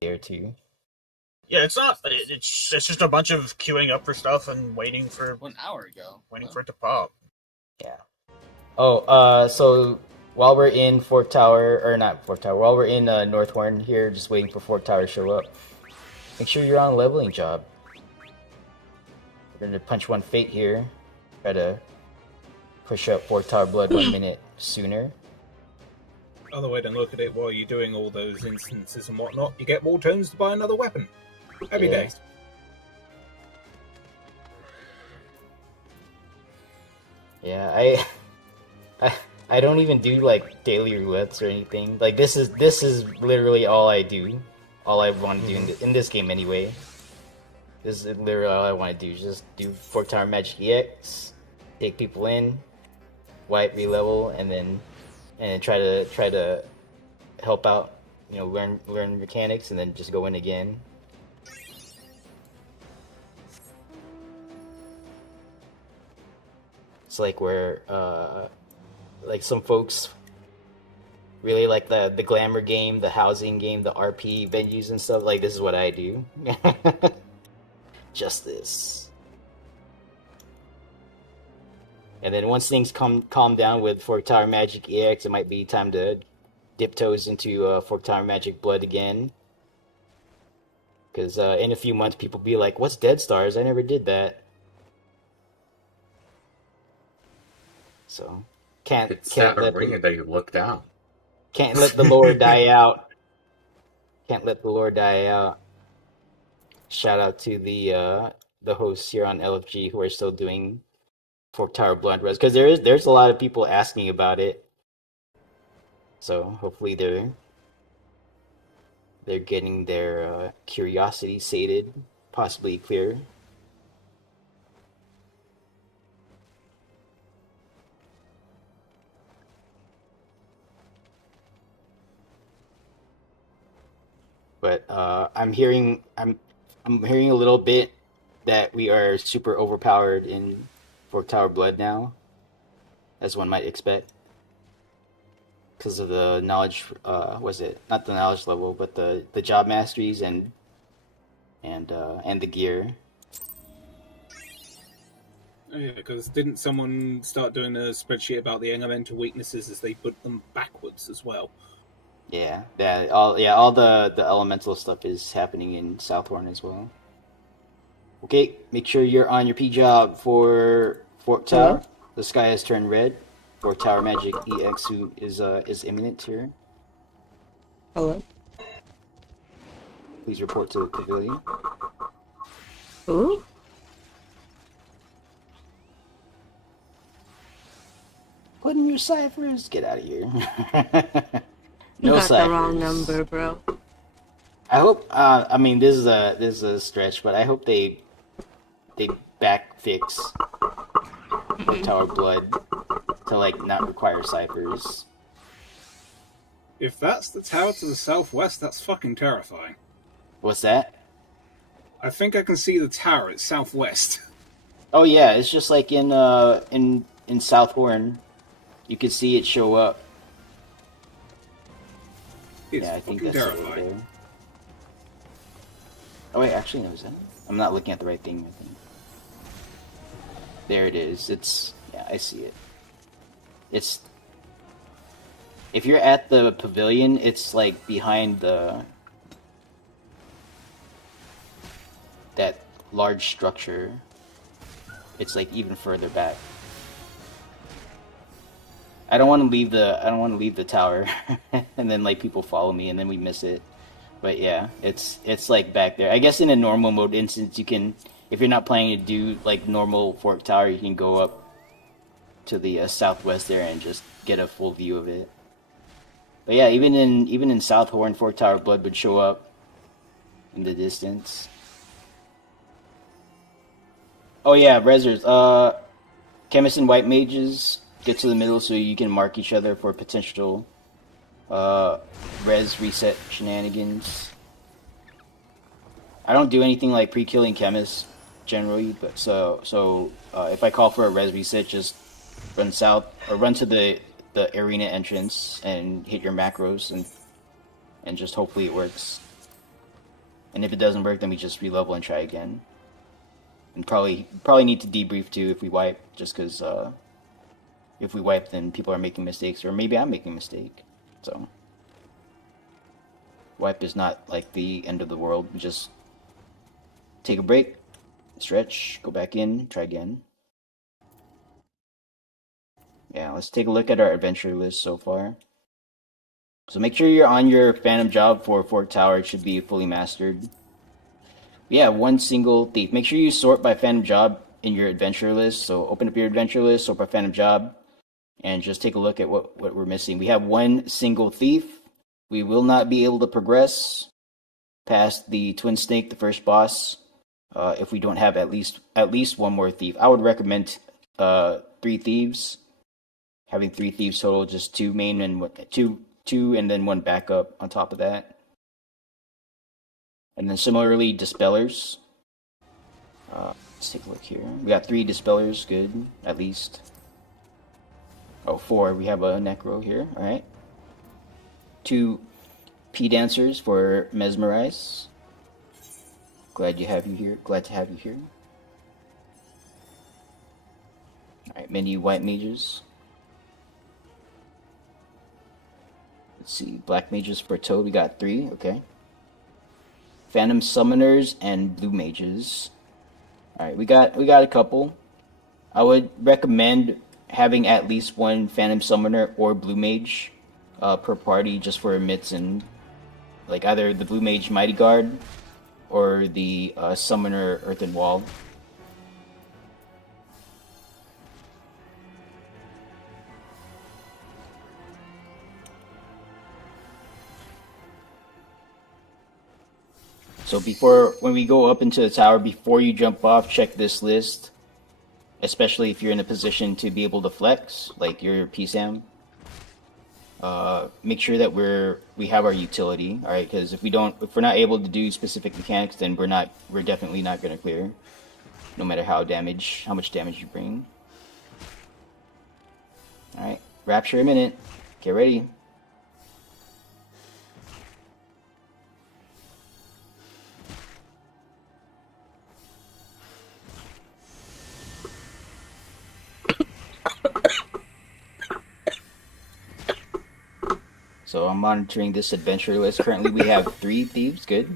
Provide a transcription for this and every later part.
day or two. Yeah, it's not. It's just a bunch of queuing up for stuff and waiting for 1 hour ago. waiting for it to pop. Yeah. Oh, so while we're in Fort Tower, or not Fort Tower, while we're in North Horn here, just waiting for Fort Tower to show up, make sure you're on a leveling job. We're gonna punch one fate here, try to push up Fort Tower Blood 1 minute sooner. Other way to look at it, while you're doing all those instances and whatnot, you get more turns to buy another weapon. Happy Yeah. days. Yeah, I don't even do like daily roulettes or anything. Like this is literally all I do, all I want to do in this game anyway. This is literally all I want to do. Just do Fort Tower Magic EX, take people in, wipe, re-level, and then try to help out. You know, learn mechanics, and then just go in again. It's like where like some folks really like the glamour game, the housing game, the RP venues and stuff. Like this is what I do. Just this. And then once things calm down with Fork Tower Magic EX, it might be time to dip toes into Fork Tower Magic Blood again. Because in a few months, people be like, "What's Dead Stars? I never did that." So can't that let arena that you look down. Can't let the lore die out. Can't let the lore die out. Shout out to the hosts here on LFG who are still doing Fork Tower Blood Res, because there's a lot of people asking about it. So hopefully they're getting their curiosity sated, possibly clear. But I'm hearing a little bit that we are super overpowered in Fork Tower Blood now, as one might expect, because of the knowledge. Was it not the knowledge level, but the job masteries and the gear. Oh yeah, because didn't someone start doing a spreadsheet about the elemental weaknesses as they put them backwards as well? Yeah, all the elemental stuff is happening in Southhorn as well. Okay, make sure you're on your P job for Fort Tower. The sky has turned red. Fort Tower Magic EX is imminent here. Hello. Please report to the pavilion. Ooh. Put in your ciphers. Get out of here. You No got ciphers. the wrong number, bro. I hope. I mean, this is a stretch, but I hope they back fix Fort Tower Blood to like not require ciphers. If that's the tower to the southwest, that's fucking terrifying. What's that? I think I can see the tower. It's southwest. Oh yeah, it's just like in Southhorn, you could see it show up. It's Yeah, I think fucking that's it right terrifying. there. Oh wait, actually no, is that? I'm not looking at the right thing. I think. There it is. Yeah, I see it. It's if you're at the pavilion, it's like behind that large structure. It's like even further back. I don't want to leave the tower, and then like people follow me, and then we miss it. But yeah, it's like back there. I guess in a normal mode instance, you can, if you're not planning to do like normal Fork Tower, you can go up to the southwest there and just get a full view of it. But yeah, even in Southhorn, Fork Tower Blood would show up in the distance. Oh yeah, Rezzers. Chemists and White Mages, get to the middle so you can mark each other for potential res reset shenanigans. I don't do anything like pre-killing chemists generally, but so if I call for a res reset, just run south or run to the arena entrance and hit your macros and just hopefully it works. And if it doesn't work, then we just re-level and try again. And probably need to debrief too if we wipe, just because if we wipe, then people are making mistakes, or maybe I'm making a mistake. So wipe is not like the end of the world. Just take a break, stretch, go back in, try again. Yeah, let's take a look at our adventure list so far. So make sure you're on your Phantom job for Fork Tower. It should be fully mastered. We have one single thief. Make sure you sort by Phantom job in your adventure list. So open up your adventure list, sort by Phantom job, and just take a look at what we're missing. We have one single thief. We will not be able to progress past the Twin Snake, the first boss, if we don't have at least one more thief. I would recommend 3 thieves. Having 3 thieves total, just 2 main and two and then 1 backup on top of that. And then similarly, dispellers. Let's take a look here. We got 3 dispellers, good, at least. Oh, 4. We have a necro here. All right. 2 P dancers for mesmerize. Glad to have you here. All right, many white mages. Let's see, black mages for Toad. We got 3. Okay. Phantom summoners and blue mages. All right, we got a couple. I would recommend having at least 1 Phantom Summoner or Blue Mage per party, just for emits and like either the Blue Mage Mighty Guard or the Summoner Earthen Wall. So when we go up into the tower, before you jump off, check this list. Especially if you're in a position to be able to flex, like your PSAM. Make sure that we have our utility, all right? Because if we're not able to do specific mechanics, then we're definitely not going to clear, no matter how much damage you bring. All right, Rapture imminent. Get ready. So I'm monitoring this adventure list. Currently we have 3 thieves, good.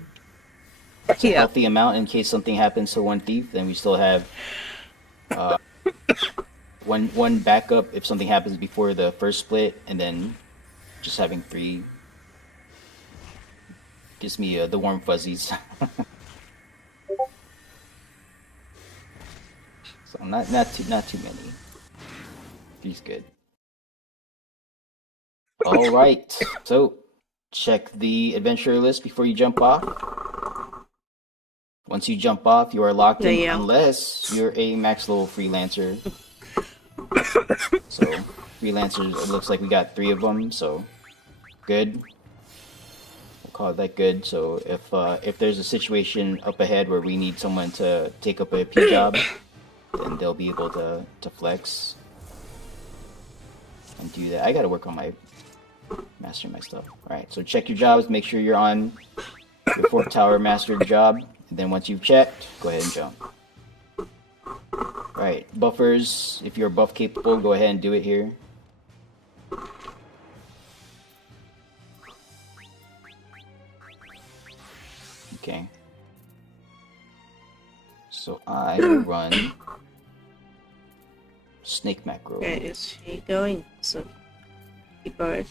It's a healthy amount in case something happens to 1 thief, then we still have one backup if something happens before the first split, and then just having 3 gives me the warm fuzzies. So not too many. 3's good. Alright, so check the adventure list before you jump off. Once you jump off, you are locked in unless you're a max level freelancer. So, freelancers, it looks like we got 3 of them, so good. We'll call that good. So if there's a situation up ahead where we need someone to take up a P job, then they'll be able to flex and do that. I gotta work on mastering my stuff. Alright, so check your jobs, make sure you're on your Fork Tower mastered job, and then once you've checked, go ahead and jump. Alright, buffers, if you're buff capable, go ahead and do it here. Okay. So I run Snake Macro. Where is he going? So, bird.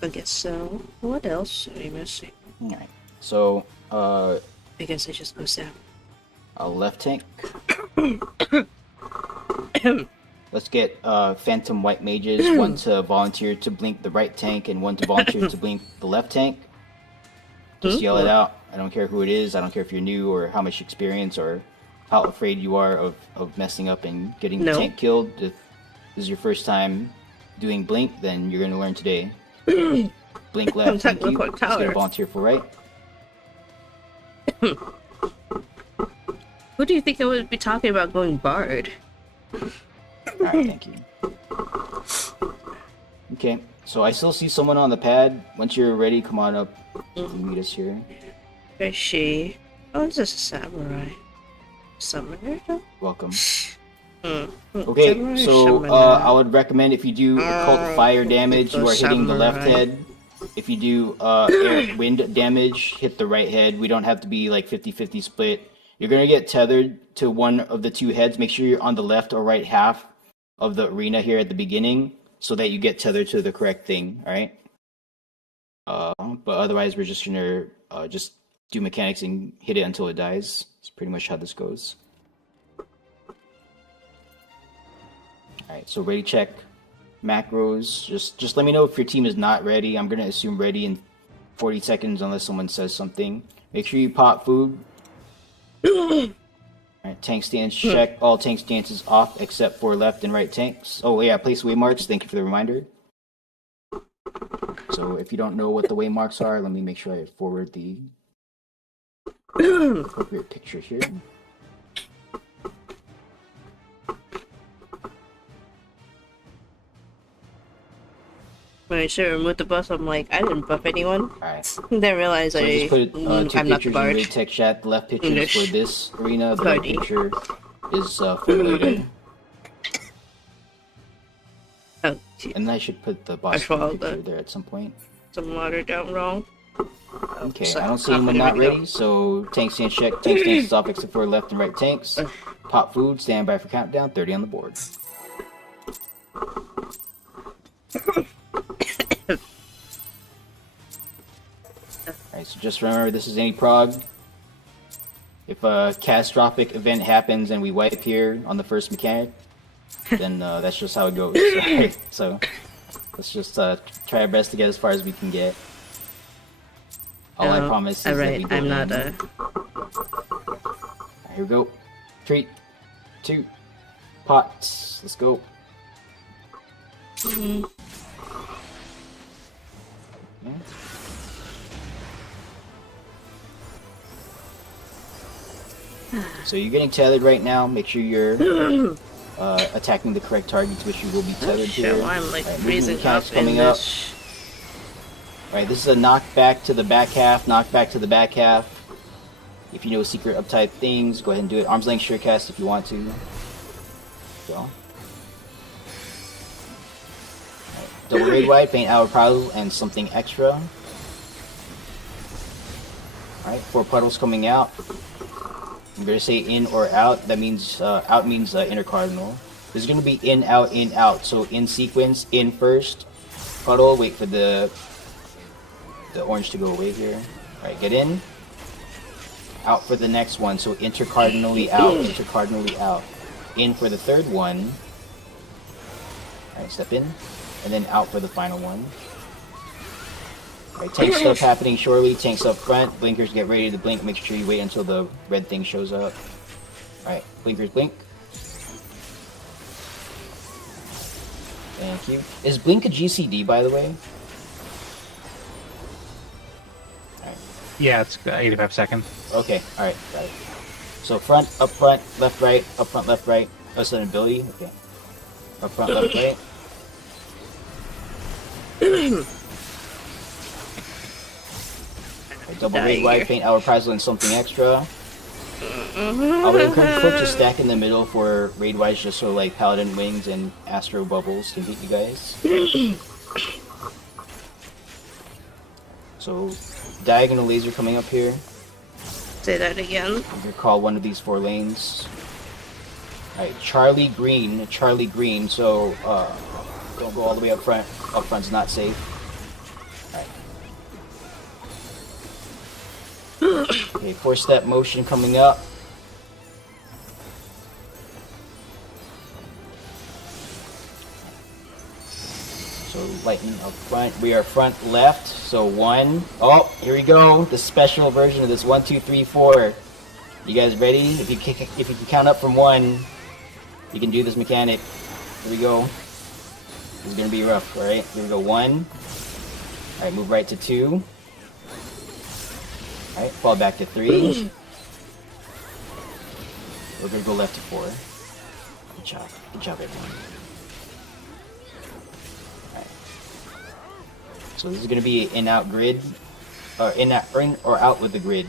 I guess so. What else are we missing? Alright, so I guess I just goes down. a left tank. Let's get Phantom White Mages, 1 to volunteer to blink the right tank and 1 to volunteer to blink the left tank. Just yell it out. I don't care who it is. I don't care if you're new or how much experience or how afraid you are of messing up and getting the tank killed. If this is your first time doing blink, then you're going to learn today. Blink left, thank you. Just gonna volunteer for right. Who do you think I would be talking about going bard? Alright, thank you. Okay, so I still see someone on the pad. Once you're ready, come on up and meet us here. Where is she? Oh, this is a samurai. Summoner? Welcome. Hmm. Okay, Samurai, so summoner. I would recommend if you do occult fire damage, you are Those hitting the left samurai. head. If you do wind damage, hit the right head. We don't have to be like 50-50 split. You're gonna get tethered to one of the two heads. Make sure you're on the left or right half of the arena here at the beginning, so that you get tethered to the correct thing. All right. But otherwise, we're just gonna just do mechanics and hit it until it dies. That's pretty much how this goes. Alright, so ready check. Macros. Just let me know if your team is not ready. I'm gonna assume ready in 40 seconds unless someone says something. Make sure you pop food. Alright, tank stance check. All tank stances off except for left and right tanks. Oh yeah, place waymarks. Thank you for the reminder. So if you don't know what the waymarks are, let me make sure I forward the appropriate picture here. When I should remove the buff, I'm like, I didn't buff anyone. Alright. Then realize So I just put two I'm not the pictures in bard. raid tech chat. The left picture is English. for this arena. The right Party. picture is for later. Oh, gee. And I should put the boss I followed picture that. there at some point. Some water down wrong. Okay, So, I don't see anyone not confident we ready, so tank stance check. Tank stance is off except for left and right tanks. Pop food, stand by for countdown, 30 on the board. Alright, so just remember this is any prog. If a catastrophic event happens and we wipe here on the first mechanic, then that's just how it goes. Right? So let's just try our best to get as far as we can get. All I promise is that we go I'm in. not a... Here we go. 3, 2, pots. Let's go. Mhm. Yeah. So you're getting tethered right now. Make sure you're attacking the correct targets, which you will be tethered Shit, here. I'm like Alright, movement freezing mechanics up in coming up. this. Alright, this is a knockback to the back half, knockback to the back half. If you know secret up type things, go ahead and do it. Arm's length sure cast if you want to. So. Alright, double raid wide, faint hour puddle, and something extra. Alright, 4 puddles coming out. I'm gonna say in or out. That means out means intercardinal. There's gonna be in, out, in, out. So in sequence, in first, puddle. Wait for the orange to go away here. All right, get in. Out for the next one. So intercardinally out, intercardinally out. In for the third one. All right, step in, and then out for the final one. Alright, tank stuff happening shortly. Tanks up front. Blinkers get ready to blink. Make sure you wait until the red thing shows up. Alright, blinkers blink. Thank you. Is blink a GCD, by the way? Alright. Yeah, it's 85 seconds. Okay, alright, got it. So front, up front, left, right, up front, left, right. Oh, it's an ability? Okay. Up front, left, right. Double raid wide, faint hour prize and something extra. I would encourage folks to stack in the middle for raid wise, just so like paladin wings and astro bubbles can hit you guys. So diagonal laser coming up here. Say that again. You can call one of these 4 lanes. Alright, Charlie Green. So don't go all the way up front. Up front's not safe. Okay, 4-step motion coming up. So lightning up front. We are front left. So 1. Oh, here we go. The special version of this 1, 2, 3, 4. You guys ready? If you can count up from 1, you can do this mechanic. Here we go. This is gonna be rough. All right. Here we go. 1. All right. Move right to 2. Alright, fall back to 3. We're gonna go left to 4. Good job. Good job, everyone. Alright. So this is gonna be an in-out grid. In or out with the grid.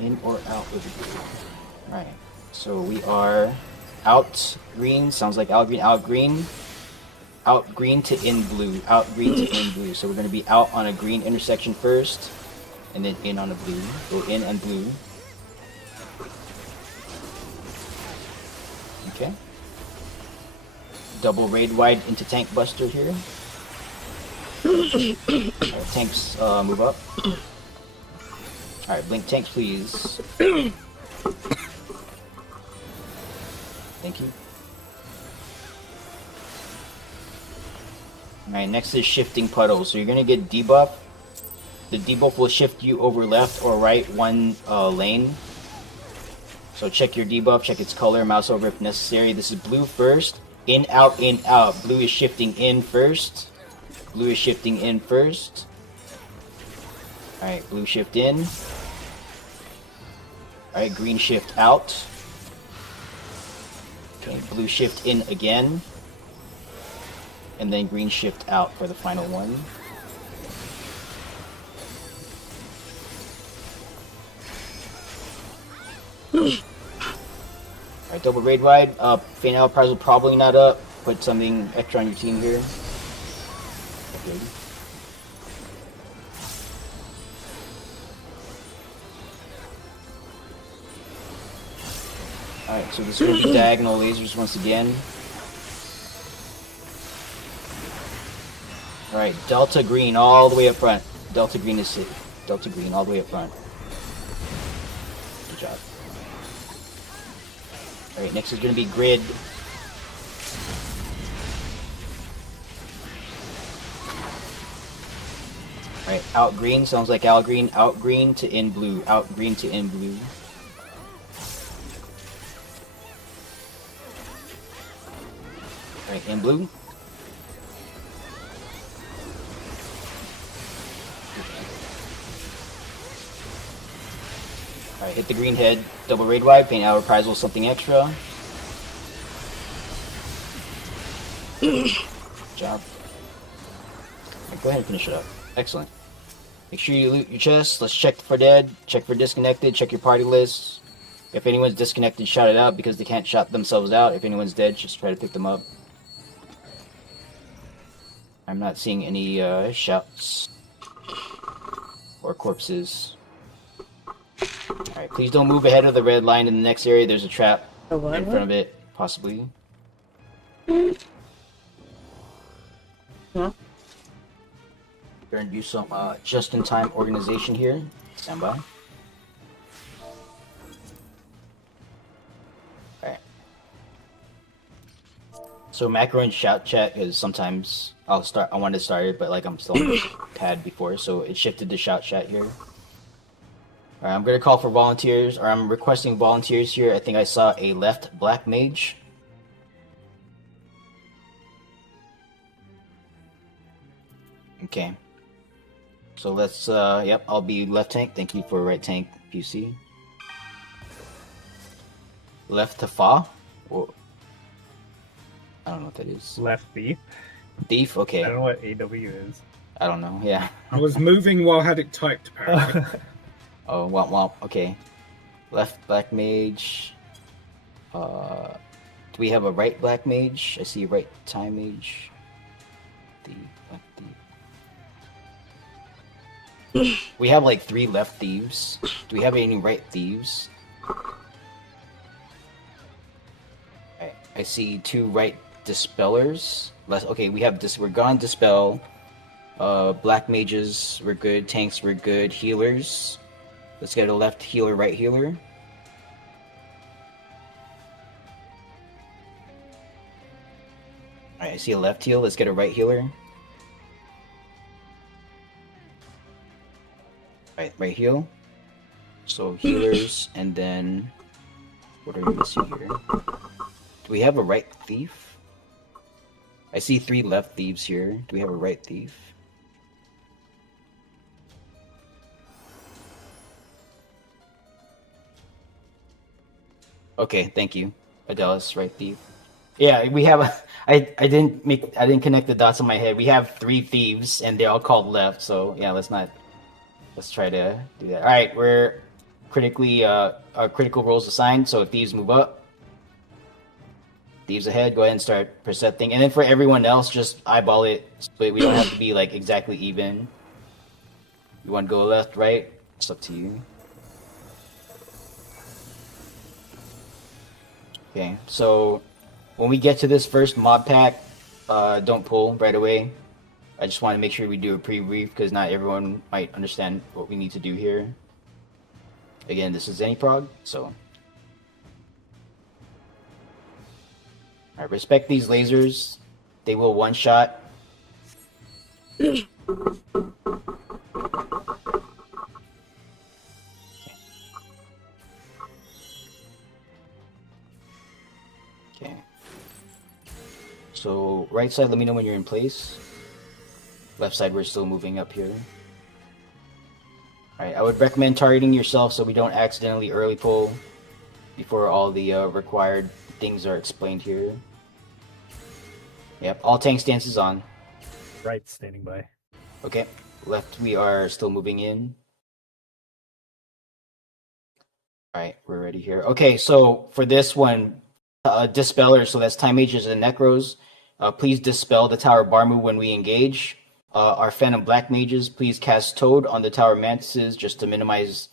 In or out with the grid. Alright. So we are out green. Sounds like out green. Out green. Out green to in blue. Out green to in blue. So we're going to be out on a green intersection first. And then in on a blue. Go in and blue. Okay. Double raid wide into tank buster here. Alright, tanks move up. Alright, blink tanks please. Thank you. Alright, next is shifting puddle. So you're gonna get debuff. The debuff will shift you over left or right one lane. So check your debuff, check its color, mouse over if necessary. This is blue first. In, out, in, out. Blue is shifting in first. Blue is shifting in first. Alright, blue shift in. Alright, green shift out. Okay, blue shift in again. And then green shift out for the final one. Alright, double raid wide. Faint out prize will probably not up. Put something extra on your team here. Okay. Alright, so this is going to be diagonal lasers once again. Alright, Delta green all the way up front. Delta green is safe. Delta green all the way up front. Good job. Alright, next is going to be grid. Alright, out green sounds like out green. Out green to in blue. Out green to in blue. Alright, in blue. Alright, hit the green head, double raid wide, paint out reprisal, something extra. Good job. Alright, go ahead and finish it up. Excellent. Make sure you loot your chest. Let's check for dead, check for disconnected, check your party list. If anyone's disconnected, shout it out because they can't shout themselves out. If anyone's dead, just try to pick them up. I'm not seeing any shouts or corpses. Alright, please don't move ahead of the red line in the next area. There's a trap in front of it, possibly. Huh? We're gonna do some just-in-time organization here. Stand by. Alright. So macro and shout chat is sometimes I wanted to start it, but like I'm still on the pad before, so it shifted to shout chat here. Alright, I'm gonna call for volunteers, or I'm requesting volunteers here. I think I saw a left black mage. Okay. So let's, yep, I'll be left tank. Thank you for right tank, PC. Left to fa? Or, I don't know what that is. Left thief. Thief? Okay. I don't know what AW is. I don't know, yeah. I was moving while I had it typed, apparently. Oh, womp womp, okay. Left black mage. Do we have a right black mage? I see right time mage. Thief, left thief. We have like 3 left thieves. Do we have any right thieves? I see 2 right dispellers. Okay, we have we're gone dispel. Black mages, we're good. Tanks, we're good. Healers. Let's get a left healer, right healer. Alright, I see a left heal. Let's get a right healer. Alright, right heal. So healers, and then what are we missing here? Do we have a right thief? I see 3 left thieves here. Do we have a right thief? Okay, thank you. Adelis, right thief. Yeah, we have. I didn't connect the dots in my head. We have 3 thieves, and they're all called left. So yeah, let's try to do that. All right, we're critically our critical rolls assigned. So if thieves move up, thieves ahead. Go ahead and start percepting, and then for everyone else, just eyeball it. But we don't have to be like exactly even. You want to go left, right? It's up to you. Okay, so when we get to this first mod pack, don't pull right away. I just want to make sure we do a pre-brief because not everyone might understand what we need to do here. Again, this is any prog, so. Alright, respect these lasers. They will one-shot. Okay. So, right side, let me know when you're in place. Left side, we're still moving up here. Alright, I would recommend targeting yourself so we don't accidentally early pull before all the required things are explained here. Yep, all tank stances on. Right, standing by. Okay, left we are still moving in. Alright, we're ready here. Okay, so for this one, Dispellers, so that's Time Mages and Necros. Please dispel the Tower Barmu when we engage. Our Phantom Black Mages, please cast Toad on the Tower Mantises just to minimize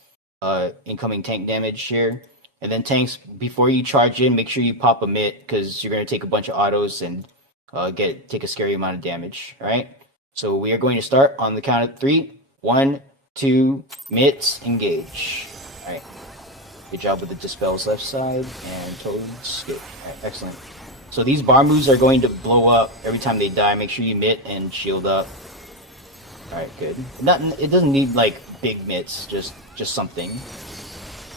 incoming tank damage here. And then tanks, before you charge in, make sure you pop a mitt because you're going to take a bunch of autos and take a scary amount of damage. All right. So we are going to start on the count of 3. 1, 2, mitts, engage. All right. Good job with the dispels left side and toads. Good. All right, excellent. So these Barmus are going to blow up every time they die. Make sure you mitt and shield up. All right, good. It doesn't need like big mitts, just something.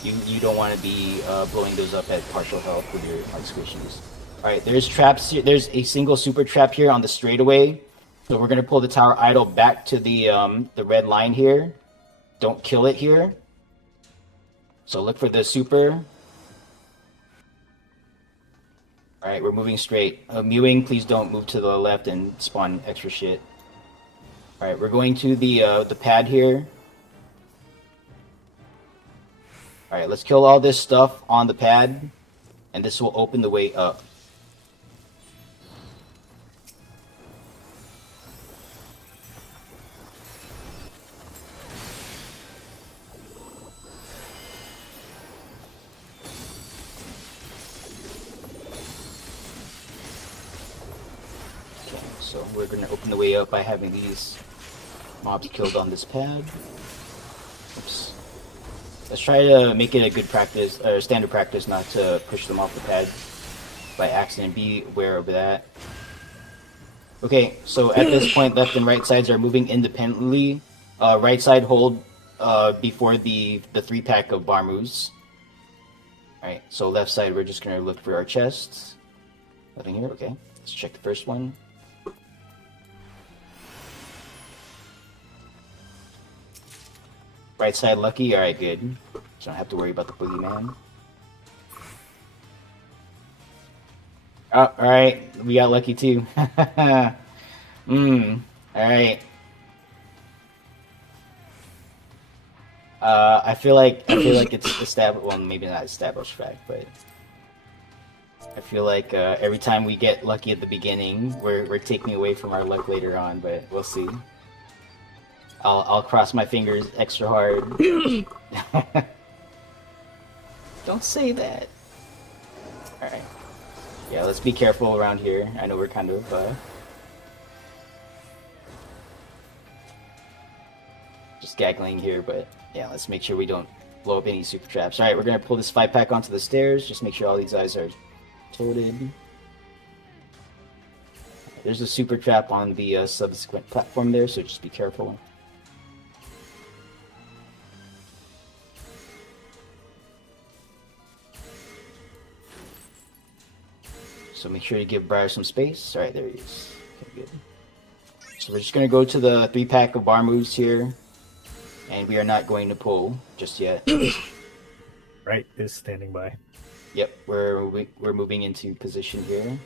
You don't want to be blowing those up at partial health with your hard squishies. All right, there's traps here. There's a single super trap here on the straightaway. So we're gonna pull the tower idol back to the red line here. Don't kill it here. So look for the super. All right, we're moving straight. Mewing, please don't move to the left and spawn extra shit. All right, we're going to the pad here. All right, let's kill all this stuff on the pad, and this will open the way up. So we're going to open the way up by having these mobs killed on this pad. Oops. Let's try to make it a good practice, or standard practice, not to push them off the pad by accident. Be aware of that. Okay, so at this point, left and right sides are moving independently. Right side hold before the 3-pack of Barmus. Alright, so left side, we're just going to look for our chests. Nothing here, okay. Let's check the first one. Right side lucky, alright, good. So don't have to worry about the boogeyman. Oh, alright, we got lucky too. Alright. I feel like it's established, well, maybe not established fact, but I feel like every time we get lucky at the beginning, we're taking away from our luck later on, but we'll see. I'll cross my fingers extra hard. Don't say that. Alright. Yeah, let's be careful around here. I know we're kind of just gaggling here, but yeah, let's make sure we don't blow up any super traps. Alright, we're gonna pull this 5-pack onto the stairs. Just make sure all these guys are toted. There's a super trap on the subsequent platform there, so just be careful. So make sure to give Briar some space. Alright, there he is. Okay, good. So we're just going to go to the 3-pack of Barmus here. And we are not going to pull just yet. Right is standing by. Yep, we're moving into position here.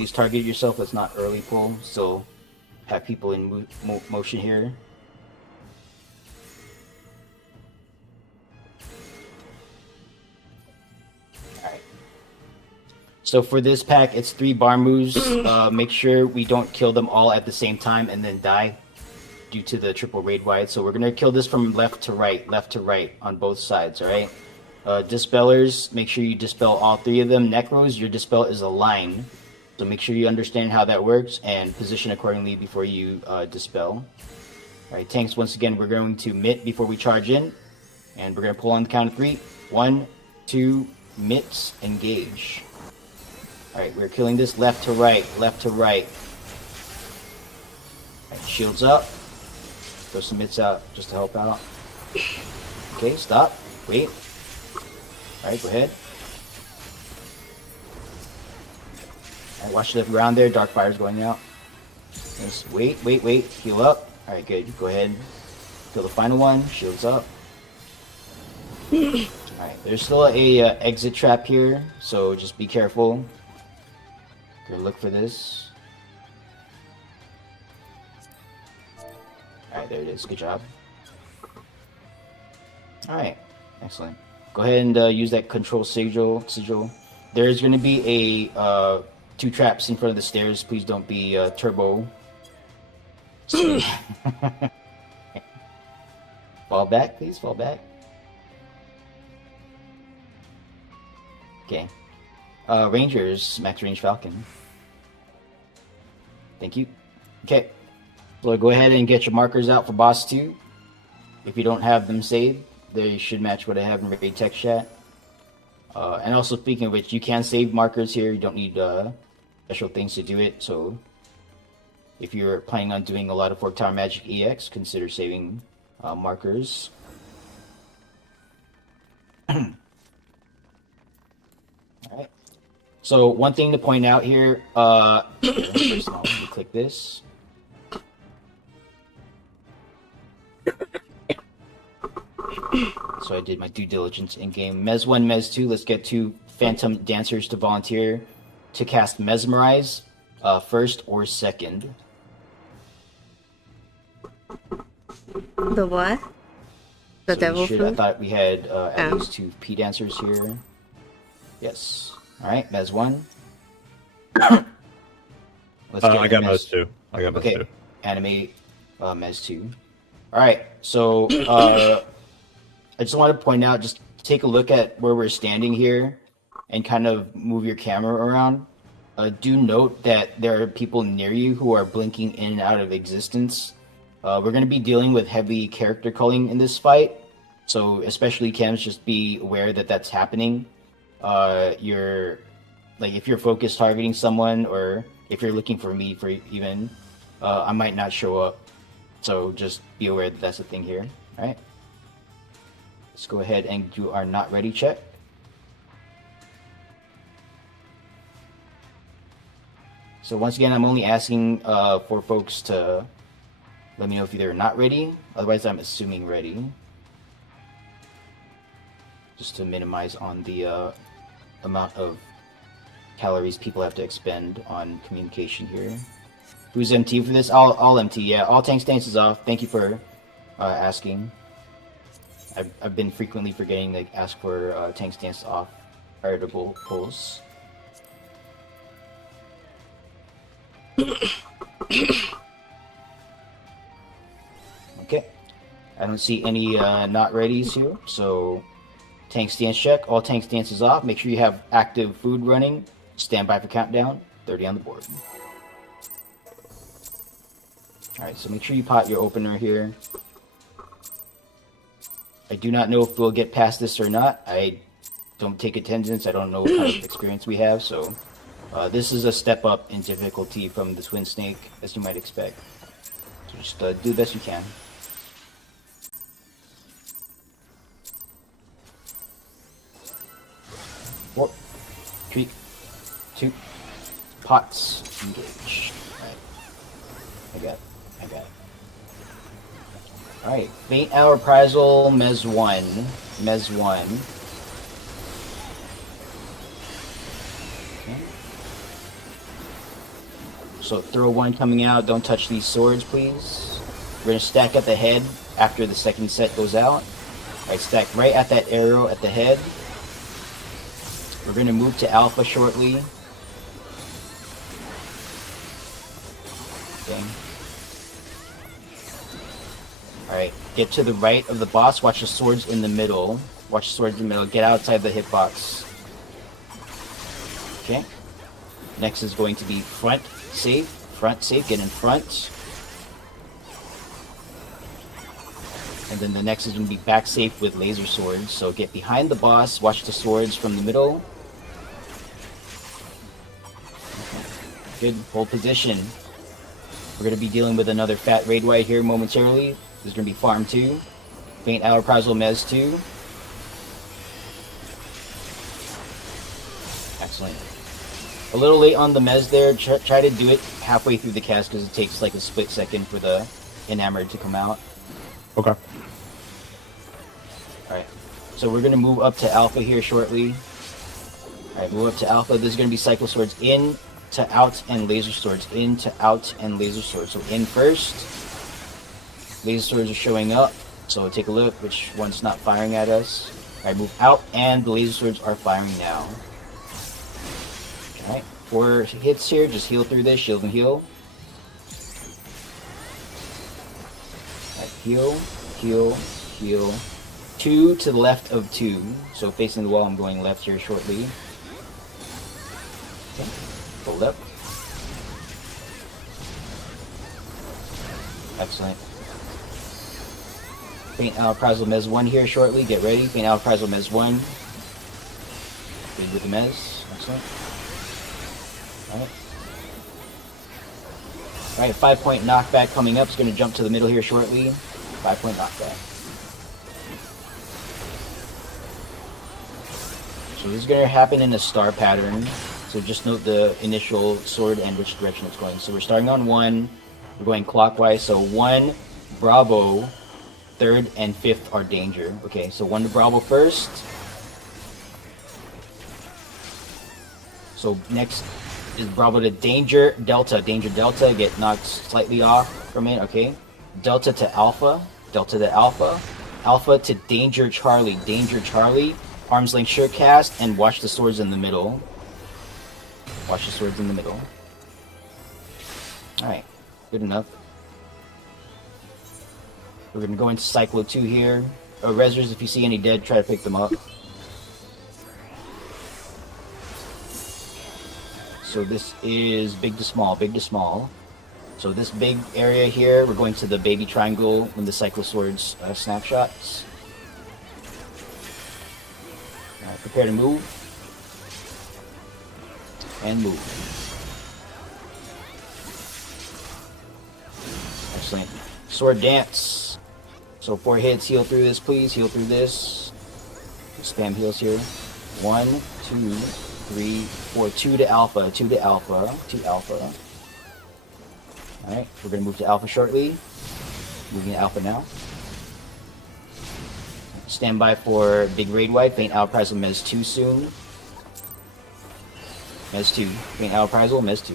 Please target yourself. Let's not early pull. Still have people in motion here. Alright. So for this pack, it's 3 bar moves. Make sure we don't kill them all at the same time and then die due to the triple raid wide. So we're going to kill this from left to right on both sides, alright? Dispellers, make sure you dispel all 3 of them. Necros, your dispel is a line. So make sure you understand how that works and position accordingly before you dispel. Alright, tanks, once again, we're going to mitt before we charge in. And we're going to pull on the count of 3. 1, 2, mitts, engage. Alright, we're killing this left to right, left to right. Alright, shields up. Throw some mitts out just to help out. Okay, stop. Wait. Alright, go ahead. Alright, watch the ground there. Dark fire's going out. Just wait. Heal up. Alright, good. Go ahead. Kill the final one. Shields up. Alright, there's still a exit trap here, so just be careful. Go look for this. Alright, there it is. Good job. Alright, excellent. Go ahead and use that control sigil. There's going to be a 2 traps in front of the stairs. Please don't be turbo. Fall back, please. Fall back. Okay. Rangers, max range Falcon. Thank you. Okay. So go ahead and get your markers out for boss 2. If you don't have them saved, they should match what I have in raid text chat. And also, speaking of which, you can save markers here. You don't need special things to do it. So if you're planning on doing a lot of Fork Tower Magic EX, consider saving markers. Alright. So one thing to point out here, first of all, let me click this. So I did my due diligence in game. Mez 1, Mez 2, let's get 2 Phantom Dancers to volunteer to cast Mesmerize, first or second. The what? The So devil I fruit? thought we had at least 2 P Dancers here. Yes. Alright, Mez 1. Let's I got Mez 2. Okay, animate Mez 2. Alright, so I just want to point out, just take a look at where we're standing here and kind of move your camera around. Do note that there are people near you who are blinking in and out of existence. We're going to be dealing with heavy character culling in this fight, so especially Chems, just be aware that that's happening. If you're focused targeting someone, or if you're looking for me, I might not show up. So just be aware that that's a thing here. All right. Let's go ahead and do our not ready check. So once again, I'm only asking for folks to let me know if they're not ready. Otherwise, I'm assuming ready. Just to minimize on the amount of calories people have to expend on communication here. Who's MT for this? I'll MT, yeah. All tank stances off. Thank you for asking. I've been frequently forgetting to ask for tank stance off heritable pulls. Okay. I don't see any not readies here, so tank stance check. All tank stances off. Make sure you have active food running. Stand by for countdown. 30 on the board. Alright, so make sure you pot your opener here. I do not know if we'll get past this or not. I don't take attendance. I don't know what kind of experience we have, so this is a step up in difficulty from the Twin Snake, as you might expect. So just do the best you can. Four, 3, 2, pots, engage. Alright. I got it. Alright, Faint Hour Reprisal, Mez 1. Mez 1. Okay. So throw 1 coming out. Don't touch these swords, please. We're gonna stack at the head after the second set goes out. Alright, stack right at that arrow at the head. We're gonna move to alpha shortly. Okay. Alright, get to the right of the boss. Watch the swords in the middle. Watch the swords in the middle. Get outside the hitbox. Okay. Next is going to be front safe. Front safe, get in front. And then the next is going to be back safe with laser swords. So get behind the boss, watch the swords from the middle. Good, hold position. We're going to be dealing with another fat raid white here momentarily. There's going to be farm 2. Faint hour Prizel Mez 2. Excellent. A little late on the Mez there. Try to do it halfway through the cast because it takes like a split second for the enamored to come out. Okay. Alright, so we're going to move up to alpha here shortly. Alright, move up to alpha. This is going to be cycle swords in to out and laser swords. In to out and laser swords. So in first. Laser swords are showing up. So take a look which one's not firing at us. Alright, move out and the laser swords are firing now. Alright, 4 hits here. Just heal through this. Shield and heal. Alright, heal, heal, heal. 2 to the left of 2. So facing the wall, I'm going left here shortly. Okay, hold up. Excellent. Faint Al Prizel Mez 1 here shortly. Get ready. Faint Al Prizel Mez 1. Good with the Mez. Excellent. Alright. Alright, 5-point knockback coming up. It's going to jump to the middle here shortly. 5-point knockback. So this is going to happen in a star pattern. So just note the initial sword and which direction it's going. So we're starting on 1. We're going clockwise. So 1, Bravo, 3rd, and 5th are danger. Okay, so 1 to Bravo first. So next is Bravo to Danger Delta. Danger Delta, get knocked slightly off from it. Okay. Delta to Alpha. Delta to Alpha. Alpha to Danger Charlie. Danger Charlie. Arms length sure cast and watch the swords in the middle. Watch the swords in the middle. Alright, good enough. We're gonna go into Cyclo 2 here. Rezzers, if you see any dead, try to pick them up. So this is big to small, big to small. So this big area here, we're going to the baby triangle in the Cyclo Swords snapshots. Prepare to move. And move. Excellent. Sword dance. So 4 hits, heal through this please, heal through this. Spam heals here. 1, 2, 3, 4, 2 to alpha, 2 to alpha, 2 alpha. Alright, we're gonna move to alpha shortly. Moving to alpha now. Stand by for big raid wipe. Faint Al Prizel Mez 2 soon. Mez 2. Faint Al Prizel, Mez 2.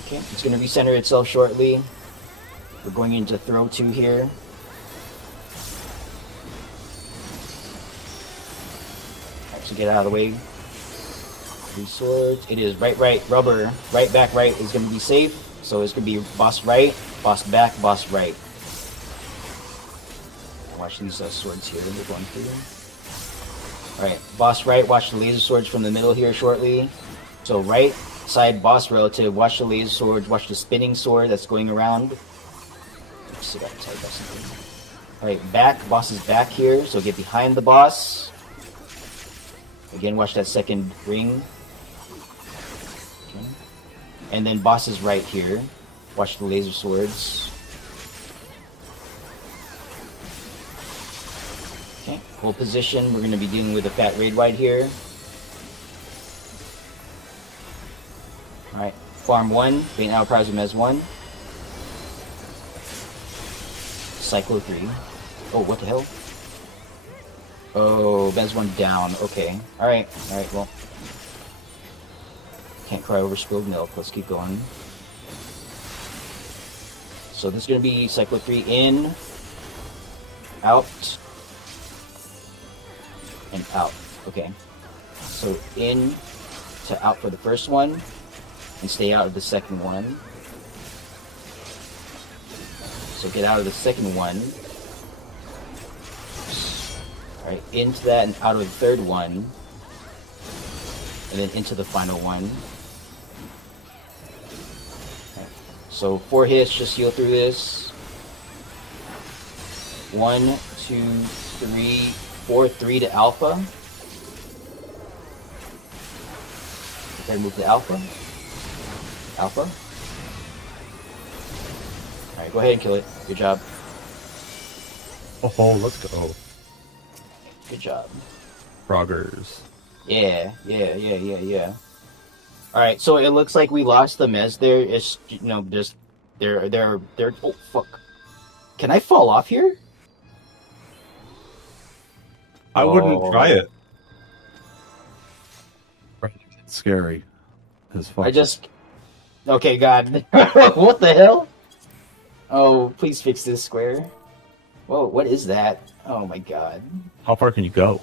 Okay, it's going to recenter itself shortly. We're going into throw 2 here. Alright, so get out of the way. 3 swords. It is right, rubber. Right, back, right is going to be safe. So it's going to be boss right, boss back, boss right. Watch these swords here, they're going through. Alright, boss right, watch the laser swords from the middle here shortly. So right side boss relative, watch the laser swords, watch the spinning sword that's going around. Alright, back, boss is back here, so get behind the boss. Again, watch that second ring. Okay. And then boss is right here. Watch the laser swords. Okay, hold position. We're going to be dealing with a fat raid white here. Alright, farm 1, Faint Al Prizel Mez 1. Cyclo 3. Oh, what the hell? Oh, Mez 1 down. Okay. Alright, well. Can't cry over spilled milk. Let's keep going. So this is going to be cycle 3 in, out, and out. Okay. So in to out for the first one, and stay out of the second one. So get out of the second one. Alright, into that and out of the third one. And then into the final one. Okay. So 4 hits, just heal through this. 1, 2, 3, 4, 3 to alpha. Okay, move to alpha. Alpha. Alright, go ahead and kill it. Good job. Oh, let's go. Good job. Proggers. Yeah. Alright, so it looks like we lost the mez there. It's, you know, just they're oh fuck. Can I fall off here? I wouldn't try it. It's scary. As fuck. Okay, God. What the hell? Oh, please fix this square. Whoa, what is that? Oh my God. How far can you go?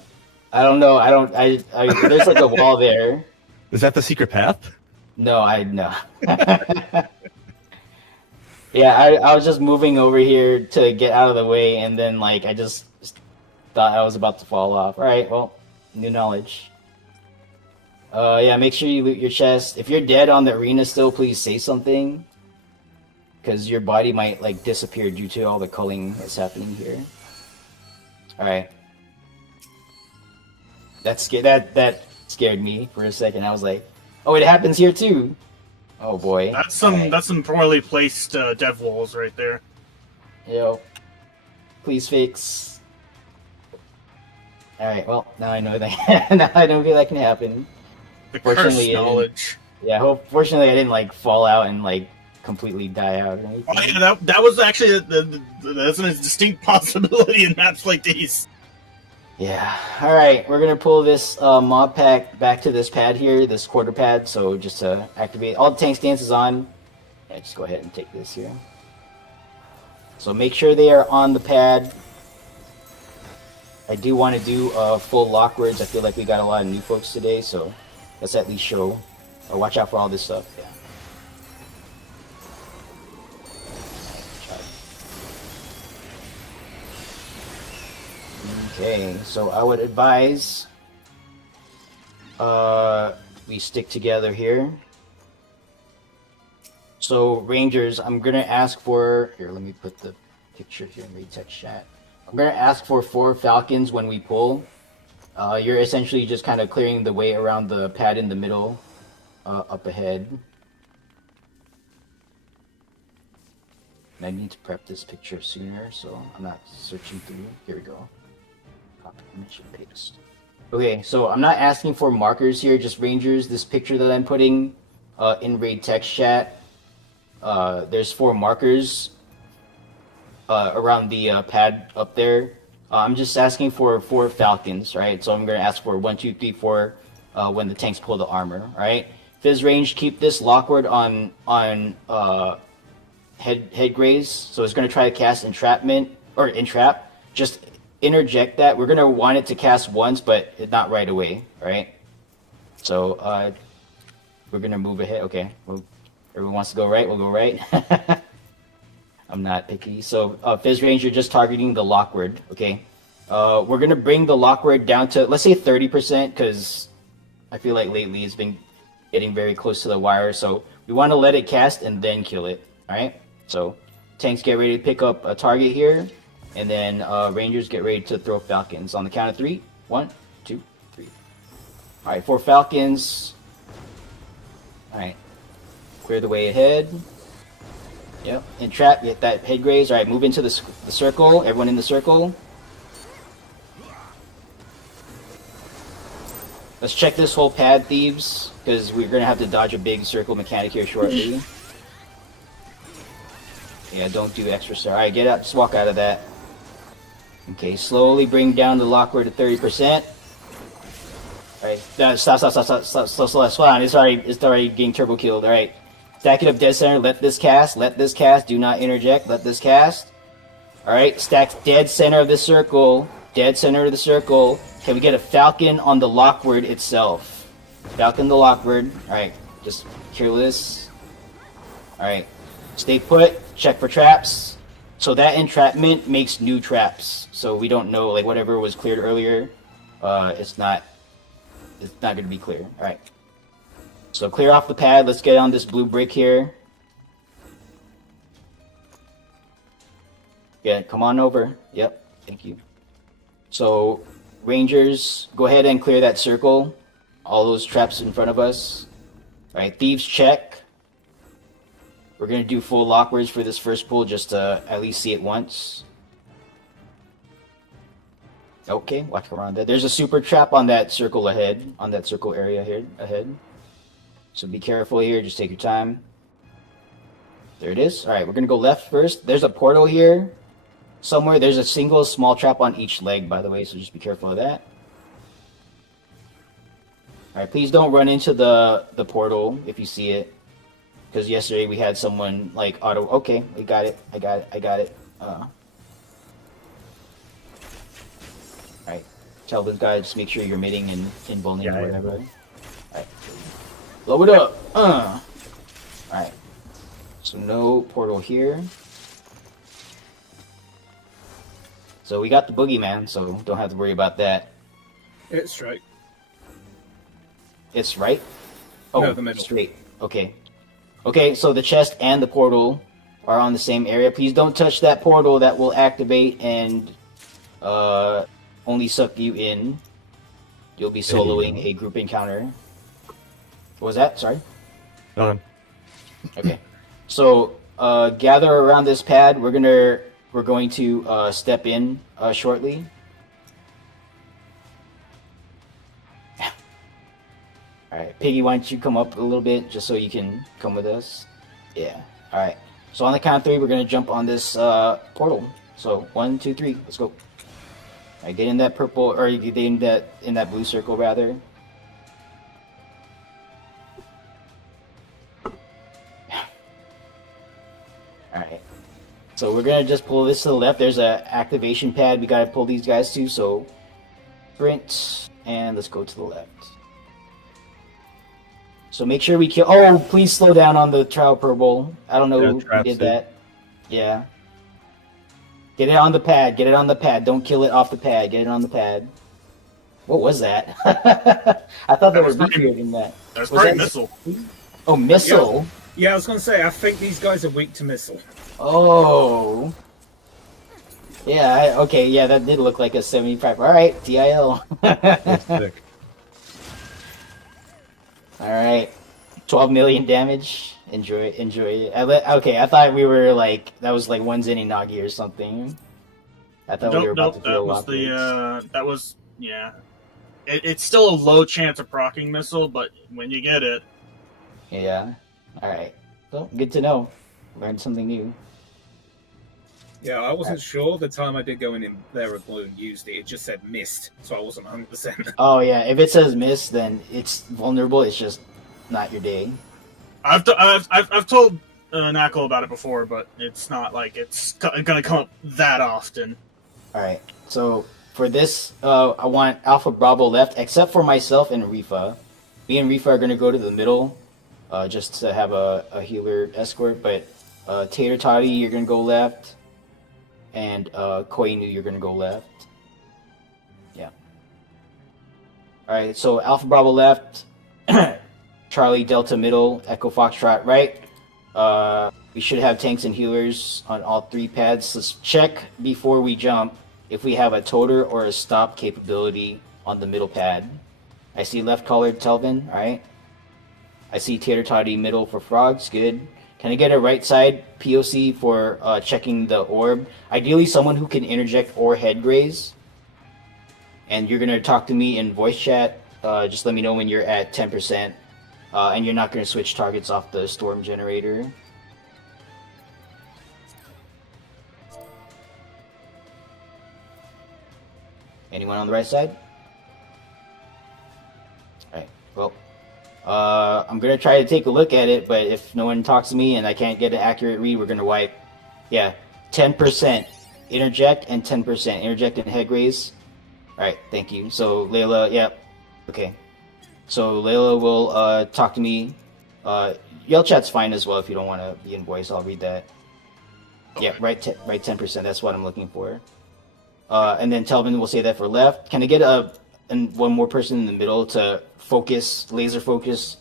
I don't know. There's like a wall there. Is that the secret path? No. Yeah, I was just moving over here to get out of the way, and then like I just thought I was about to fall off. All right, well, new knowledge. Yeah, make sure you loot your chest. If you're dead on the arena still, please say something, because your body might like disappear due to all the culling that's happening here. All right. That scared me for a second. I was like, "Oh, it happens here too." Oh boy. That's some poorly placed dev walls right there. Yo, please fix. All right. Well, now I know that. Now I know that can happen. The Fortunately, cursed knowledge. Yeah. Fortunately, I didn't like fall out and like completely die out or anything. Oh, yeah, that was actually that's a distinct possibility in maps like these. Yeah. All right. We're gonna pull this mob pack back to this pad here, this quarter pad. So just to activate all the tank stances on. Yeah, just go ahead and take this here. So make sure they are on the pad. I do want to do full lock words. I feel like we got a lot of new folks today, so let's at least show. Watch out for all this stuff. Yeah. Okay, so I would advise we stick together here. So Rangers, I'm gonna ask for here. Let me put the picture here in read text chat. I'm gonna ask for 4 Falcons when we pull. You're essentially just kind of clearing the way around the pad in the middle, up ahead. And I need to prep this picture sooner, so I'm not searching through. Here we go. Copy, image, and paste. Okay, so I'm not asking for markers here, just Rangers. This picture that I'm putting in raid text chat, there's 4 markers around the pad up there. I'm just asking for 4 Falcons, right? So I'm going to ask for 1, 2, 3, 4 when the tanks pull the armor, right? Fizz range, keep this lockward on head graze. So it's going to try to cast entrapment or entrap. Just interject that. We're going to want it to cast once, but not right away, right? So we're going to move ahead. Okay, well, everyone wants to go right, we'll go right. I'm not picky. So Fizz range, you're just targeting the lockward, okay? We're going to bring the lockward down to, let's say 30%, because I feel like lately it's been getting very close to the wire. So we want to let it cast and then kill it, all right? So tanks get ready to pick up a target here, and then Rangers get ready to throw Falcons. On the count of 3, 1, 2, 3. All right, 4 Falcons. All right, clear the way ahead. Yep, entrap, get that head graze. All right, move into the circle. Everyone in the circle. Let's check this whole pad, thieves, because we're going to have to dodge a big circle mechanic here shortly. Yeah, don't do extra star. Alright, get up, just walk out of that. Okay, slowly bring down the lockward to 30%. Alright, stop. It's already getting turbo killed. Alright. Stack it up dead center, let this cast, do not interject, let this cast. Alright, stack dead center of the circle, Can we get a falcon on the Lockward itself? Falcon the Lockward. Alright, just kill this. Alright, stay put, check for traps. So that entrapment makes new traps. So we don't know, like whatever was cleared earlier, it's not going to be clear. Alright. So clear off the pad. Let's get on this blue brick here. Yeah, come on over. Yep, thank you. So, Rangers, go ahead and clear that circle. All those traps in front of us. Alright, Thieves check. We're going to do full lockwards for this first pull just to at least see it once. Okay, watch around that. There's a super trap on that circle ahead, on that circle area here ahead. So be careful here, just take your time. There it is. Alright, we're gonna go left first. There's a portal here. Somewhere, there's a single small trap on each leg, by the way, so just be careful of that. Alright, please don't run into the portal if you see it. Because yesterday we had someone like auto. Okay, I got it. Alright. Tell those guys, just make sure you're mitting and invulning or whatever. Alright. Blow it up! Alright. So no portal here. So we got the boogeyman, so don't have to worry about that. It's right. It's right? Oh, no, the middle. Straight. Okay. Okay, so the chest and the portal are on the same area. Please don't touch that portal. That will activate and only suck you in. You'll be soloing a group encounter. What was that? Sorry? Done. Okay. So gather around this pad. We're going to step in shortly. Alright, Piggy, why don't you come up a little bit just so you can come with us? Yeah. Alright. So on the count of 3, we're gonna jump on this portal. So 1, 2, 3, let's go. Alright, get in that purple, or get in that blue circle rather. Alright. So we're gonna just pull this to the left. There's a activation pad we gotta pull these guys to, so sprint and let's go to the left. So make sure we kill. Oh, please slow down on the trial purple. I don't know who did that. Yeah. Get it on the pad. Get it on the pad. Don't kill it off the pad. Get it on the pad. What was that? I thought there was beefier than that. That's probably missile. Oh, missile? Yeah, I was going to say, I think these guys are weak to missile. Oh. Yeah, okay, yeah, that did look like a 75. Alright, TIL. Sick. Alright. 12 million damage. Enjoy it. Okay, I thought we were like, that was like one Zenninagi or something. I thought we were about to throw that was, yeah. It's still a low chance of proccing missile, but when you get it. Yeah. Alright. Well, good to know. Learned something new. Yeah, I wasn't sure the time I did go in there with blue and used it. It just said missed, so I wasn't 100%. Oh yeah, if it says miss, then it's vulnerable. It's just not your day. I've told Knuckle about it before, but it's not like it's gonna come up that often. All right, so for this, I want Alpha Bravo left, except for myself and Rifa. Me and Rifa are gonna go to the middle, just to have a healer escort. But Tater Toddy, you're gonna go left. And Koinu, you're gonna go left. Yeah. Alright, so Alpha Bravo left, Charlie Delta middle, Echo Foxtrot right. We should have tanks and healers on all 3 pads. Let's check before we jump if we have a toter or a stop capability on the middle pad. I see left colored Telvin, alright. I see Tater Toddy middle for frogs, good. Can I get a right side POC for checking the orb? Ideally, someone who can interject or head graze. And you're going to talk to me in voice chat. Just let me know when you're at 10%. And you're not going to switch targets off the storm generator. Anyone on the right side? I'm gonna try to take a look at it, but if no one talks to me and I can't get an accurate read, we're gonna wipe. Yeah, 10% interject and 10% interject and head raise. All right, thank you. So Layla, yep, okay. So Layla will talk to me. Yell chat's fine as well if you don't want to be in voice. I'll read that. Okay. Yeah, right 10%. That's what I'm looking for. And then Telvin will say that for left. Can I get one more person in the middle to focus, laser focus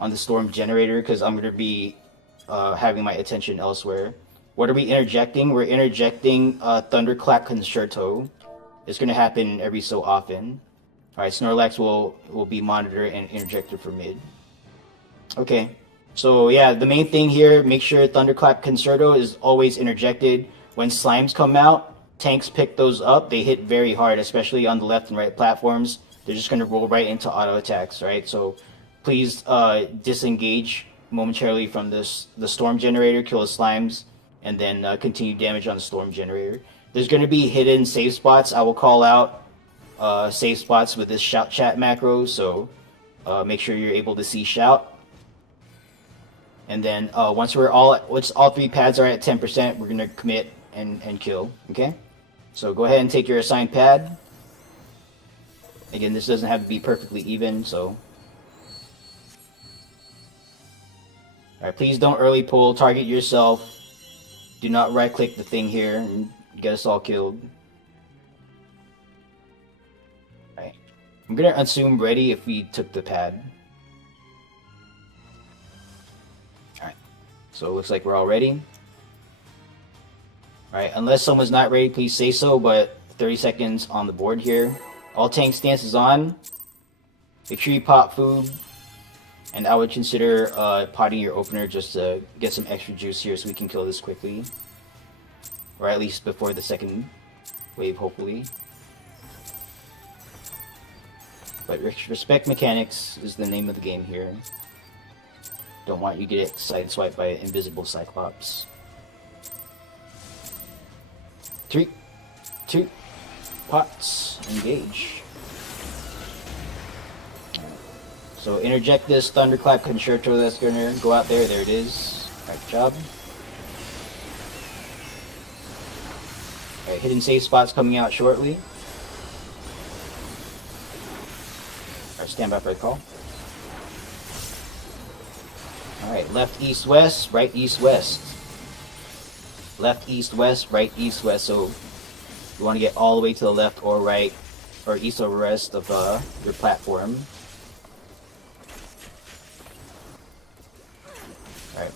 on the storm generator? Because I'm going to be having my attention elsewhere. What are we interjecting? We're interjecting Thunderclap Concerto. It's going to happen every so often. All right, Snorlax will be monitored and interjected for mid. Okay, so yeah, the main thing here, make sure Thunderclap Concerto is always interjected. When slimes come out, tanks pick those up. They hit very hard, especially on the left and right platforms. They're just going to roll right into auto attacks, right? So please disengage momentarily from the storm generator, kill the slimes, and then continue damage on the storm generator. There's going to be hidden save spots. I will call out save spots with this shout chat macro, so make sure you're able to see shout. And then once all three pads are at 10%, we're gonna commit and kill. Okay, so go ahead and take your assigned pad. Again, this doesn't have to be perfectly even, so. All right, please don't early pull. Target yourself. Do not right-click the thing here and get us all killed. All right, I'm gonna assume ready if we took the pad. So it looks like we're all ready. Alright, unless someone's not ready, please say so, but 30 seconds on the board here. All tank stance is on. Make sure you pop food. And I would consider potting your opener just to get some extra juice here so we can kill this quickly. Or at least before the second wave, hopefully. But respect mechanics is the name of the game here. Don't want you to get sideswiped by an invisible Cyclops. 3, 2, pots, engage. So interject this Thunderclap Concerto that's gonna go out there. There it is. Alright, good job. Alright, hidden save spots coming out shortly. Alright, stand by for the call. Alright, left, east, west, right, east, west. Left, east, west, right, east, west. So you want to get all the way to the left or right, or east or west of your platform. Alright.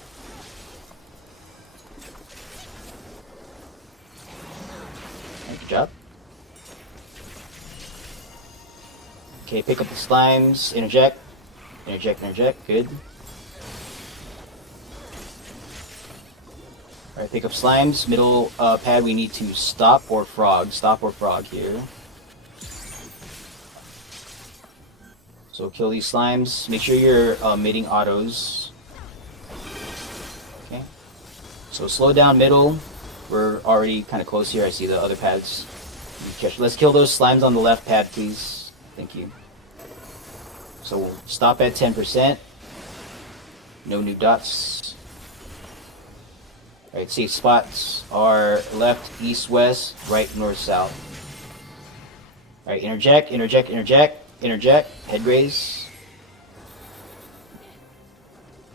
Good job. Okay, pick up the slimes, interject. Interject, interject, good. Alright, pick up slimes. Middle pad, we need to stop or frog. Stop or frog here. So kill these slimes. Make sure you're midding autos. Okay. So slow down middle. We're already kind of close here. I see the other pads. Let's kill those slimes on the left pad, please. Thank you. So we'll stop at 10%. No new dots. Alright, safe spots are left, east, west, right, north, south. Alright, interject, interject, interject, interject, head raise.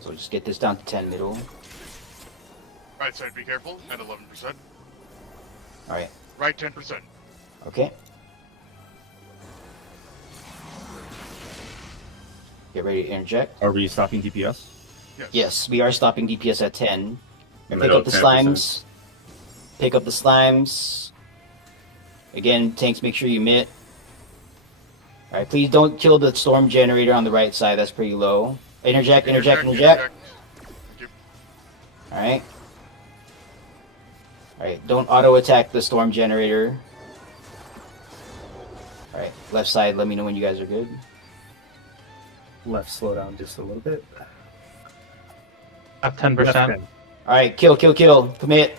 So just get this down to 10 middle. Right side, be careful, at 11%. Alright, Right 10%. okay. Get ready to interject. Are we stopping DPS? Yes. Yes, we are stopping DPS at 10. And pick Middle, up the 10%. slimes. Pick up the slimes. Again, tanks, make sure you mitt. Alright, please don't kill the storm generator on the right side. That's pretty low. Interject, interject, interject. Thank you. Alright. Alright, don't auto-attack the storm generator. Alright, left side, let me know when you guys are good. Left, slow down just a little bit. At 10%. Left 10. Alright, kill, kill, kill. Commit.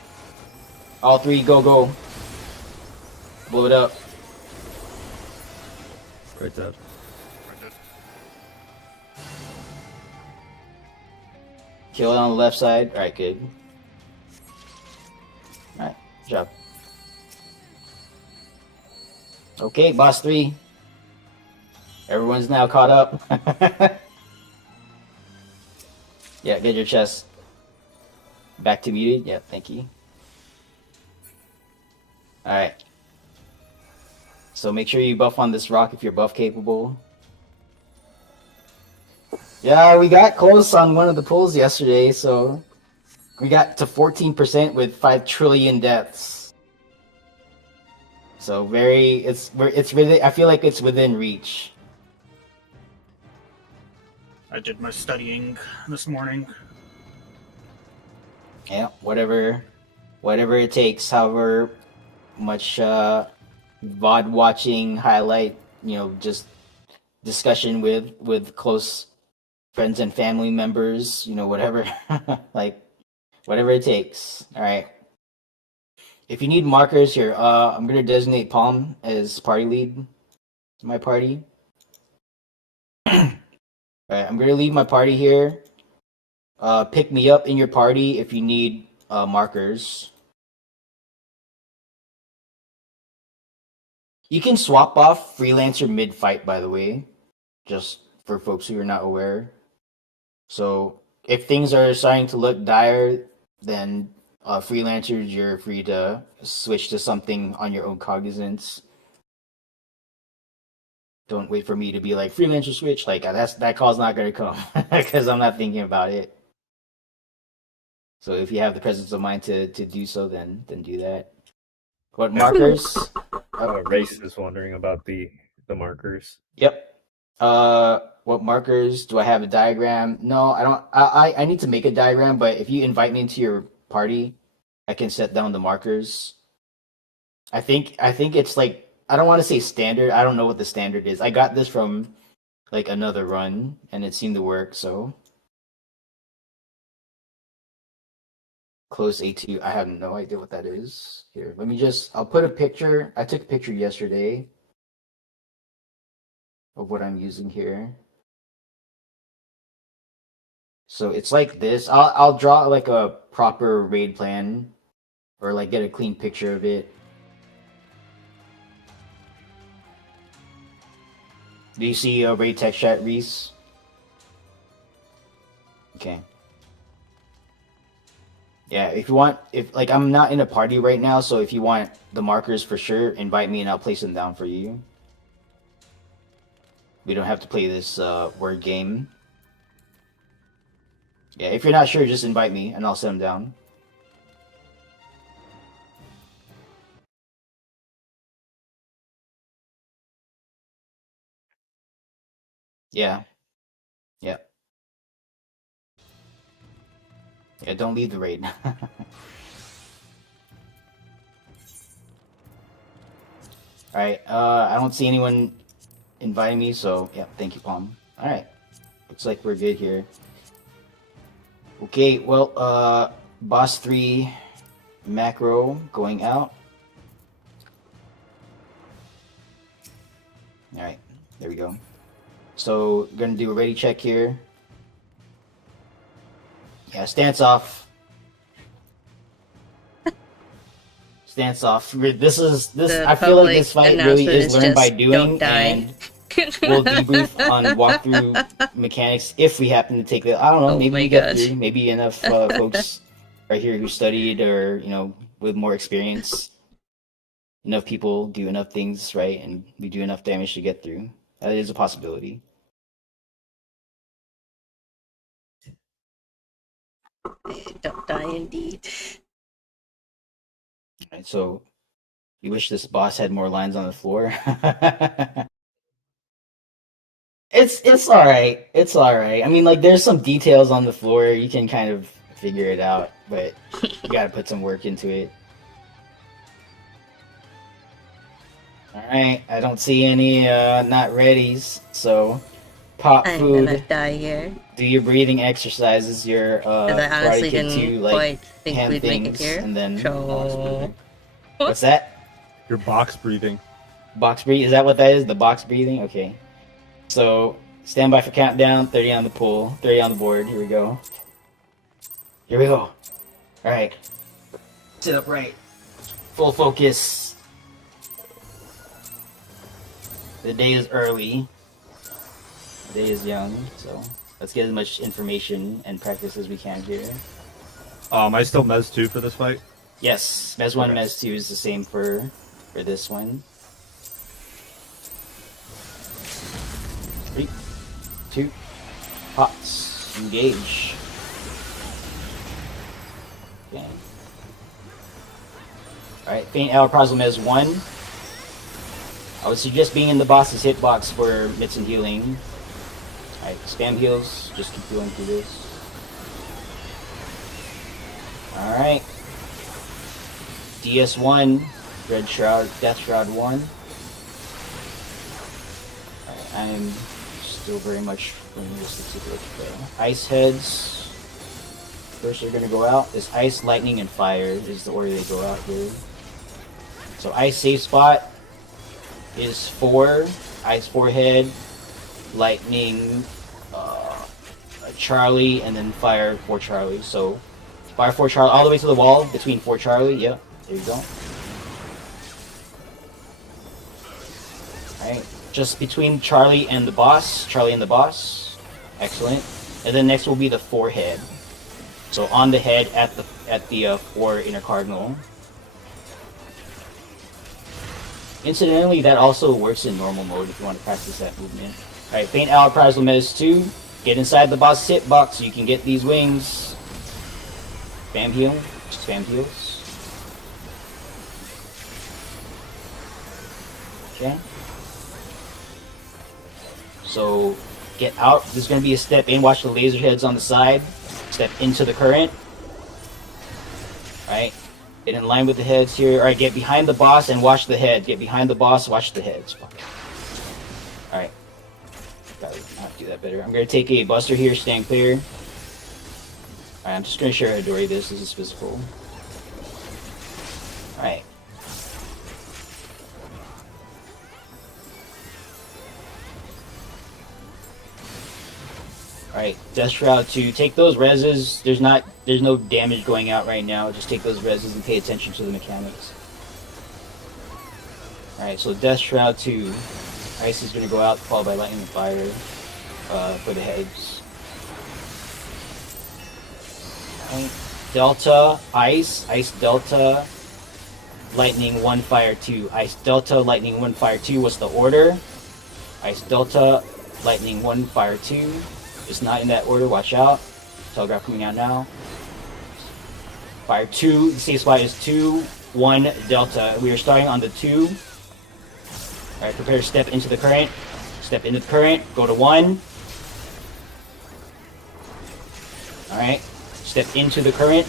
All three, go, go. Blow it up. Right dead. Right dead. Kill it on the left side. Alright, good. Alright, good job. Okay, boss 3. Everyone's now caught up. Yeah, get your chest back to muted. Yeah, thank you. Alright. So make sure you buff on this rock if you're buff capable. Yeah, we got close on one of the pulls yesterday, so we got to 14% with 5 trillion deaths. So it's really, I feel like it's within reach. I did my studying this morning. Yeah, whatever it takes, however much VOD watching, highlight, just discussion with close friends and family members, whatever, like whatever it takes. All right. If you need markers here, I'm gonna designate Palm as party lead to my party. All right, I'm gonna leave my party here. Pick me up in your party if you need markers. You can swap off Freelancer mid-fight, by the way, just for folks who are not aware. So if things are starting to look dire, then Freelancers, you're free to switch to something on your own cognizance. Don't wait for me to be like, Freelancer switch, like that call's not gonna come because I'm not thinking about it. So if you have the presence of mind to do so, then do that. What markers? Race is wondering about the markers. Yep. What markers? Do I have a diagram? No, I don't. I need to make a diagram, but if you invite me into your party, I can set down the markers. I think it's like, I don't want to say standard. I don't know what the standard is. I got this from like another run and it seemed to work, so. Close A2. I have no idea what that is. Here, I'll put a picture. I took a picture yesterday of what I'm using here. So it's like this. I'll draw like a proper raid plan or like get a clean picture of it. Do you see a raid text chat, Reese? Okay. Yeah, if you want, like I'm not in a party right now, so if you want the markers for sure, invite me and I'll place them down for you. We don't have to play this word game. Yeah, if you're not sure, just invite me and I'll set them down. Yeah. Yeah. Yeah, don't leave the raid. Alright, I don't see anyone inviting me, so yeah, thank you, Palm. Alright. Looks like we're good here. Okay, well, boss 3 macro going out. Alright, there we go. So, we're gonna do a ready check here. Yeah, stance off. Stance off. This. I feel like this fight really is learned by doing, and we'll debrief on walkthrough mechanics if we happen to take the. I don't know. Maybe we get through. Maybe enough folks right here who studied, or with more experience. Enough people do enough things right, and we do enough damage to get through. That is a possibility. Don't die indeed. Alright, so you wish this boss had more lines on the floor. It's alright. It's alright. I mean, like, there's some details on the floor. You can kind of figure it out, but you gotta put some work into it. Alright, I don't see any not readies, so pop I'm food. gonna die here. Do your breathing exercises, your Because I honestly Karate Kid didn't 2, like, quite think hand we'd make it things, here. and then So- box breathing. What's that? Your box breathing. Box breathing? Is that what that is? The box breathing? Okay. So, stand by for countdown. 30 on the pool. 30 on the board. Here we go. Here we go. Alright. Sit up right. Full focus. The day is early. The day is young, so let's get as much information and practice as we can here. I still Mez 2 for this fight? Yes, Mez 1 Okay. Mez 2 is the same for this one. 3, 2, pots, engage. Okay. Alright, faint out Prazle Mez 1. I would suggest being in the boss's hitbox for mitts and healing. Alright, spam heals, just keep going through this. Alright. DS1, Red Shroud, Death Shroud 1. Alright, I'm still very much familiar with the Ice Heads. First are gonna go out. This Ice, Lightning, and Fire is the order they go out here. So Ice safe spot is 4, Ice Forehead, Lightning, Charlie, and then Fire for Charlie. So Fire for Charlie all the way to the wall between 4 Charlie. Yep, there you go. Alright, just between Charlie and the boss. Charlie and the boss. Excellent. And then next will be the forehead. So on the head at the 4 inner cardinal. Incidentally, that also works in normal mode if you want to practice that movement. Alright, faint out Prazle Mez 2. Get inside the boss hitbox so you can get these wings. Spam heal. Spam heals. Okay. So get out. There's going to be a step in. Watch the laser heads on the side. Step into the current. Alright. Get in line with the heads here. Alright, get behind the boss and watch the head. Get behind the boss, watch the heads. Alright. Gotta have to do that better. I'm going to take a buster here, stand clear. Alright, I'm just going to share Hidori this. This is physical. Alright. Alright, Death Shroud to take those reses. There's no damage going out right now. Just take those reses and pay attention to the mechanics. Alright, so Death Shroud 2. Ice is going to go out, followed by Lightning and Fire for the heads. Right. Delta, Ice, Ice Delta, Lightning 1, Fire 2. Ice Delta, Lightning 1, Fire 2 was the order. Ice Delta, Lightning 1, Fire 2. It's not in that order, watch out. Telegraph coming out now. Fire 2, the safe spot is 2, 1, Delta. We are starting on the 2. Alright, prepare to step into the current. Step into the current, go to 1. Alright, step into the current,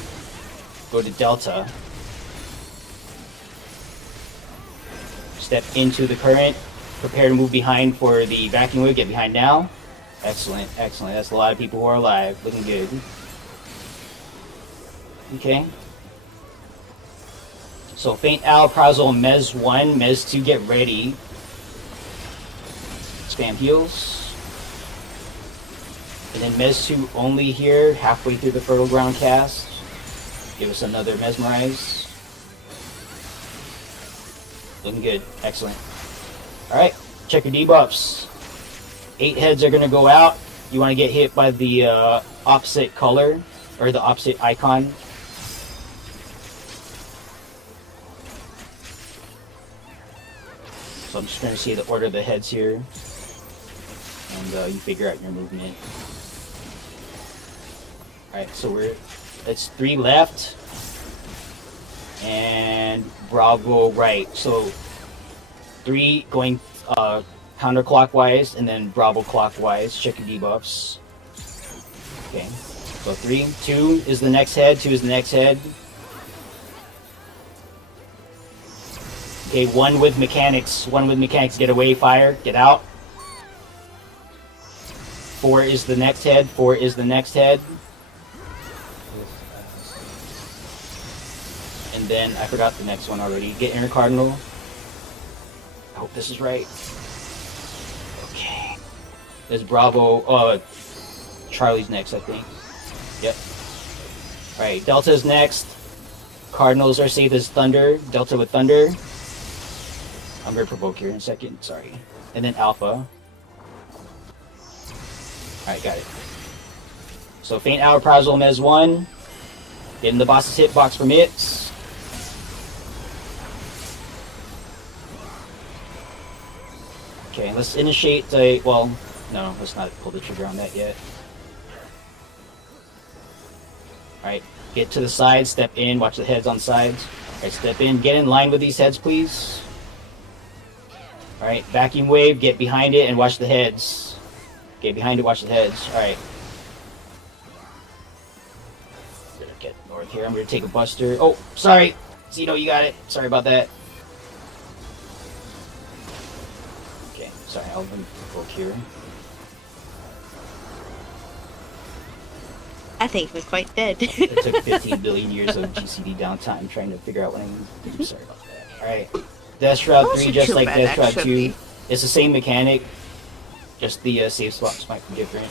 go to Delta. Step into the current, prepare to move behind for the vacuum wave, get behind now. Excellent, excellent. That's a lot of people who are alive. Looking good. Okay. So faint Owl, Prazle, Mez 1, Mez 2, get ready. Spam heals. And then Mez 2 only here, halfway through the Fertile Ground cast. Give us another Mesmerize. Looking good. Excellent. Alright, check your debuffs. 8 heads are going to go out. You want to get hit by the opposite color, or the opposite icon. So I'm just going to see the order of the heads here. And you figure out your movement. Alright, so it's 3 left. And Bravo right. So 3 going counterclockwise, and then Bravo clockwise. Check your debuffs. Okay. So 3, 2 is the next head, 2 is the next head. Okay, 1 with mechanics. 1 with mechanics, get away, fire, get out. 4 is the next head, 4 is the next head. And then, I forgot the next one already. Get inner cardinal. I hope this is right. Okay. There's Bravo, Charlie's next, I think. Yep. Alright, Delta's next. Cardinals are safe as Thunder. Delta with Thunder. I'm gonna provoke here in a second, sorry. And then Alpha. Alright, got it. So Faint Hour Prazole Mez 1. Getting the boss's hitbox from Ix. Okay, let's initiate the... Well, no, let's not pull the trigger on that yet. Alright, get to the side, step in, watch the heads on sides. Alright, step in, get in line with these heads, please. Alright, vacuum wave, get behind it and watch the heads. Get behind it, watch the heads. Alright. Gonna get north here, I'm gonna take a buster. Oh, sorry! Zeno, you got it. Sorry about that. Okay, sorry, I'll provoke here. I think we're quite dead. It took 15 billion years of GCD downtime trying to figure out what I need to do. Sorry about that. Alright. Death Shroud 3, just like Death Shroud 2. It's the same mechanic, just the save spots might be different.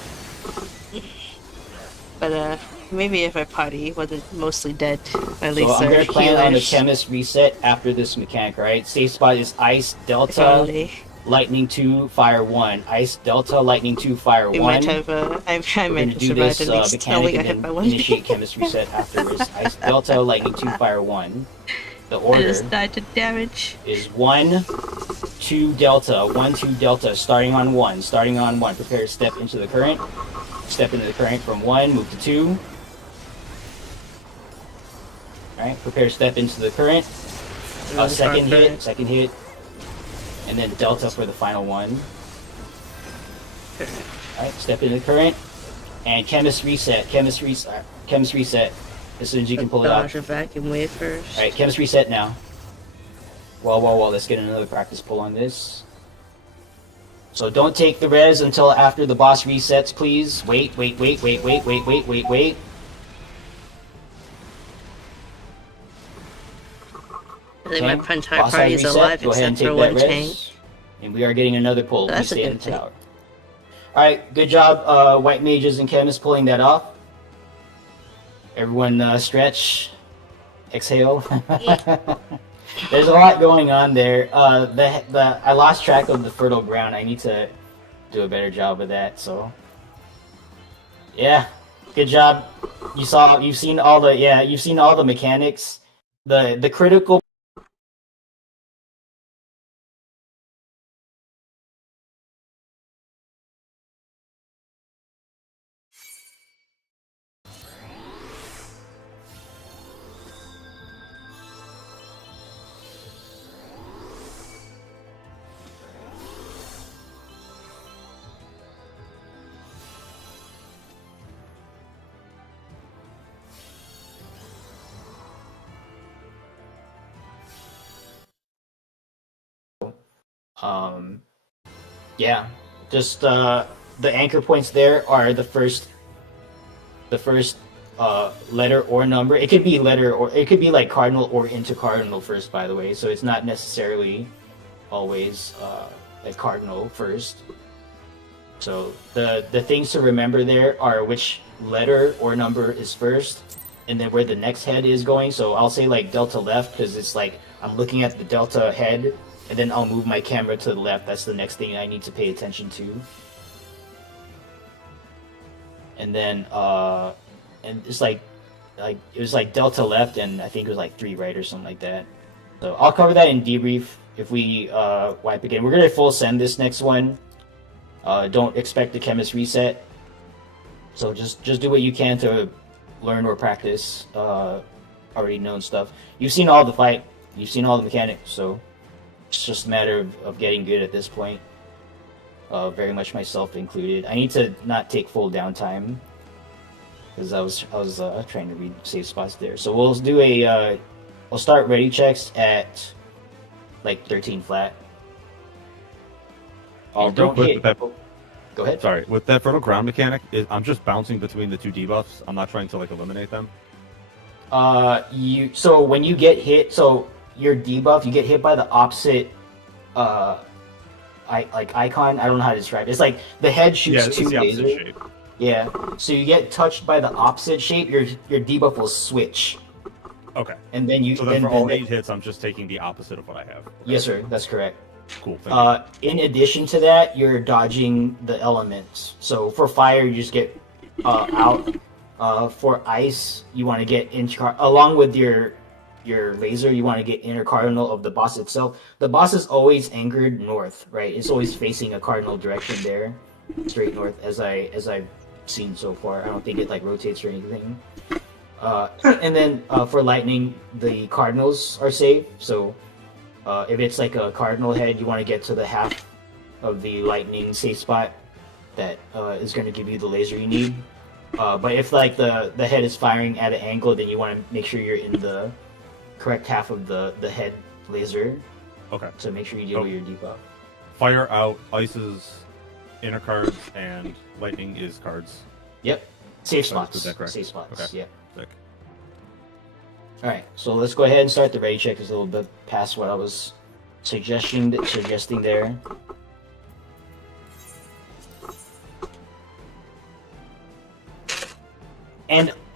But maybe if our party wasn't mostly dead, at least So I'm going to plan on the healers. Chemist reset after this mechanic, right? Save spot is Ice, Delta, Probably. Lightning 2, Fire 1. Ice, Delta, Lightning 2, Fire We 1. might have, I We're might going to have do survived this at least till we mechanic got and hit by then one. initiate Chemist reset afterwards. Ice, Delta, Lightning 2, Fire 1. The I order just died to damage. is 1, 2 Delta, 1, 2 Delta, starting on 1, starting on 1. Prepare to step into the current. Step into the current from 1, move to 2. Alright, prepare to step into the current. Second hit. And then Delta for the final one. Alright, step into the current. And Chemist reset. Chemist reset. As soon as you can pull it out. Dodge a vacuum wave first. Alright, Chemist reset now. Well, let's get another practice pull on this. So don't take the res until after the boss resets, please. Wait. I think my Okay, entire boss party has is reset. alive Go ahead and except take for that one tank. res. And we are getting another pull. That's We a stay in good the thing. tower. Alright, good job, white mages and chemists pulling that off. Everyone stretch. Exhale. There's a lot going on there. I lost track of the fertile ground. I need to do a better job of that, so. Yeah. Good job. You've seen all the mechanics. The critical yeah, just the anchor points there are the first letter or number. It could be letter or it could be like cardinal or into cardinal first, by the way. So it's not necessarily always like cardinal first. So the things to remember there are which letter or number is first, and then where the next head is going. So I'll say like delta left because it's like I'm looking at the delta head, and then I'll move my camera to the left. That's the next thing I need to pay attention to. And then and it's like it was like delta left, and I think it was like 3 right or something like that. So I'll cover that in debrief if we wipe again. We're gonna full send this next one. Don't expect the chemist reset. So just do what you can to learn or practice already known stuff. You've seen all the fight. You've seen all the mechanics. So it's just a matter of getting good at this point. Very much myself included. I need to not take full downtime because I was trying to read save spots there. So we'll do we'll start ready checks at like 13 flat. Real Don't quick, hit. with that, Go ahead. sorry, with that fertile ground mechanic, I'm just bouncing between the 2 debuffs. I'm not trying to like eliminate them. So when you get hit, so your debuff, you get hit by the opposite icon. I don't know how to describe it. It's like the head shoots Yeah, it's 2 the opposite lasers. shape. Yeah. So you get touched by the opposite shape, your debuff will switch, Okay. and then you. So then for then all 8 hits, I'm just taking the opposite of what I have. Okay. Yes, sir. That's correct. Cool. Thank you. In addition to that, you're dodging the elements. So for fire, you just get out. For ice, you want to get along with your laser. You want to get inner cardinal of the boss itself. The boss is always anchored north, right? It's always facing a cardinal direction there, straight north. As I've seen so far, I don't think it like rotates or anything. And then for lightning, the cardinals are safe. So if it's like a cardinal head, you want to get to the half of the lightning safe spot that is going to give you the laser you need. But if like the head is firing at an angle, then you want to make sure you're in the correct half of the head laser. Okay. So make sure you deal with your debuff. Fire out, ice is inner cards, and lightning is cards. Yep. Safe So I understood spots. that correct. Safe spots. Okay. Yep. Sick. All right. So let's go ahead and start the ready check. It's a little bit past what I was suggesting there.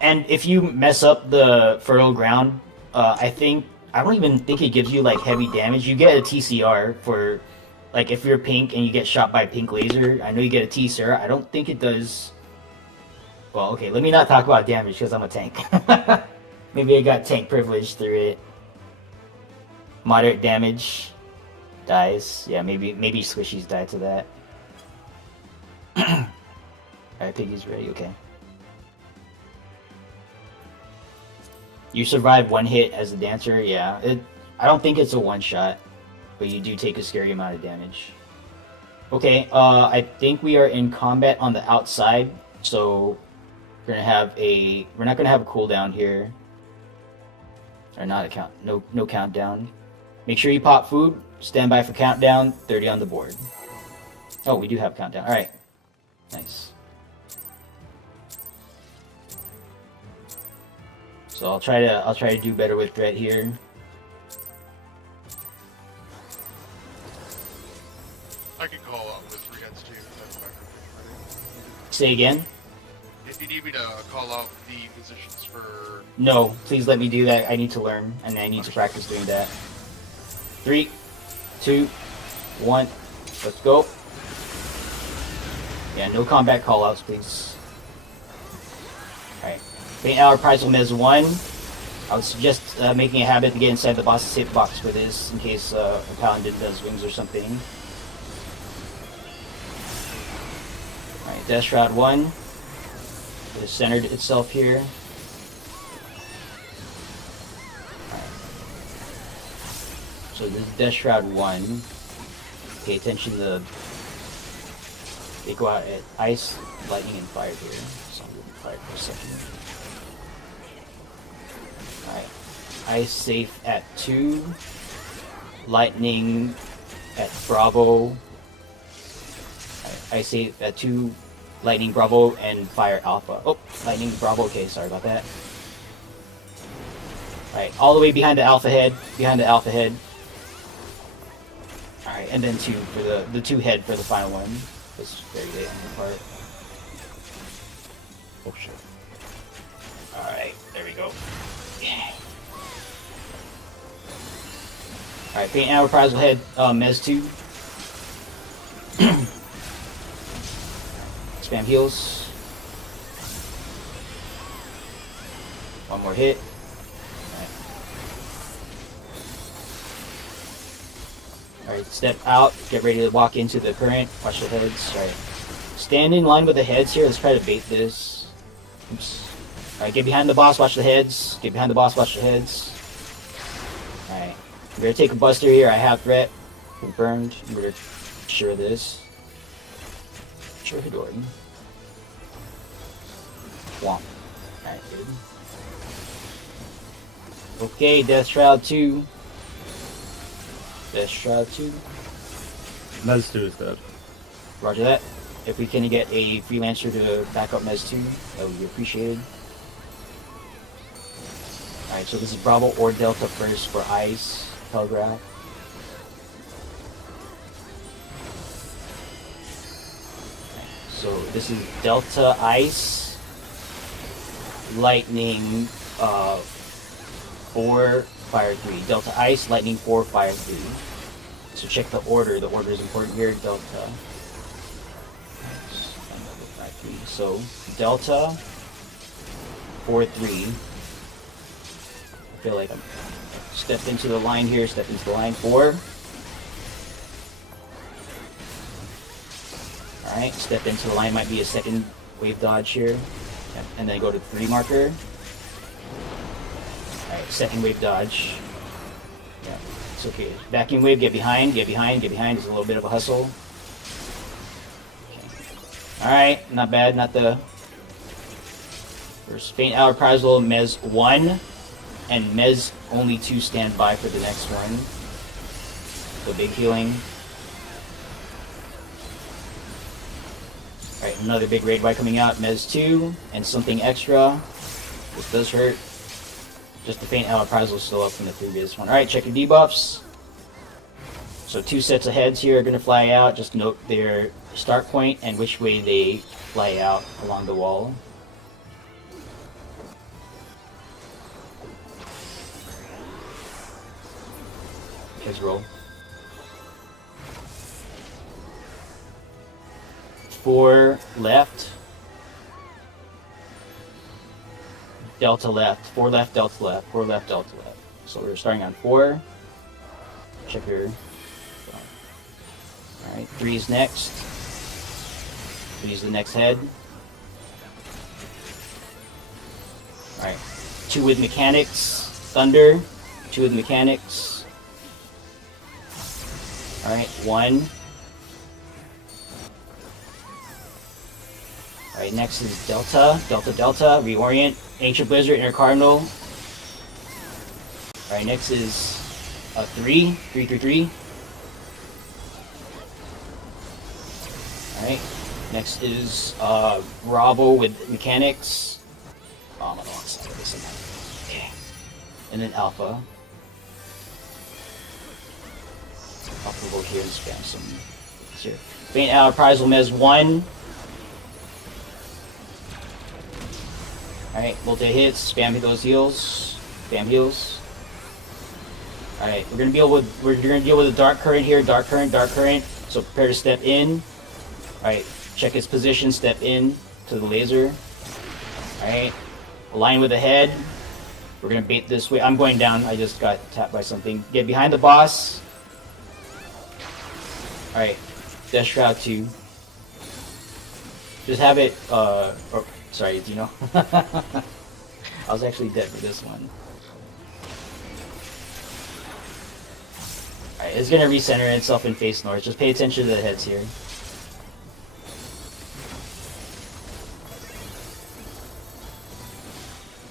And if you mess up the fertile ground, I don't even think it gives you like heavy damage. You get a TCR for like if you're pink and you get shot by a pink laser. I know you get a TCR. I don't think it does. Well, okay, let me not talk about damage because I'm a tank. Maybe I got tank privilege through it. Moderate damage dies. Yeah, maybe squishies die to that. Alright, Piggy's ready, okay. You survive one hit as a dancer, yeah. I don't think it's a one shot, but you do take a scary amount of damage. Okay, I think we are in combat on the outside, so we're not gonna have a cooldown here. Or not a count, no countdown. Make sure you pop food, stand by for countdown, 30 on the board. Oh, we do have countdown, alright. Nice. So I'll try to do better with threat here. I can call out with 3 heads too. If that's ready. Say again? If you need me to call out the positions for... No, please let me do that. I need to learn, and I need to practice doing that. 3, 2, 1, let's go. Yeah, no combat callouts, please. Alright. Faint Hour Prize will Mez 1. I would suggest making a habit to get inside the boss's safe box for this, in case a paladin does wings or something. Alright, Death Shroud 1. It has centered itself here. So this is Death Shroud 1. Pay attention to they go out at ice, lightning, and fire here. So I'm going to fire for a second. Alright. Ice safe at 2. Lightning at Bravo. Right. Ice safe at 2. Lightning Bravo and Fire Alpha. Oh, Lightning Bravo. Okay, sorry about that. Alright, all the way behind the Alpha head. Behind the Alpha head. Alright, and then 2 for the 2 head for the final one. That's very late on your part. Oh shit. Alright, there we go. Yeah. Alright, Faint Hour Prize will head Mez 2. Spam heals. One more hit. Alright, step out, get ready to walk into the current, watch the heads. Alright. Stand in line with the heads here, let's try to bait this. Oops. Alright, get behind the boss, watch the heads. Get behind the boss, watch the heads. Alright. I'm gonna take a buster here, I have threat. Confirmed. I'm gonna sure this. Sure Hidori. Womp. Alright, good. Okay, Death Shroud 2. Death Shroud 2. Mez 2 is dead. Roger that. If we can get a freelancer to back up Mez 2, that would be appreciated. Alright, so this is Bravo or Delta first for Ice, Telegraph. So this is Delta Ice, Lightning 4, Fire 3. Delta Ice, Lightning 4, Fire 3. So check the order. The order is important here. Delta. So Delta 4, 3. I feel like I'm stepped into the line here. Step into the line 4. Alright, step into the line, might be a second wave dodge here. Yep. And then go to 3 marker. Alright, second wave dodge. Yeah, it's okay. Vacuum wave, get behind, get behind, get behind. It's a little bit of a hustle. Okay. Alright, not bad, not the first. Faint Hour Prizal, Mez 1. And Mez only 2 stand by for the next one. The big healing. Alright, another big raid Y coming out, Mez 2, and something extra. This does hurt. Just the Faint Hour Prize is still up from the previous one. Alright, check your debuffs. So 2 sets of heads here are going to fly out. Just note their start point and which way they fly out along the wall. Heads roll. 4 left, Delta left, 4 left, Delta left, 4 left, Delta left. So we're starting on 4. Check your. Alright, 3 is next. 3 is the next head. Alright, 2 with mechanics, Thunder, 2 with mechanics. Alright, 1. Alright, next is Delta, Delta, Reorient, Ancient Blizzard, Inner Cardinal. Alright, next is 3. Alright, next is Bravo with Mechanics. Oh, I'm on the wrong side of this somehow. Okay. And then Alpha. Alpha will go here and spam some. Here. Faint Hour Prize will Mez 1. Alright, multi-hits, spam those heals. Spam heals. Alright, we're gonna deal with a dark current here, dark current. So prepare to step in. Alright, check its position, step in to the laser. Alright. Align with the head. We're gonna bait this way. I'm going down, I just got tapped by something. Get behind the boss. Alright. Death Shroud 2. Just have it sorry, do you know? I was actually dead for this one. Alright, it's gonna recenter itself in face north. Just pay attention to the heads here.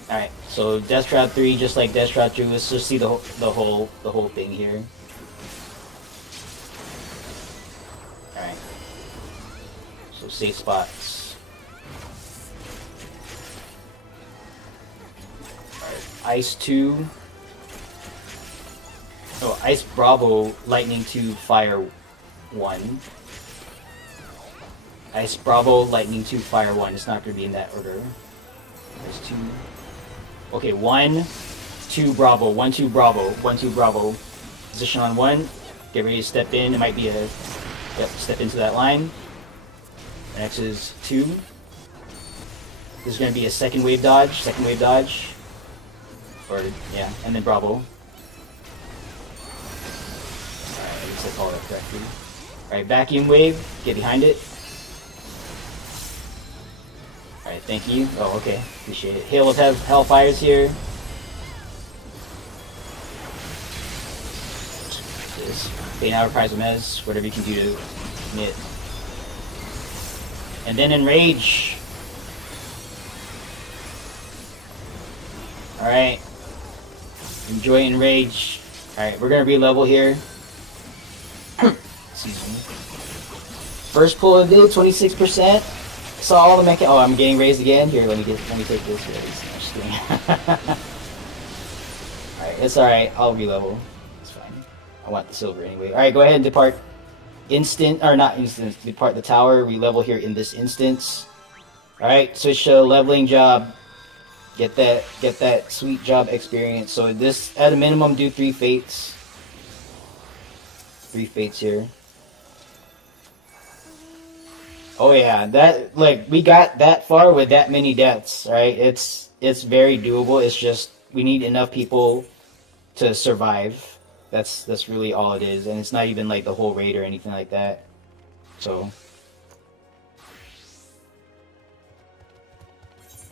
Alright, so Death Trap 3, just like Death Trap 2, let's just see the whole thing here. Alright. So safe spots. Ice 2. Oh, Ice Bravo, Lightning 2, Fire 1. Ice Bravo, Lightning 2, Fire 1. It's not going to be in that order. Ice 2. Okay, 1, 2, Bravo. 1, 2, Bravo. 1, 2, Bravo. Position on 1. Get ready to step in. It might be a... Yep, step into that line. The next is 2. This is going to be a second wave dodge. Or, yeah, and then Bravo. Alright, at least I call it correctly. Alright, Vacuum Wave, get behind it. Alright, thank you. Oh, okay, appreciate it. Hail of Hellfires here. This Faint Hour Prize of Mez, whatever you can do to commit. And then Enrage. Alright. Enjoy Enrage. Alright, we're gonna re-level here. Excuse me. First pull of the deal, 26%. Saw all the mecha. Oh, I'm getting raised again. Here, let me take this raise. No, just kidding. Alright, it's alright. I'll re-level. It's fine. I want the silver anyway. Alright, go ahead and depart. instant, or not instance, depart the tower, re-level here in this instance. Alright, switch to leveling job. Get that sweet job experience. So this, at a minimum, do 3 fates. 3 fates here. Oh yeah, that, like, we got that far with that many deaths, right? It's very doable. It's just we need enough people to survive. That's really all it is, and it's not even like the whole raid or anything like that. So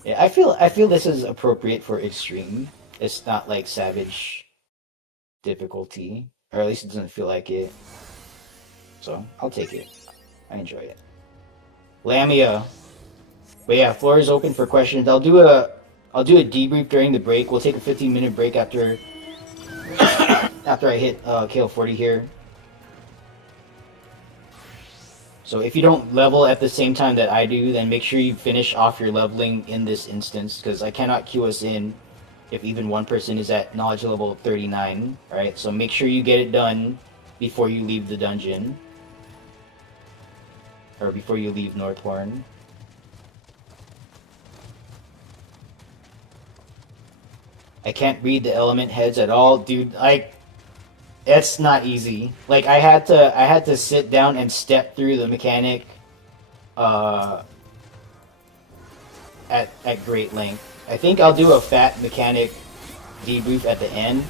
yeah, I feel this is appropriate for extreme. It's not like savage difficulty, or at least it doesn't feel like it. So I'll take it. I enjoy it. Lamia. But yeah, floor is open for questions. I'll do a debrief during the break. We'll take a 15-minute break after I hit KL 40 here. So if you don't level at the same time that I do, then make sure you finish off your leveling in this instance, because I cannot queue us in if even one person is at knowledge level 39. Alright, so make sure you get it done before you leave the dungeon. Or before you leave Northhorn. I can't read the element heads at all, dude. It's not easy. Like I had to sit down and step through the mechanic at great length. I think I'll do a fat mechanic debrief at the end.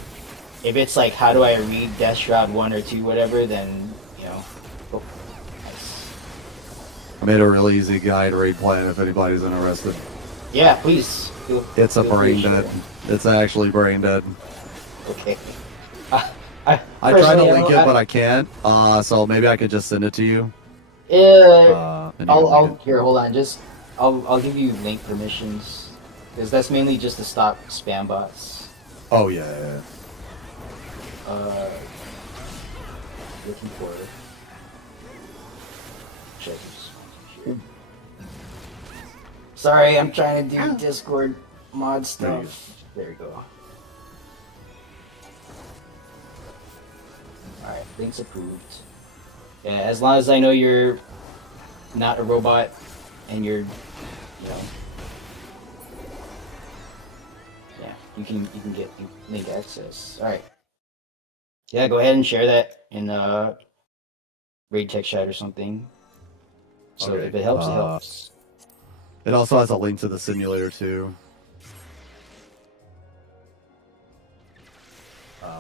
If it's like, how do I read Death Shroud 1 or 2, whatever, then, you know. Oh, nice. I made a really easy guide raid plan if anybody's interested. Yeah, please. It's a brain dead. It's actually brain dead. Okay. I tried to link it, but I can't. So maybe I could just send it to you. I'll here. Hold on. I'll give you link permissions, because that's mainly just to stop spam bots. Oh yeah. Looking for it. Check here. Sorry, I'm trying to do Discord mod stuff. There we go. Alright, links approved. Yeah, as long as I know you're not a robot and you're, you know, yeah, you can get link access. Alright. Yeah, go ahead and share that in raid tech chat or something. So Okay. if it helps, it helps. It also has a link to the simulator too.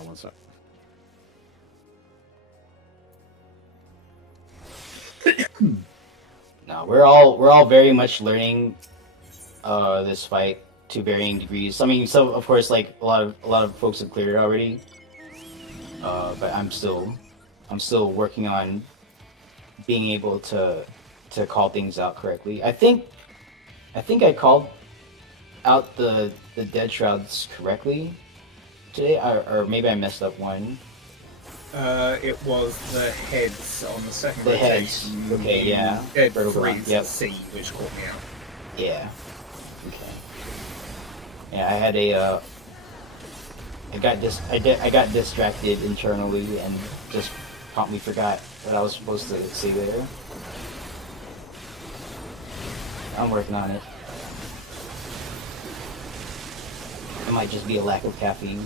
One sec. No, we're all very much learning this fight to varying degrees. I mean, so of course, like a lot of folks have cleared it already, but I'm still working on being able to call things out correctly. I think I called out the dead shrouds correctly today, or maybe I messed up one. It was the heads on the second The rotation. heads. Okay, yeah. Dead Vertical freeze one, yep. C, which caught me out. Yeah. Okay. Yeah, I had a I got distracted internally and just promptly forgot what I was supposed to say there. I'm working on it. It might just be a lack of caffeine.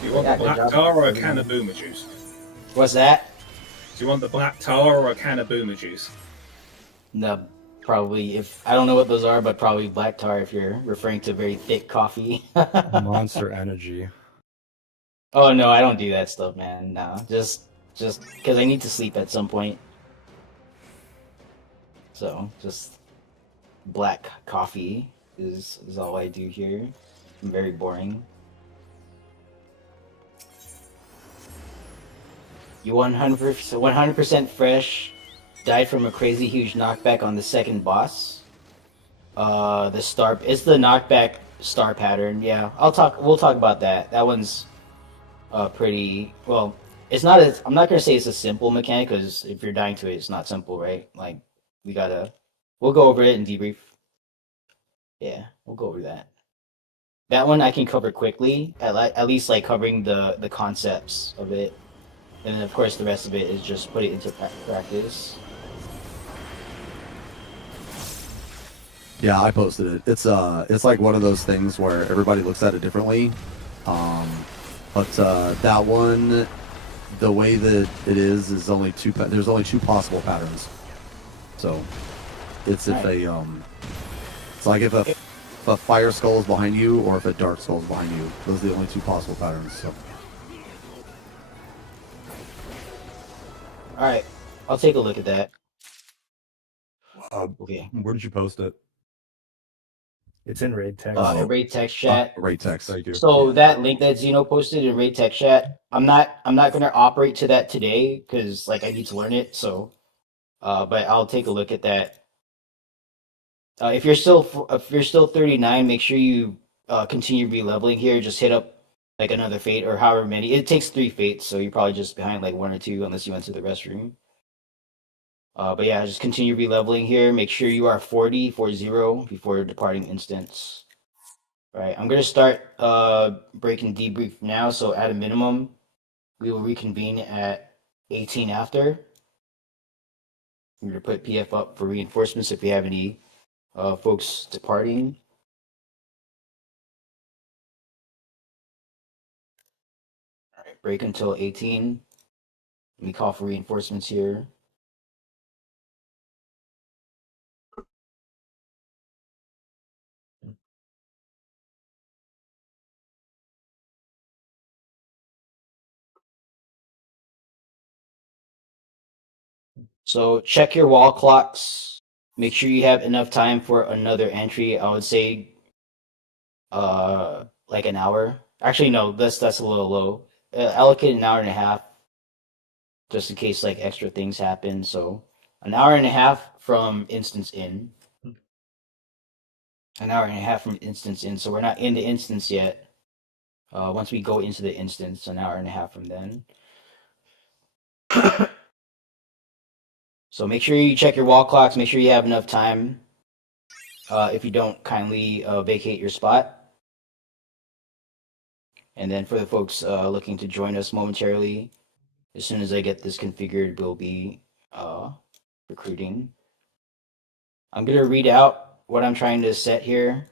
Do you want Yeah, the good black job. tar or a can of boomer juice? What's that? Do you want the black tar or a can of boomer juice? No, probably, if I don't know what those are, but probably black tar if you're referring to very thick coffee. Monster Energy. Oh no, I don't do that stuff, man. No, just because I need to sleep at some point. So just black coffee is all I do here. I'm very boring. You 100% fresh. Died from a crazy huge knockback on the second boss. The star it's the knockback star pattern. Yeah, we'll talk about that. That one's pretty well. It's not as I'm not gonna say it's a simple mechanic, because if you're dying to it, it's not simple, right? Like we'll go over it and debrief Yeah, we'll go over that. That one I can cover quickly, at least like covering the concepts of it, and then of course the rest of it is just put it into practice. Yeah, I posted it. It's like one of those things where everybody looks at it differently. But that one, the way that it is only two. There's only two possible patterns. So it's if it's like if a fire skull is behind you or if a dark skull is behind you. Those are the only two possible patterns. So. All right, I'll take a look at that. Okay. Where did you post it? It's in raid text. Raid text chat. Raid text. Thank you. So that link that Zeno posted in raid text chat, I'm not gonna operate to that today because like I need to learn it. So, but I'll take a look at that. If you're still 39, make sure you continue re-leveling here. Just hit up like another fate or however many. It takes 3 fates, so you're probably just behind like 1 or 2 unless you went to the restroom. But yeah, just continue re-leveling here. Make sure you are 40 before departing instance. All right, I'm gonna start breaking debrief now. So at a minimum, we will reconvene at 18 after. I'm gonna put PF up for reinforcements if we have any folks departing. All right, break until 18. Let me call for reinforcements here. So check your wall clocks. Make sure you have enough time for another entry. I would say like an hour. Actually no, that's a little low. Allocate an hour and a half just in case like extra things happen. So an hour and a half from instance in. An hour and a half from instance in. So we're not in the instance yet. Once we go into the instance, an hour and a half from then. So make sure you check your wall clocks. Make sure you have enough time. If you don't, kindly vacate your spot. And then for the folks looking to join us momentarily, as soon as I get this configured, we'll be recruiting. I'm gonna read out what I'm trying to set here.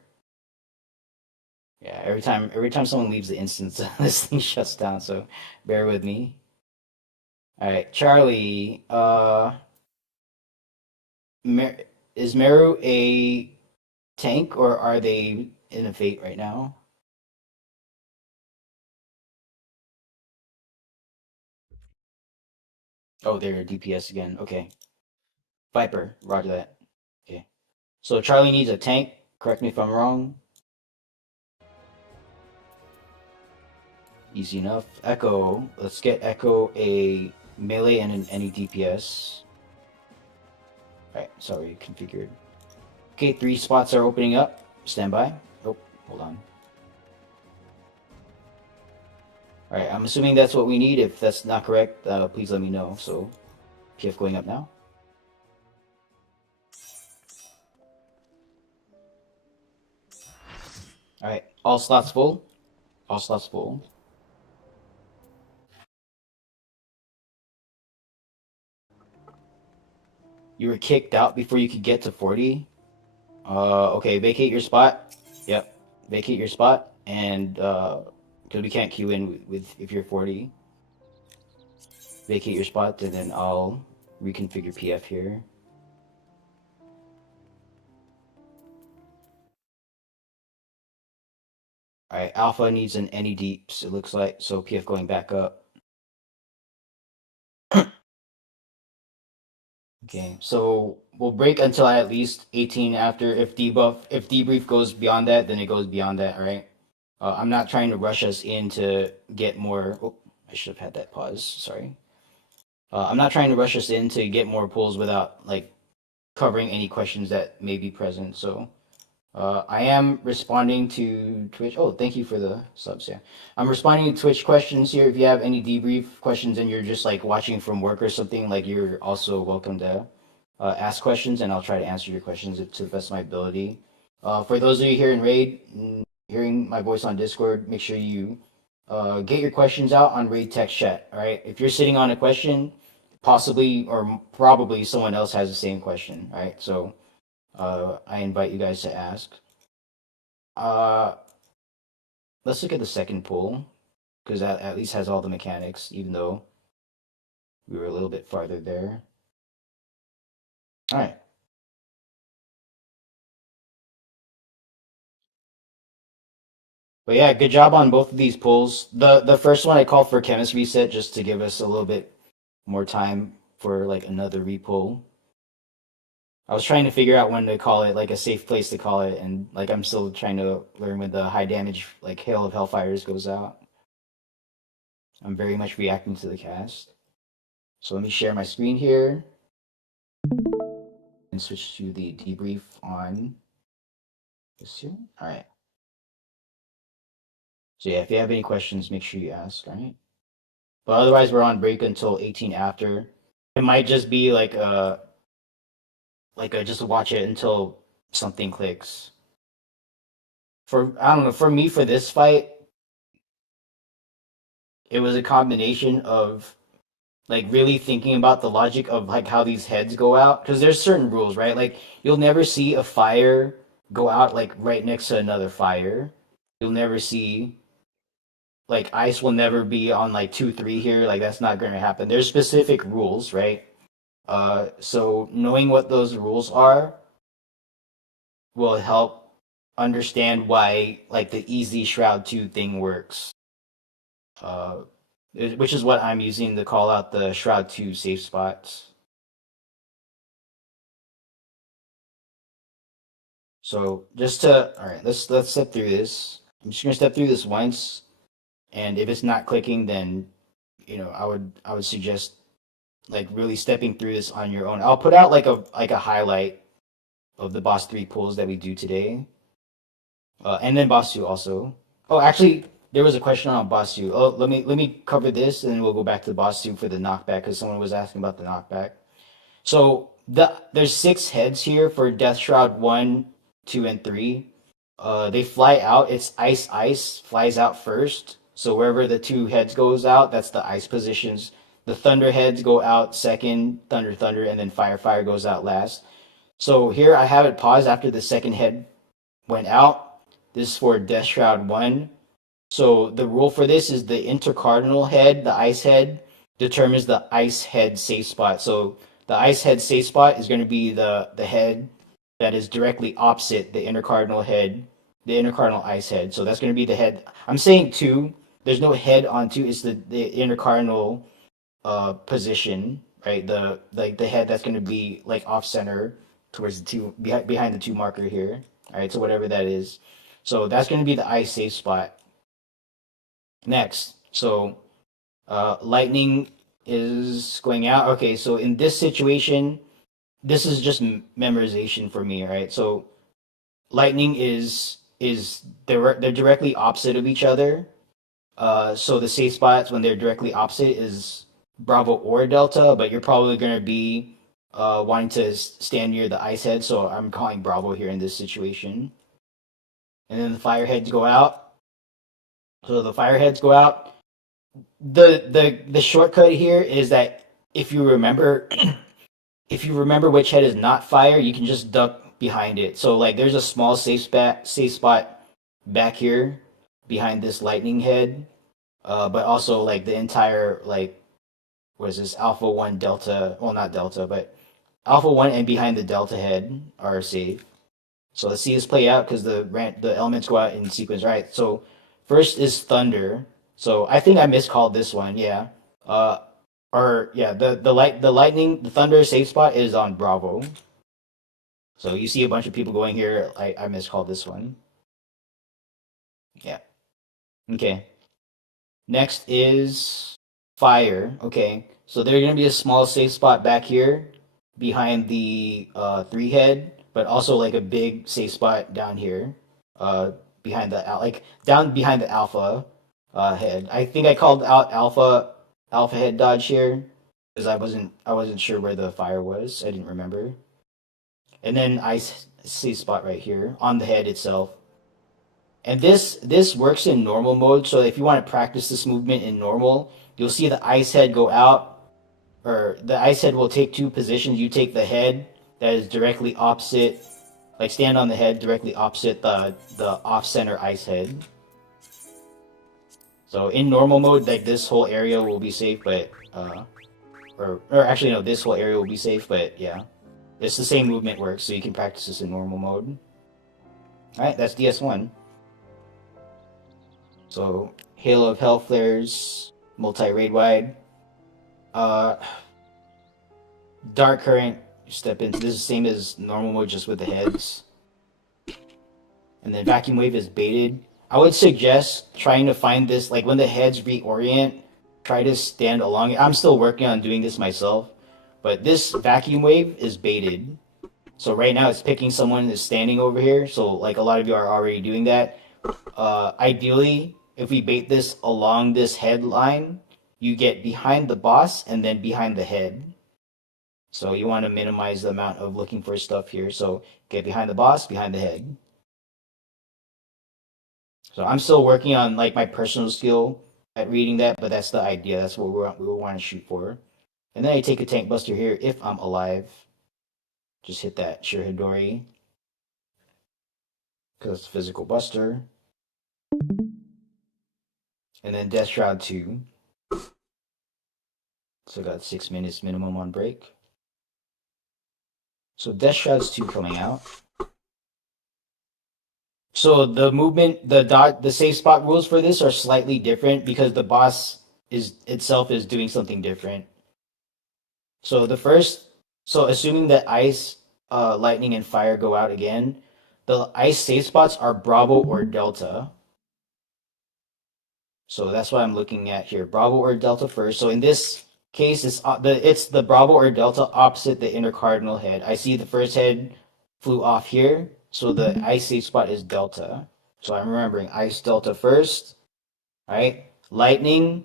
Yeah, every time someone leaves the instance, this thing shuts down. So bear with me. All right, Charlie. Is Meru a tank or are they in a fate right now? Oh, they're DPS again. Okay. Viper, roger that. Okay. So Charlie needs a tank. Correct me if I'm wrong. Easy enough. Echo. Let's get Echo a melee and an any DPS. Alright, sorry, configured. Okay, 3 spots are opening up. Stand by. Oh, hold on. Alright, I'm assuming that's what we need. If that's not correct, please let me know. So, PF going up now. Alright, all slots full. All slots full. You were kicked out before you could get to 40. Okay, vacate your spot. Yep, vacate your spot, and because we can't queue in with if you're 40. Vacate your spot, and then I'll reconfigure PF here. All right, Alpha needs an any deeps. It looks like so. PF going back up. Okay, so we'll break until at least 18 after. If debrief goes beyond that, then it goes beyond that, all right? I'm not trying to rush us in to get more. Oh, I should have had that pause. Sorry. I'm not trying to rush us in to get more pulls without like covering any questions that may be present. So I am responding to Twitch. Oh, thank you for the subs. Yeah, I'm responding to Twitch questions here. If you have any debrief questions and you're just like watching from work or something, like you're also welcome to ask questions, and I'll try to answer your questions to the best of my ability. For those of you here in Raid, hearing my voice on Discord, make sure you get your questions out on Raid text chat. All right. If you're sitting on a question, possibly or probably someone else has the same question. All right. So I invite you guys to ask. Let's look at the second pool because that at least has all the mechanics, even though we were a little bit farther there. All right. But yeah, good job on both of these pulls. The first one I called for chemistry reset just to give us a little bit more time for like another repull. I was trying to figure out when to call it, like a safe place to call it, and like I'm still trying to learn when the high damage like Hail of Hellfires goes out. I'm very much reacting to the cast. So let me share my screen here and switch to the debrief on this here. All right. So yeah, if you have any questions, make sure you ask. All right. But otherwise, we're on break until 18 after. It might just be like a just watch it until something clicks. For I don't know, for me for this fight, it was a combination of like really thinking about the logic of like how these heads go out because there's certain rules, right? Like you'll never see a fire go out like right next to another fire. You'll never see like ice will never be on like 2-3 here. Like that's not going to happen. There's specific rules, right? So knowing what those rules are will help understand why like the easy Shroud 2 thing works. Which is what I'm using to call out the Shroud 2 safe spots. So just to all right, let's step through this. I'm just gonna step through this once, and if it's not clicking, then I would suggest like really stepping through this on your own. I'll put out like a highlight of the boss 3 pulls that we do today, and then boss 2 also. Oh, actually, there was a question on boss 2. Oh, let me cover this, and then we'll go back to boss 2 for the knockback because someone was asking about the knockback. So there's 6 heads here for Death Shroud 1, 2, and 3. They fly out. It's ice flies out first. So wherever the 2 heads goes out, that's the ice positions. The thunder heads go out second, thunder, and then fire goes out last. So here I have it paused after the second head went out. This is for Death Shroud 1. So the rule for this is the intercardinal head, the ice head, determines the ice head safe spot. So the ice head safe spot is going to be the head that is directly opposite the intercardinal head, the intercardinal ice head. So that's going to be the head. I'm saying 2. There's no head on 2. It's the intercardinal position, right? The head that's going to be like off center towards the 2 behind the 2 marker here. All right, so whatever that is. So that's going to be the ice safe spot. Next, so lightning is going out. Okay, so in this situation, this is just memorization for me, right? So lightning is they're directly opposite of each other. So the safe spots when they're directly opposite is Bravo or Delta, but you're probably going to be wanting to stand near the ice head, so I'm calling Bravo here in this situation. And then the fire heads go out. So the fire heads go out. The shortcut here is that if you remember which head is not fire, you can just duck behind it. So like there's a small safe spot back here behind this lightning head, but also like the entire like what is this Alpha 1 Delta? Well, not Delta, but Alpha 1 and behind the Delta head are safe. So let's see this play out because the elements go out in sequence, right? So first is thunder. So I think I miscalled this one. Yeah. The thunder safe spot is on Bravo. So you see a bunch of people going here. I miscalled this one. Yeah. Okay. Next is fire. Okay. So there's gonna be a small safe spot back here behind the 3 head, but also like a big safe spot down here. Behind down behind the alpha head. I think I called out alpha head dodge here because I wasn't sure where the fire was. I didn't remember. and then ice safe spot right here on the head itself. And this works in normal mode. So if you want to practice this movement in normal, you'll see the ice head go out, or the ice head will take two positions. You take the head that is directly opposite, like stand on the head directly opposite the off center ice head. So in normal mode, like this whole area will be safe, but or actually no, this whole area will be safe, but yeah, it's the same movement works, so you can practice this in normal mode. All right, that's DS1. So Hail of Hell Flares, multi-raid wide. Dark Current, step in. This is the same as normal mode, just with the heads. And then Vacuum Wave is baited. I would suggest trying to find this, like when the heads reorient, try to stand along it. I'm still working on doing this myself, but this Vacuum Wave is baited. So right now it's picking someone that's standing over here. So like a lot of you are already doing that. Ideally, if we bait this along this head line, you get behind the boss and then behind the head. So you want to minimize the amount of looking for stuff here. So get behind the boss, behind the head. So I'm still working on like my personal skill at reading that, but that's the idea. That's what we want to shoot for. And then I take a tank buster here if I'm alive. Just hit that Shirahidori, because it's physical buster. And then Death Shroud 2. So got 6 minutes minimum on break. So Death Shroud's 2 coming out. So the movement, the safe spot rules for this are slightly different because the boss itself is doing something different. So assuming that ice, lightning, and fire go out again, the ice safe spots are Bravo or Delta. So that's what I'm looking at here, Bravo or Delta first. So in this case, it's the Bravo or Delta opposite the inner cardinal head. I see the first head flew off here, so the ice safe spot is Delta. So I'm remembering ice Delta first, right? Lightning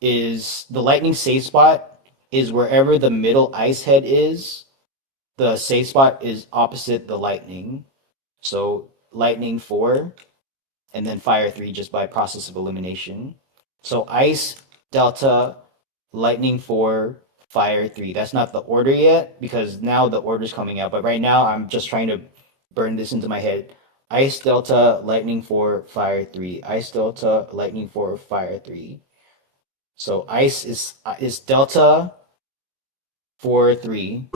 safe spot is wherever the middle ice head is. The safe spot is opposite the lightning. So lightning 4, and then fire 3 just by process of elimination. So ice, Delta, lightning 4, fire 3. That's not the order yet because now the order's coming out. But right now I'm just trying to burn this into my head. Ice, Delta, lightning 4, fire 3. Ice, Delta, lightning 4, fire 3. So ice is Delta 4, 3.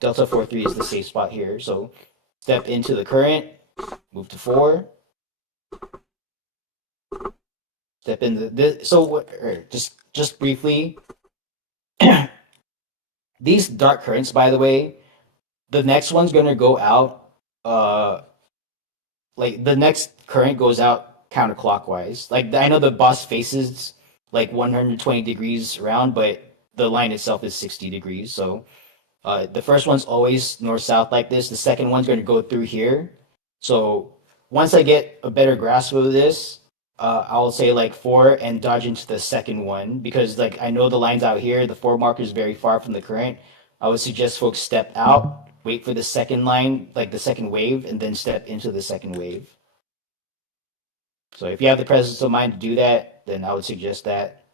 Delta 4, 3 is the safe spot here. So step into the current, move to 4. Step into this. So just briefly, these dark currents, by the way, the next one's gonna go out. Like the next current goes out counterclockwise. Like I know the boss faces like 120 degrees around, but the line itself is 60 degrees. So the first one's always north-south like this. The second one's gonna go through here. So once I get a better grasp of this, I'll say like 4 and dodge into the second one because like I know the lines out here, the 4 marker is very far from the current. I would suggest folks step out, wait for the second line, like the second wave, and then step into the second wave. So if you have the presence of mind to do that, then I would suggest that.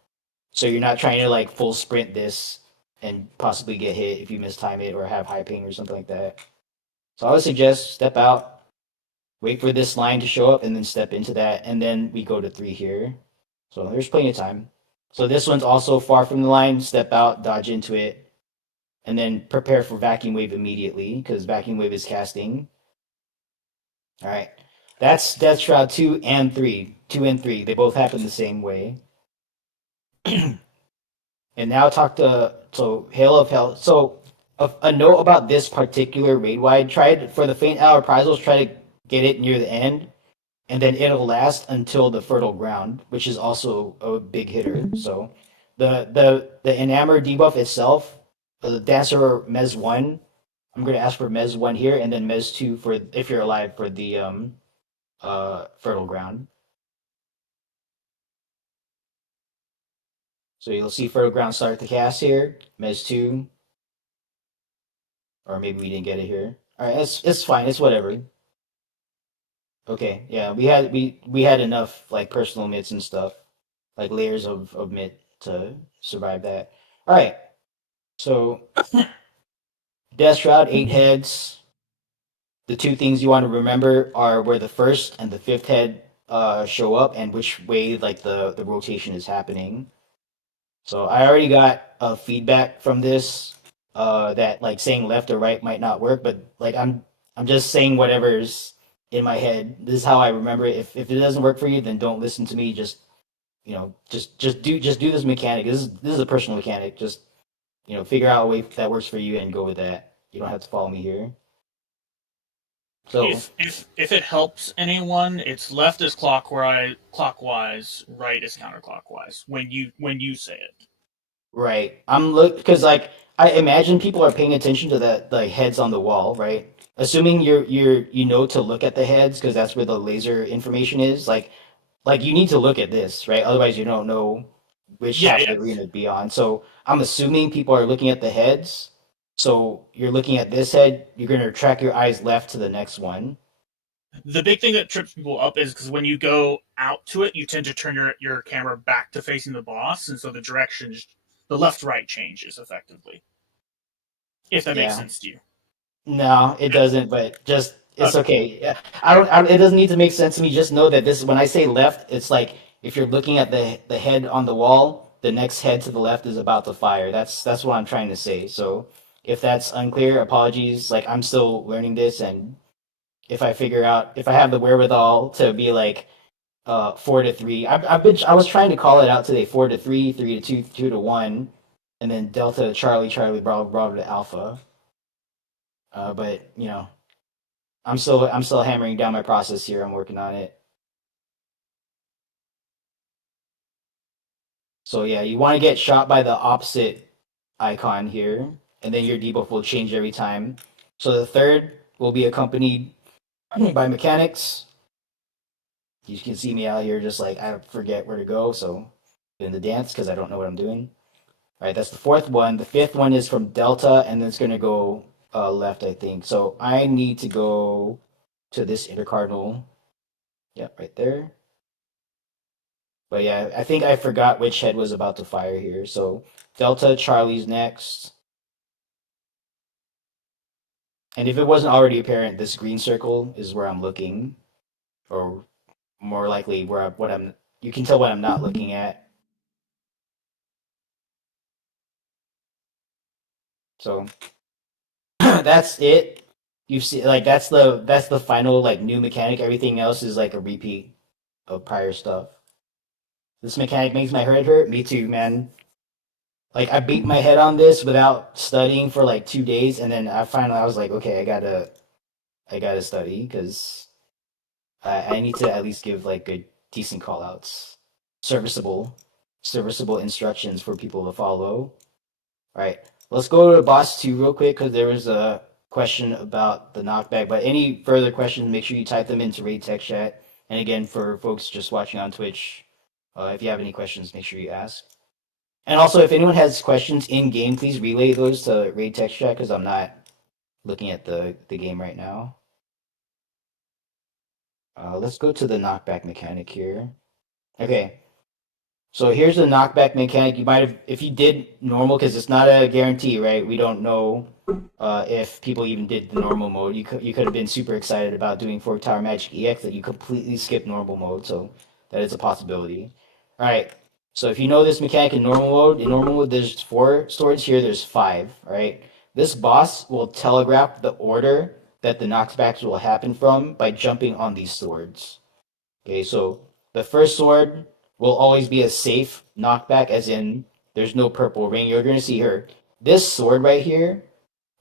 So you're not trying to like full sprint this and possibly get hit if you mistime it or have high ping or something like that. So I would suggest step out, wait for this line to show up, and then step into that, and then we go to 3 here. So there's plenty of time. So this one's also far from the line. Step out, dodge into it, and then prepare for Vacuum Wave immediately, because Vacuum Wave is casting. All right. That's Death Shroud 2 and 3. 2 and 3. They both happen the same way. And now so Hail of Hell. So a note about this particular raid wide, for the Faint Hour prizes, try to get it near the end, and then it'll last until the Fertile Ground, which is also a big hitter. So the Enamor debuff itself, the Dancer Mez 1, I'm going to ask for Mez 1 here, and then Mez 2 for if you're alive for the Fertile Ground. So you'll see Fertile Ground start the cast here, Mez 2, or maybe we didn't get it here. All right, it's fine. It's whatever. Okay, yeah, we had enough like personal mitts and stuff, like layers of mitt to survive that. All right, so Death Shroud, 8 heads. The two things you want to remember are where the first and the fifth head show up and which way like the rotation is happening. So I already got feedback from this that like saying left or right might not work, but like I'm just saying whatever's in my head. This is how I remember it. If it doesn't work for you, then don't listen to me. Just just do this mechanic. This is a personal mechanic. Just figure out a way that works for you and go with that. You don't have to follow me here. So If it helps anyone, it's left is clockwise, right is counterclockwise when you say it. right, I'm look because like I imagine people are paying attention to the heads on the wall, right? Assuming you know to look at the heads because that's where the laser information is. Like you need to look at this, right? Otherwise, you don't know which Yeah, half yeah. of the arena to be on. So I'm assuming people are looking at the heads. So you're looking at this head, you're gonna track your eyes left to the next one. The big thing that trips people up is because when you go out to it, you tend to turn your camera back to facing the boss, and so the left right changes effectively. If that makes Yeah. sense to you. No, it doesn't, but just it's Okay. okay. Yeah, it doesn't need to make sense to me. Just know that this when I say left, it's like if you're looking at the head on the wall, the next head to the left is about to fire. That's what I'm trying to say. So if that's unclear, apologies. Like I'm still learning this, and if I have the wherewithal to be like 4 to 3, I was trying to call it out today. 4 to 3, 3 to 2, 2 to 1, and then Delta Charlie Charlie Bravo Bravo to Alpha. But I'm still hammering down my process here. I'm working on it. So yeah, you want to get shot by the opposite icon here, and then your debuff will change every time. So the third will be accompanied by mechanics. You can see me out here just like I forget where to go, so in the dance because I don't know what I'm doing. All right, that's the fourth one. The fifth one is from Delta, and then it's gonna go left, I think. So I need to go to this intercardinal. Yep, right there. But yeah, I think I forgot which head was about to fire here. So Delta Charlie's next. And if it wasn't already apparent, this green circle is where I'm looking, or more likely what I'm. You can tell what I'm not looking at. So that's it. You see, like that's the final like new mechanic. Everything else is like a repeat of prior stuff. This mechanic makes my head hurt. Me too, man. Like I beat my head on this without studying for like 2 days, and then I was like, okay, I gotta study because I need to at least give like good decent callouts, serviceable, serviceable instructions for people to follow. All right, let's go to boss 2 real quick because there was a question about the knockback. But any further questions, make sure you type them into raid text chat. And again, for folks just watching on Twitch, if you have any questions, make sure you ask. And also, if anyone has questions in game, please relay those to raid text chat because I'm not looking at the game right now. Let's go to the knockback mechanic here. Okay, so here's the knockback mechanic. You might have, if you did normal, because it's not a guarantee, right? We don't know if people even did the normal mode. You could have been super excited about doing Fork Tower Magic EX that you completely skipped normal mode, so that is a possibility. All right, so if you know this mechanic in normal mode there's 4 swords here. There's 5. All right, this boss will telegraph the order that the knockbacks will happen from by jumping on these swords. Okay, so the first sword will always be a safe knockback, as in there's no purple ring. You're going to see her. This sword right here,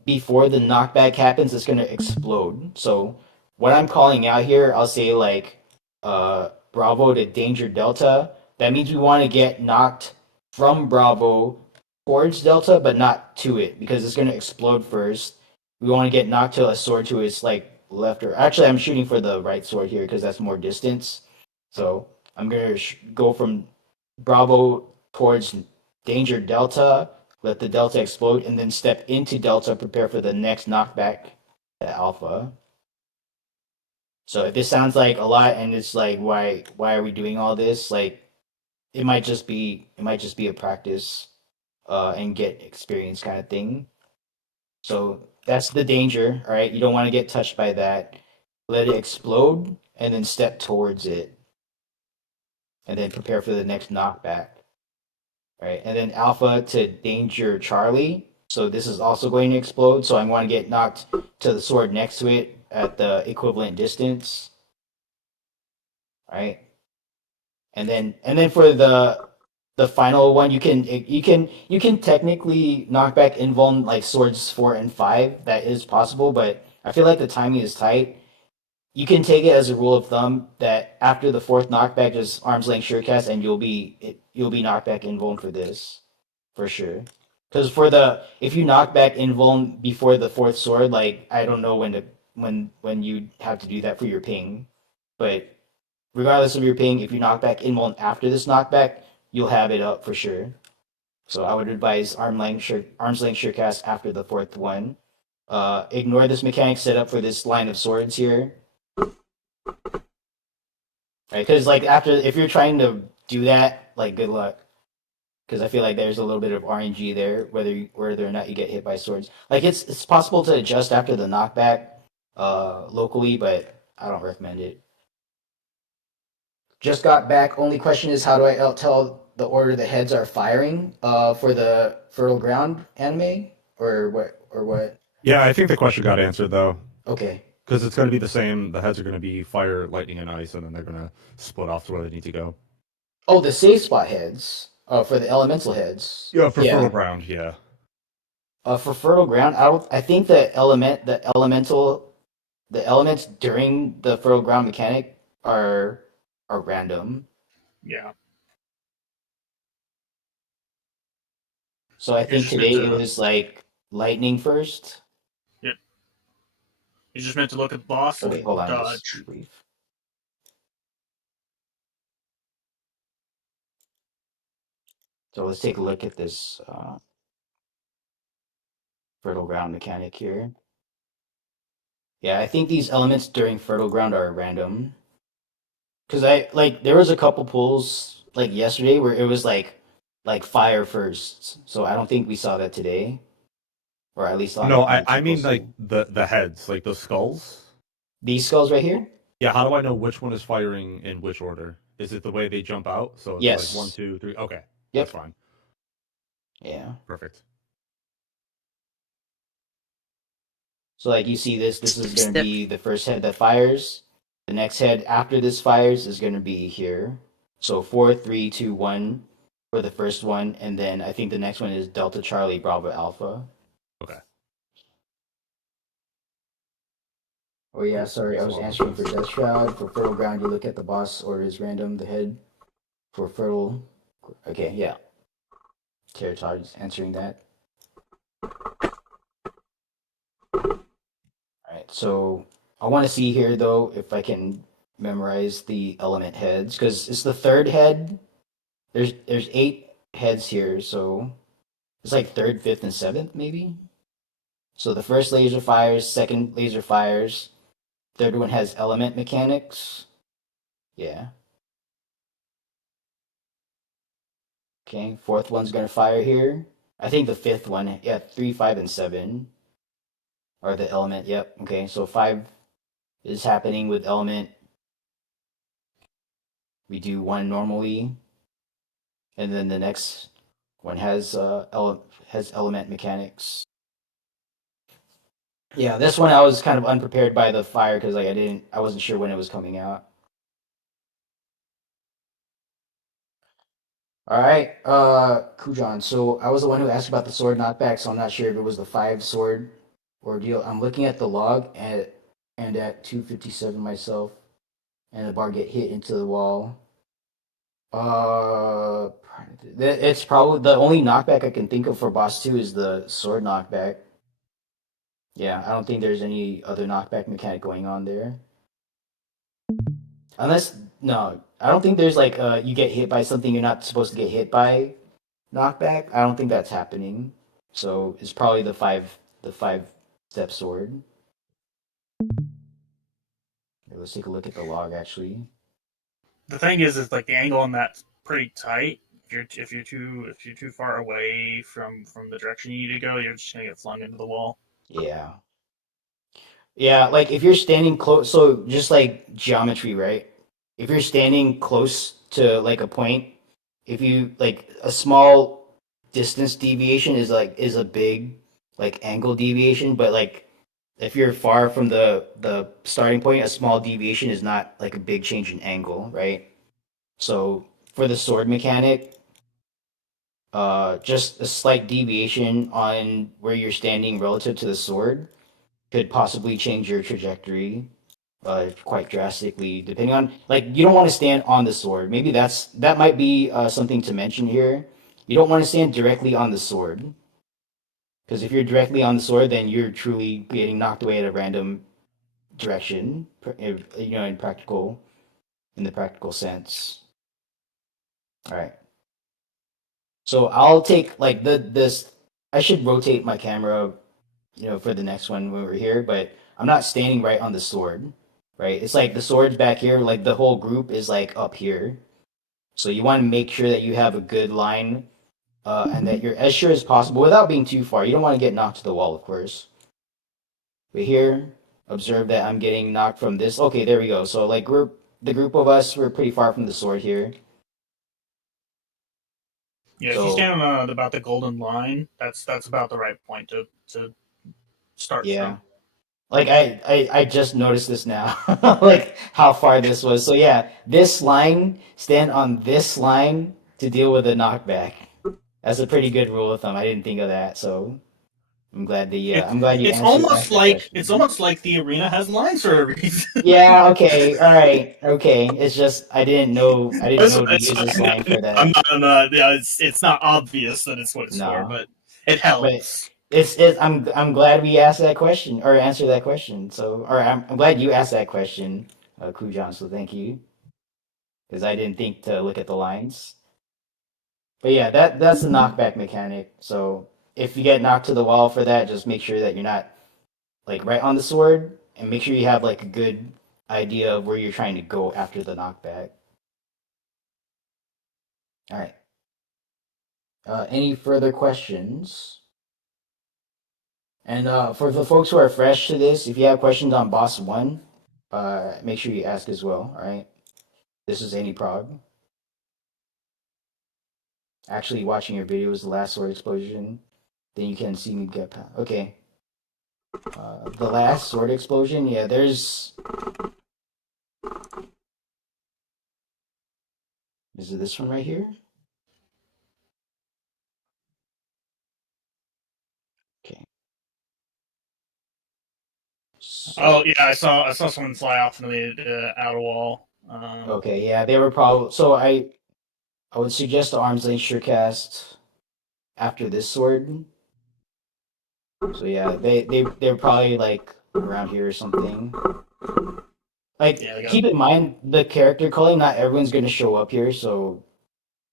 before the knockback happens, it's going to explode. So what I'm calling out here, I'll say like Bravo to Danger Delta. That means we want to get knocked from Bravo towards Delta, but not to it, because it's going to explode first. We want to get knocked to a sword to its like left or actually I'm shooting for the right sword here because that's more distance. So I'm gonna go from Bravo towards Danger Delta, let the Delta explode, and then step into Delta, prepare for the next knockback alpha. So if this sounds like a lot and it's like why are we doing all this? Like it might just be a practice and get experience kind of thing. So that's the danger, all right? You don't want to get touched by that. Let it explode and then step towards it. And then prepare for the next knockback. Right? And then alpha to danger Charlie. So this is also going to explode. So I want to get knocked to the sword next to it at the equivalent distance. Right? And then for the final one, you can technically knock back invuln like swords 4 and 5. That is possible, but I feel like the timing is tight. You can take it as a rule of thumb that after the 4th knockback, just arm's length surecast, and you'll be knocked back invuln for this, for sure. Because if you knock back invuln before the 4th sword, like I don't know when you have to do that for your ping, but regardless of your ping, if you knock back invuln after this knockback, you'll have it up for sure. So I would advise arm's length surecast after the 4th one. Ignore this mechanic setup for this line of swords here. Right, because like if you're trying to do that, like good luck, because I feel like there's a little bit of RNG there, whether or not you get hit by swords. Like it's possible to adjust after the knockback, locally, but I don't recommend it. Just got back. Only question is how do I tell the order the heads are firing? For the Fertile Ground anime or what? Yeah, I think the question got answered though. Okay. Because it's going to be the same. The heads are going to be fire, lightning, and ice, and then they're going to split off to where they need to go. Oh, the save spot heads. For the elemental heads. Yeah, for Fertile Ground, yeah. For Fertile Ground, I think the elements during the Fertile Ground mechanic are random. Yeah. So I think today it was like lightning first. Yep. You just meant to look at the boss and Wait, hold on. dodge. Just brief. So let's take a look at this Fertile Ground mechanic here. Yeah, I think these elements during Fertile Ground are random. Because there was a couple pulls like yesterday where it was like fire first. So I don't think we saw that today. Or at least No, I mean like the heads, like the skulls. These skulls right here? Yeah, how do I know which one is firing in which order? Is it the way they jump out? So it's yes. like 1, 2, 3. Okay. Yep. That's fine. Yeah. Perfect. So like you see this is going to be the first head that fires. The next head after this fires is going to be here. So 4, 3, 2, 1 for the first one, and then I think the next one is Delta Charlie Bravo Alpha. Okay. Oh yeah, sorry, I was answering for Death Shroud. For Fertile Ground, you look at the boss order is random. The head for Fertile. Okay, yeah. Territory is answering that. Alright, so I want to see here though if I can memorize the element heads because it's the 3rd head. There's 8 heads here, so it's like 3rd, 5th, and 7th maybe. So the first laser fires, second laser fires, 3rd one has element mechanics. Yeah. Okay, 4th one's gonna fire here. I think the 5th one, yeah, 3, 5, and 7 are the element. Yep. Okay, so 5 is happening with element. We do 1 normally, and then the next one has element mechanics. Yeah, this one I was kind of unprepared by the fire because like I wasn't sure when it was coming out. All right, Kujan. So I was the one who asked about the sword knockback, so I'm not sure if it was the 5 sword ordeal. I'm looking at the log and at 257 myself, and the bar get hit into the wall. It's probably the only knockback I can think of for boss 2 is the sword knockback. Yeah, I don't think there's any other knockback mechanic going on there. No, I don't think there's like you get hit by something you're not supposed to get hit by knockback. I don't think that's happening. So it's probably the five step sword. Let's take a look at the log actually. The thing is like the angle on that's pretty tight. If you're too far away from the direction you need to go, you're just gonna get flung into the wall. Yeah. Yeah, like if you're standing close, so just like geometry, right? If you're standing close to like a point, if you like a small distance deviation is a big like angle deviation, but like if you're far from the starting point, a small deviation is not like a big change in angle, right? So for the sword mechanic, just a slight deviation on where you're standing relative to the sword could possibly change your trajectory quite drastically, depending on like you don't want to stand on the sword. Maybe that might be something to mention here. You don't want to stand directly on the sword, because if you're directly on the sword, then you're truly getting knocked away at a random direction. You know, in the practical sense. All right. So I'll take like this. I should rotate my camera, you know, for the next one when we're here, but I'm not standing right on the sword, right? It's like the sword's back here, like the whole group is like up here. So you want to make sure that you have a good line, and that you're as sure as possible without being too far. You don't want to get knocked to the wall, of course. But here, observe that I'm getting knocked from this. Okay, there we go. So like the group of us, we're pretty far from the sword here. Yeah, if So- you stand on about the golden line, that's about the right point to start Yeah. from. Like I just noticed this now, like how far this was. So yeah, this line, stand on this line to deal with a knockback. That's a pretty good rule of thumb. I didn't think of that, so I'm glad I'm glad you It's answered almost that like question. it's almost like the arena has lines for a reason. Yeah, okay, all right, okay. It's just I didn't know to use this line for I'm that. not, yeah, it's not obvious that it's what it's for, No. but it But helps. I'm glad we asked that question or answered that question. So or I'm glad you asked that question, Kujan, so thank you. Because I didn't think to look at the lines. But yeah, that's the knockback mechanic. So if you get knocked to the wall for that, just make sure that you're not like right on the sword, and make sure you have like a good idea of where you're trying to go after the knockback. All right. Any further questions? And for the folks who are fresh to this, if you have questions on boss one, make sure you ask as well. All right. This is any Prog. Actually, watching your video was the last sword explosion. Then you can see me get past. Okay. The last sword explosion. Yeah, there's. Is it this one right here? Okay. So, Oh yeah, I saw someone fly off into the outer wall. okay, yeah, they were probably. So I would suggest the arms length surecast after this sword. So yeah, they're probably like around here or something. Like, Yeah, they got- keep in mind the character culling. Not everyone's gonna show up here, so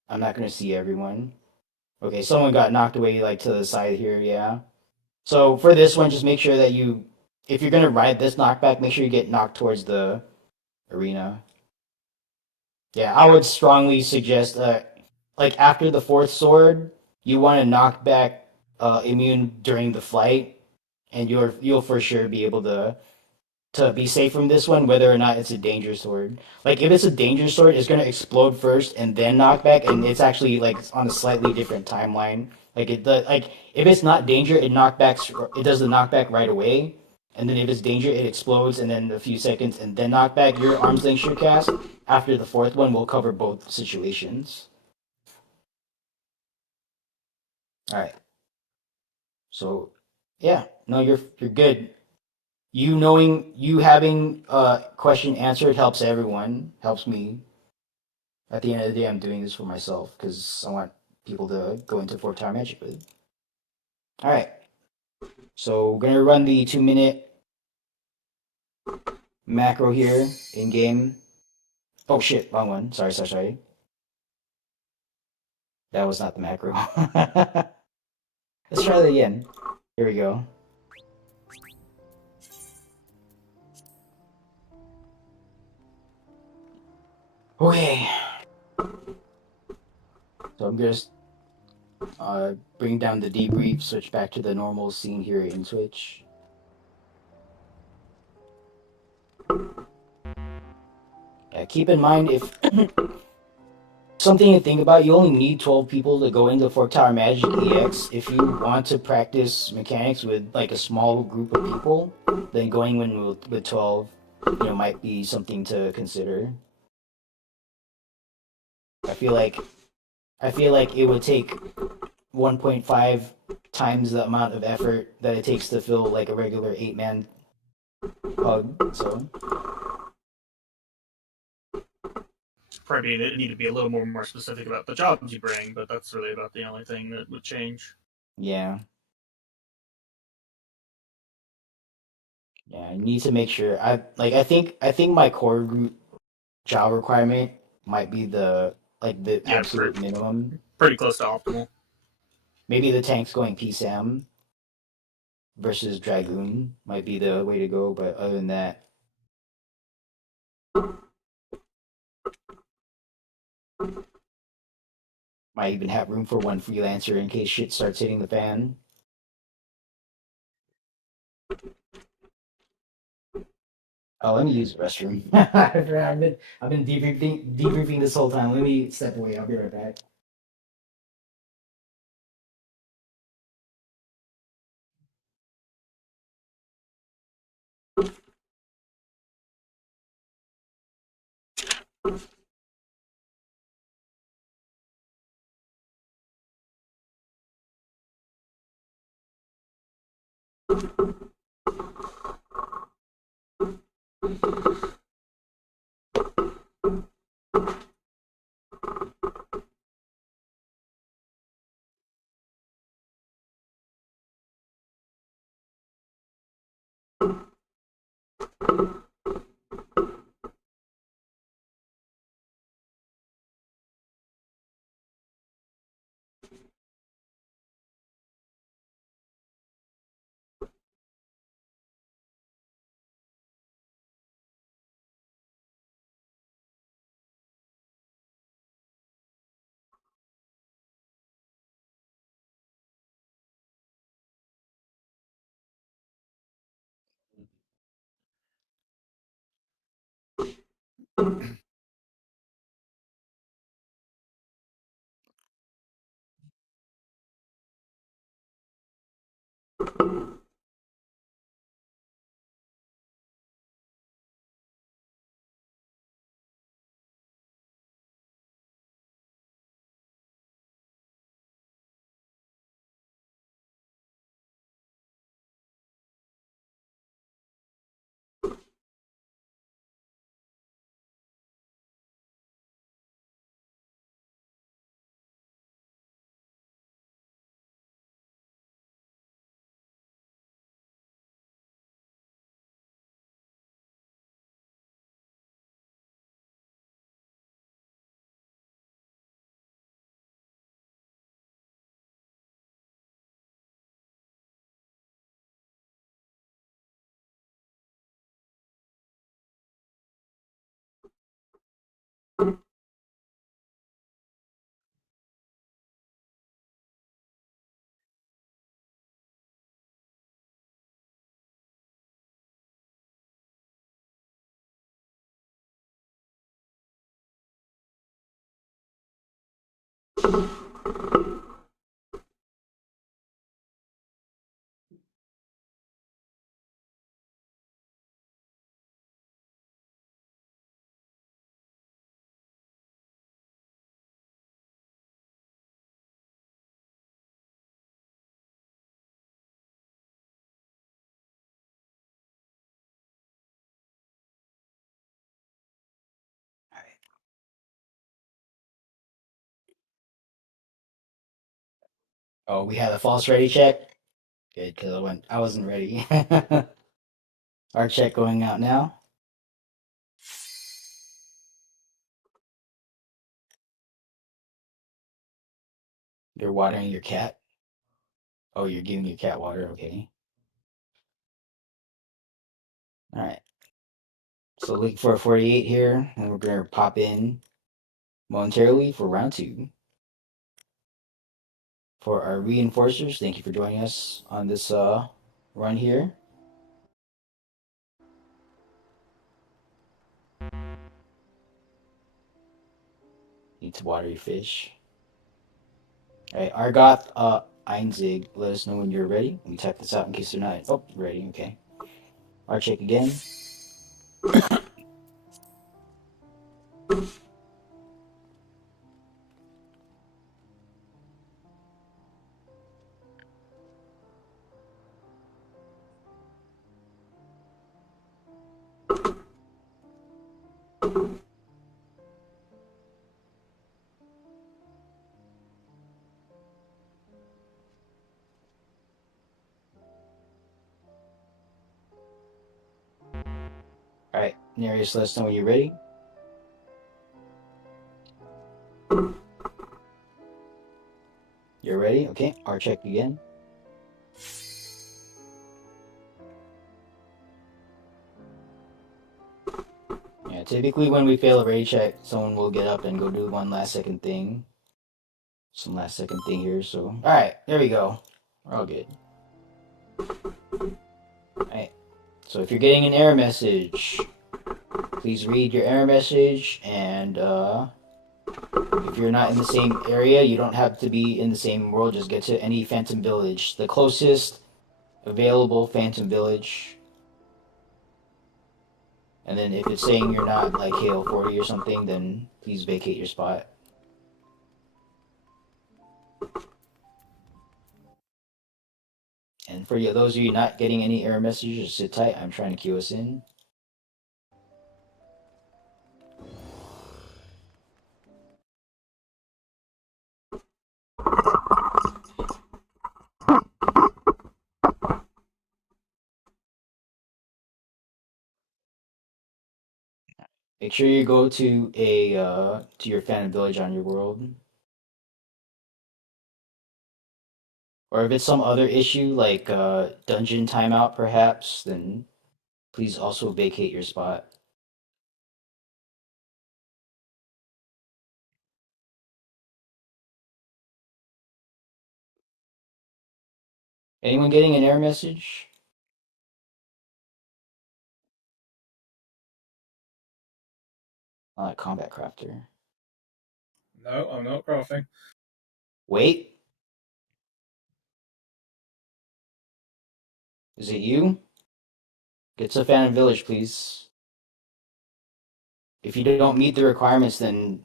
I'm not gonna see everyone. Okay, someone got knocked away like to the side here. Yeah. So for this one, just make sure that if you're gonna ride this knockback, make sure you get knocked towards the arena. Yeah, I would strongly suggest like after the fourth sword, you want to knock back immune during the flight, and you'll for sure be able to be safe from this one, whether or not it's a danger sword. Like if it's a danger sword, it's gonna explode first and then knock back, and it's actually like on a slightly different timeline. Like if it's not danger, it does the knockback right away, and then if it's danger, it explodes, and then a few seconds, and then knockback. Your arms length should cast after the fourth one will cover both situations. All right. So yeah, no, you're good. You having a question answered helps everyone, helps me. At the end of the day, I'm doing this for myself because I want people to go into 4-tower magic with. All right, so we're gonna run the 2-minute macro here in game. Oh shit, wrong one. Sorry. That was not the macro. Let's try that again. Here we go. Okay. So I'm just bring down the debrief, switch back to the normal scene here in Switch. Yeah, keep in mind if something to think about, you only need 12 people to go into Fork Tower Magic EX. If you want to practice mechanics with like a small group of people, then going in with 12, might be something to consider. I feel like it would take 1.5 times the amount of effort that it takes to fill like a regular 8-man pug. So Probably need to be a little more specific about the jobs you bring, but that's really about the only thing that would change. yeah. Yeah, I need to make sure. I think my core group job requirement might be the absolute minimum. Pretty close to optimal. Maybe the tanks going PSAM versus Dragoon might be the way to go, but other than that, might even have room for one freelancer in case shit starts hitting the fan. Oh, let me use the restroom. I've been debriefing this whole time. Let me step away. I'll be right back. Oh, we had a false ready check. Good, because I wasn't ready. Our check going out now. You're watering your cat. Oh, you're giving your cat water. Okay. All right. So look for a 48 here, and we're gonna pop in. momentarily for round 2. For our reinforcers, thank you for joining us on this run here. Need to water your fish. Alright, Argoth, Einzig, let us know when you're ready. Let me type this out in case they're not. Oh, ready, okay. Check again. Alright, Nereus, let us know when you're ready. You're ready? Okay, check again. Yeah, typically when we fail a ready check, someone will get up and go do one last second thing. Some last second thing here, so. Alright, there we go. We're all good. Alright, so if you're getting an error message, please read your error message, and if you're not in the same area, you don't have to be in the same world, just get to any Phantom Village. The closest available Phantom Village. And then if it's saying you're not like Hale 40 or something, then please vacate your spot. And for you, those of you not getting any error messages, just sit tight. I'm trying to queue us in. Make sure you go to to your Phantom Village on your world. Or if it's some other issue like dungeon timeout perhaps, then please also vacate your spot. Anyone getting an error message? Combat Crafter. No, I'm not crafting. Wait. Is it you? Get to Phantom Village, please. If you don't meet the requirements, then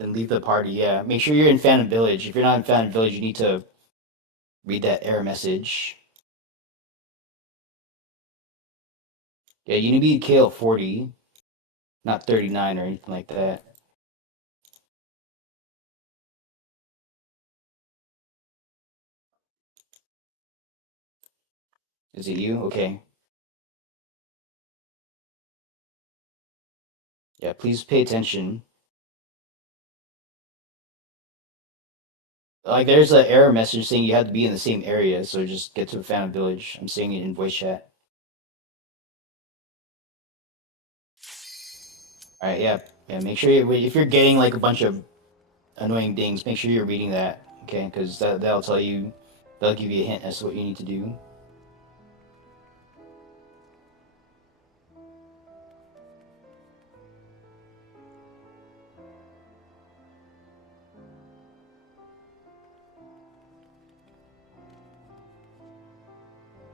leave the party. Yeah, make sure you're in Phantom Village. If you're not in Phantom Village, you need to read that error message. Yeah, you need to be KL 40, not 39 or anything like that. Is it you? Okay. Yeah, please pay attention. Like, there's an error message saying you have to be in the same area, so just get to a Phantom Village. I'm saying it in voice chat. Alright, yeah. Yeah, make sure if you're getting like a bunch of annoying dings, make sure you're reading that, okay? Because that'll tell you, that'll give you a hint as to what you need to do.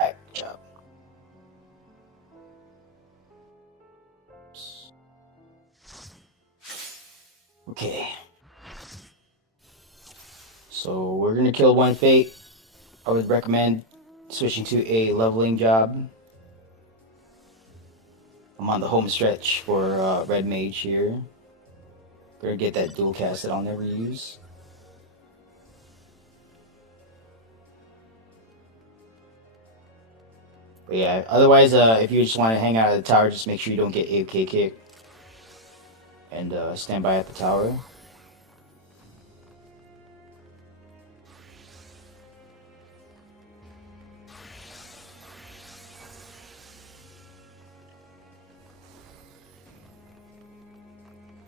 Alright, good job. Okay. So we're gonna kill one fate. I would recommend switching to a leveling job. I'm on the home stretch for Red Mage here. Gonna get that dual cast that I'll never use. But yeah, otherwise, if you just want to hang out at the tower, just make sure you don't get AFK kicked. And stand by at the tower.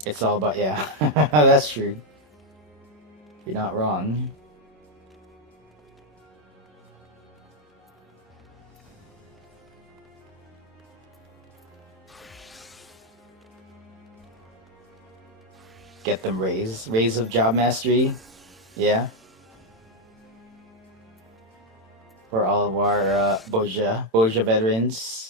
It's all about, yeah. That's true. You're not wrong. Get them raise of job mastery. Yeah. For all of our Boja veterans.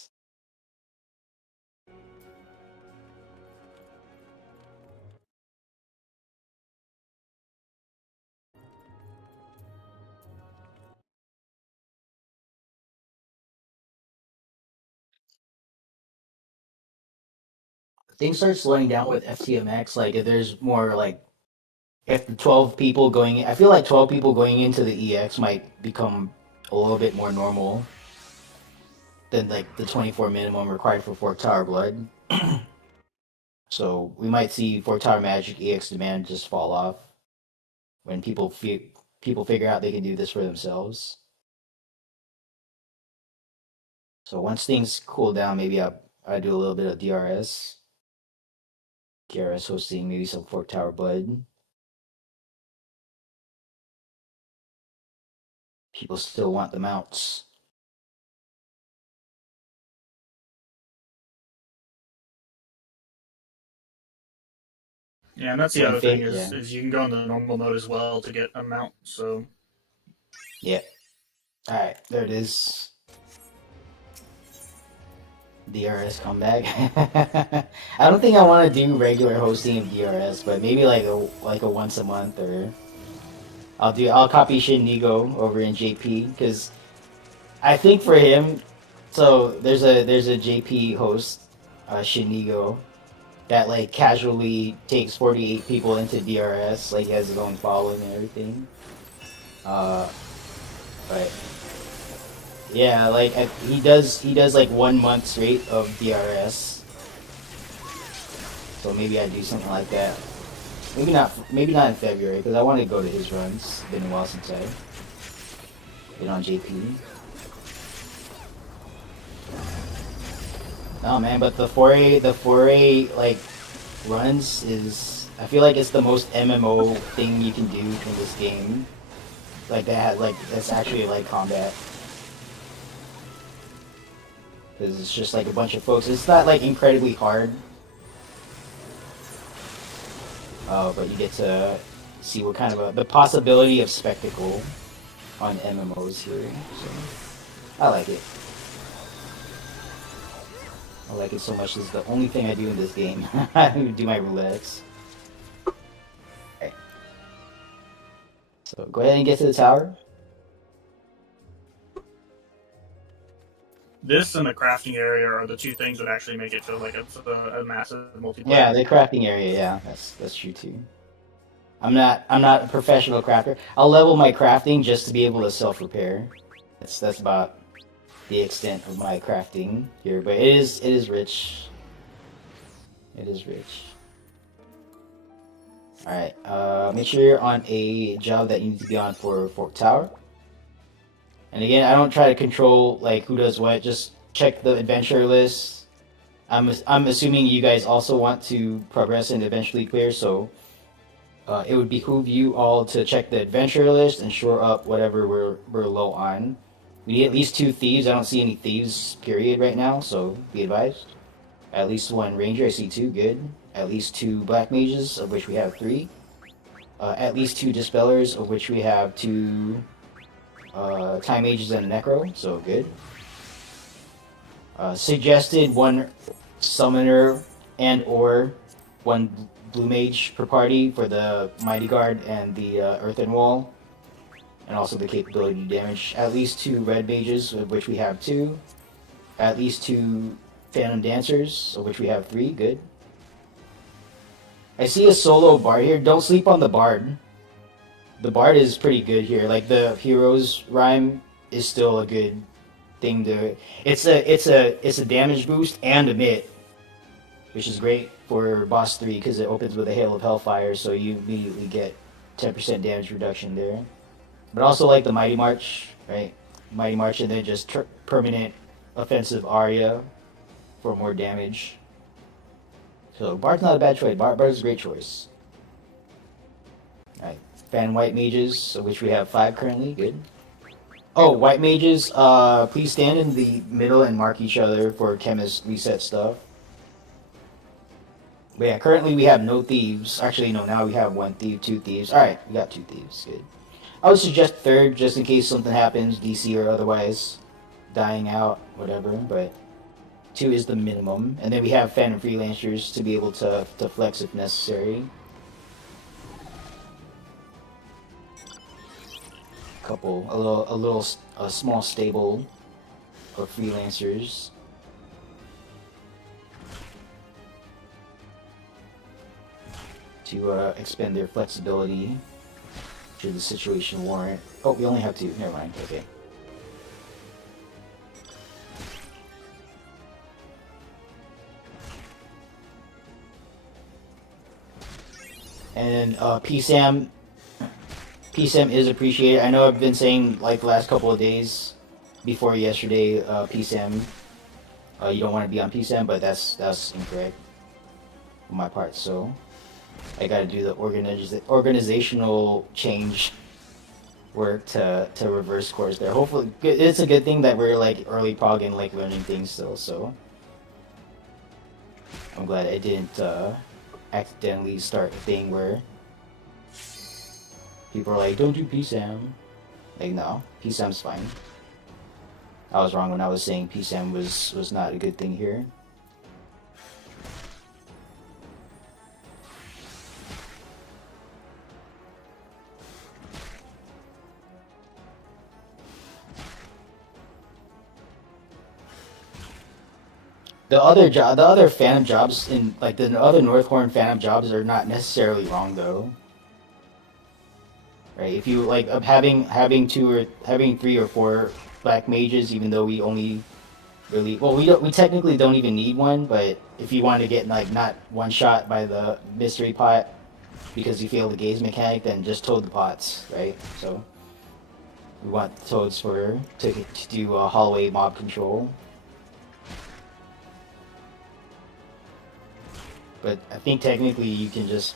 Things start slowing down with FTMX. Like if there's more like if 12 people going, I feel like 12 people going into the EX might become a little bit more normal than like the 24 minimum required for Fork Tower Blood. So we might see Fork Tower Magic EX demand just fall off when people figure out they can do this for themselves. So once things cool down, maybe I do a little bit of DRS. DRS hosting maybe some Fork Tower Blood. People still want the mounts. Yeah, and that's the So other thing is, yeah. is you can go in the normal mode as well to get a mount. So Yeah. Alright, there it is. DRS comeback. I don't think I want to do regular hosting of DRS, but maybe like a once a month, or I'll copy Shin Nigo over in JP because I think for him, so there's a JP host, Shin Nigo, that like casually takes 48 people into DRS, like he has his own following and everything. But yeah, like he does like 1 month straight of DRS. So maybe I do something like that. Maybe not in February because I want to go to his runs. It's been a while since I've been on JP. No man, but the 4A like runs is, I feel like it's the most MMO thing you can do in this game. Like that's actually like combat. Because it's just like a bunch of folks. It's not like incredibly hard. But you get to see what kind of the possibility of spectacle on MMOs here. So I like it. I like it so much. This is the only thing I do in this game. I do my roulettes. Okay. So go ahead and get to the tower. this and the crafting area are the two things that actually make it feel like it's a massive multiplayer. Yeah, the crafting area. Yeah, that's true too. I'm not a professional crafter. I'll level my crafting just to be able to self-repair. That's about the extent of my crafting here, but it is rich. It is rich. Alright, make sure you're on a job that you need to be on for Fork Tower. And again, I don't try to control like who does what, just check the adventure list. I'm assuming you guys also want to progress and eventually clear, so it would behoove you all to check the adventure list and shore up whatever we're low on. We need at least 2 thieves. I don't see any thieves, period, right now, so be advised. At least 1 ranger, I see 2, good. At least 2 black mages, of which we have 3. At least 2 dispellers, of which we have 2 time mages and a necro, so good. Suggested 1 summoner and or 1 blue mage per party for the mighty guard and the earthen wall, and also the capability to damage. At least 2 red mages, of which we have 2. At least 2 phantom dancers, of which we have 3. Good. I see a solo bard here. Don't sleep on the bard. The bard is pretty good here. Like the hero's rhyme is still a good thing to. It's a damage boost and a mitt, which is great for boss 3 because it opens with a hail of hellfire, so you immediately get 10% damage reduction there. But also like the Mighty March, right? Mighty March, and then just permanent offensive aria for more damage. So Bard's not a bad choice. Bard's a great choice. Alright. Fan white mages, of which we have 5 currently. Good. Oh, white mages, please stand in the middle and mark each other for chemist reset stuff. But yeah, currently we have no thieves. Actually, no, now we have 1 thief, 2 thieves. Alright, we got 2 thieves. Good. I would suggest 3rd just in case something happens, DC or otherwise. Dying out, whatever, but 2 is the minimum. And then we have Phantom Freelancers to be able to flex if necessary. A small stable of freelancers. To expend their flexibility should the situation warrant. Oh, we only have 2. Never mind. Okay. And PSAM is appreciated. I know I've been saying like the last couple of days before yesterday, PSAM, you don't want to be on PSAM, but that's incorrect on my part. So I got to do the organizational change work to reverse course there. Hopefully, it's a good thing that we're like early prog and like learning things still. So I'm glad I didn't accidentally start a thing where people are like, don't do PSAM. Like, no, PSAM's fine. I was wrong when I was saying PSAM was not a good thing here. The other Phantom jobs in like the other Northhorn Phantom jobs are not necessarily wrong though. Right? If you like having 3 or 4 black mages, even though we only really we technically don't even need one, but if you want to get like not one shot by the mystery pot because you fail the gaze mechanic, then just toad the pots, right? So we want the toads to do hallway mob control. But I think technically you can just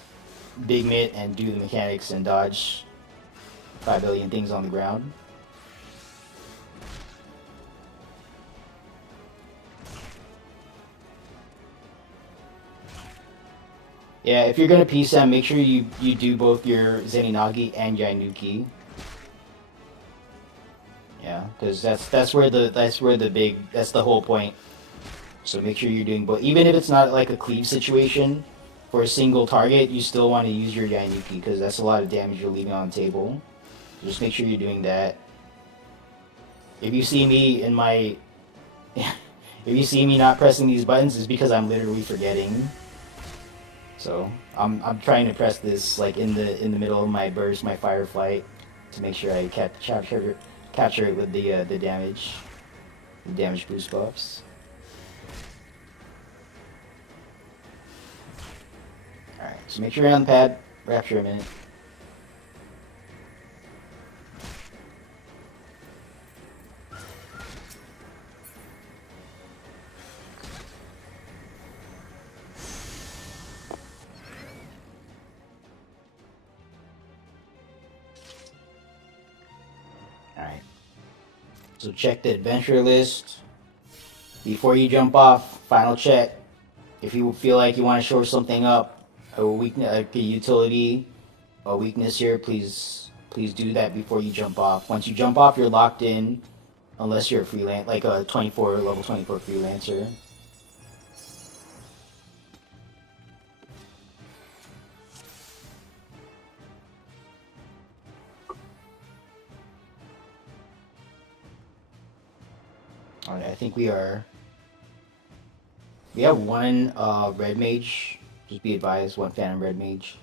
big mitt and do the mechanics and dodge 5 billion things on the ground. Yeah, if you're gonna PSAM, make sure you do both your Zeninagi and Yainuki. Yeah, because that's the whole point. So make sure you're doing both. Even if it's not like a cleave situation for a single target, you still want to use your Yainuki because that's a lot of damage you're leaving on the table. Just make sure you're doing that. If you see me in my if you see me not pressing these buttons, it's because I'm literally forgetting. So I'm trying to press this like in the middle of my burst, my fireflight, to make sure I capture it with the damage boost buffs. Alright, so make sure you're on the pad. Rapture a minute. Alright. So check the adventure list. Before you jump off, final check. If you feel like you want to shore something up, a weakness, a utility, a weakness here, please do that before you jump off. Once you jump off, you're locked in, unless you're a freelance, like a level 24 freelancer. Alright, I think we have 1 red mage. Just be advised, 1 Phantom Red Mage.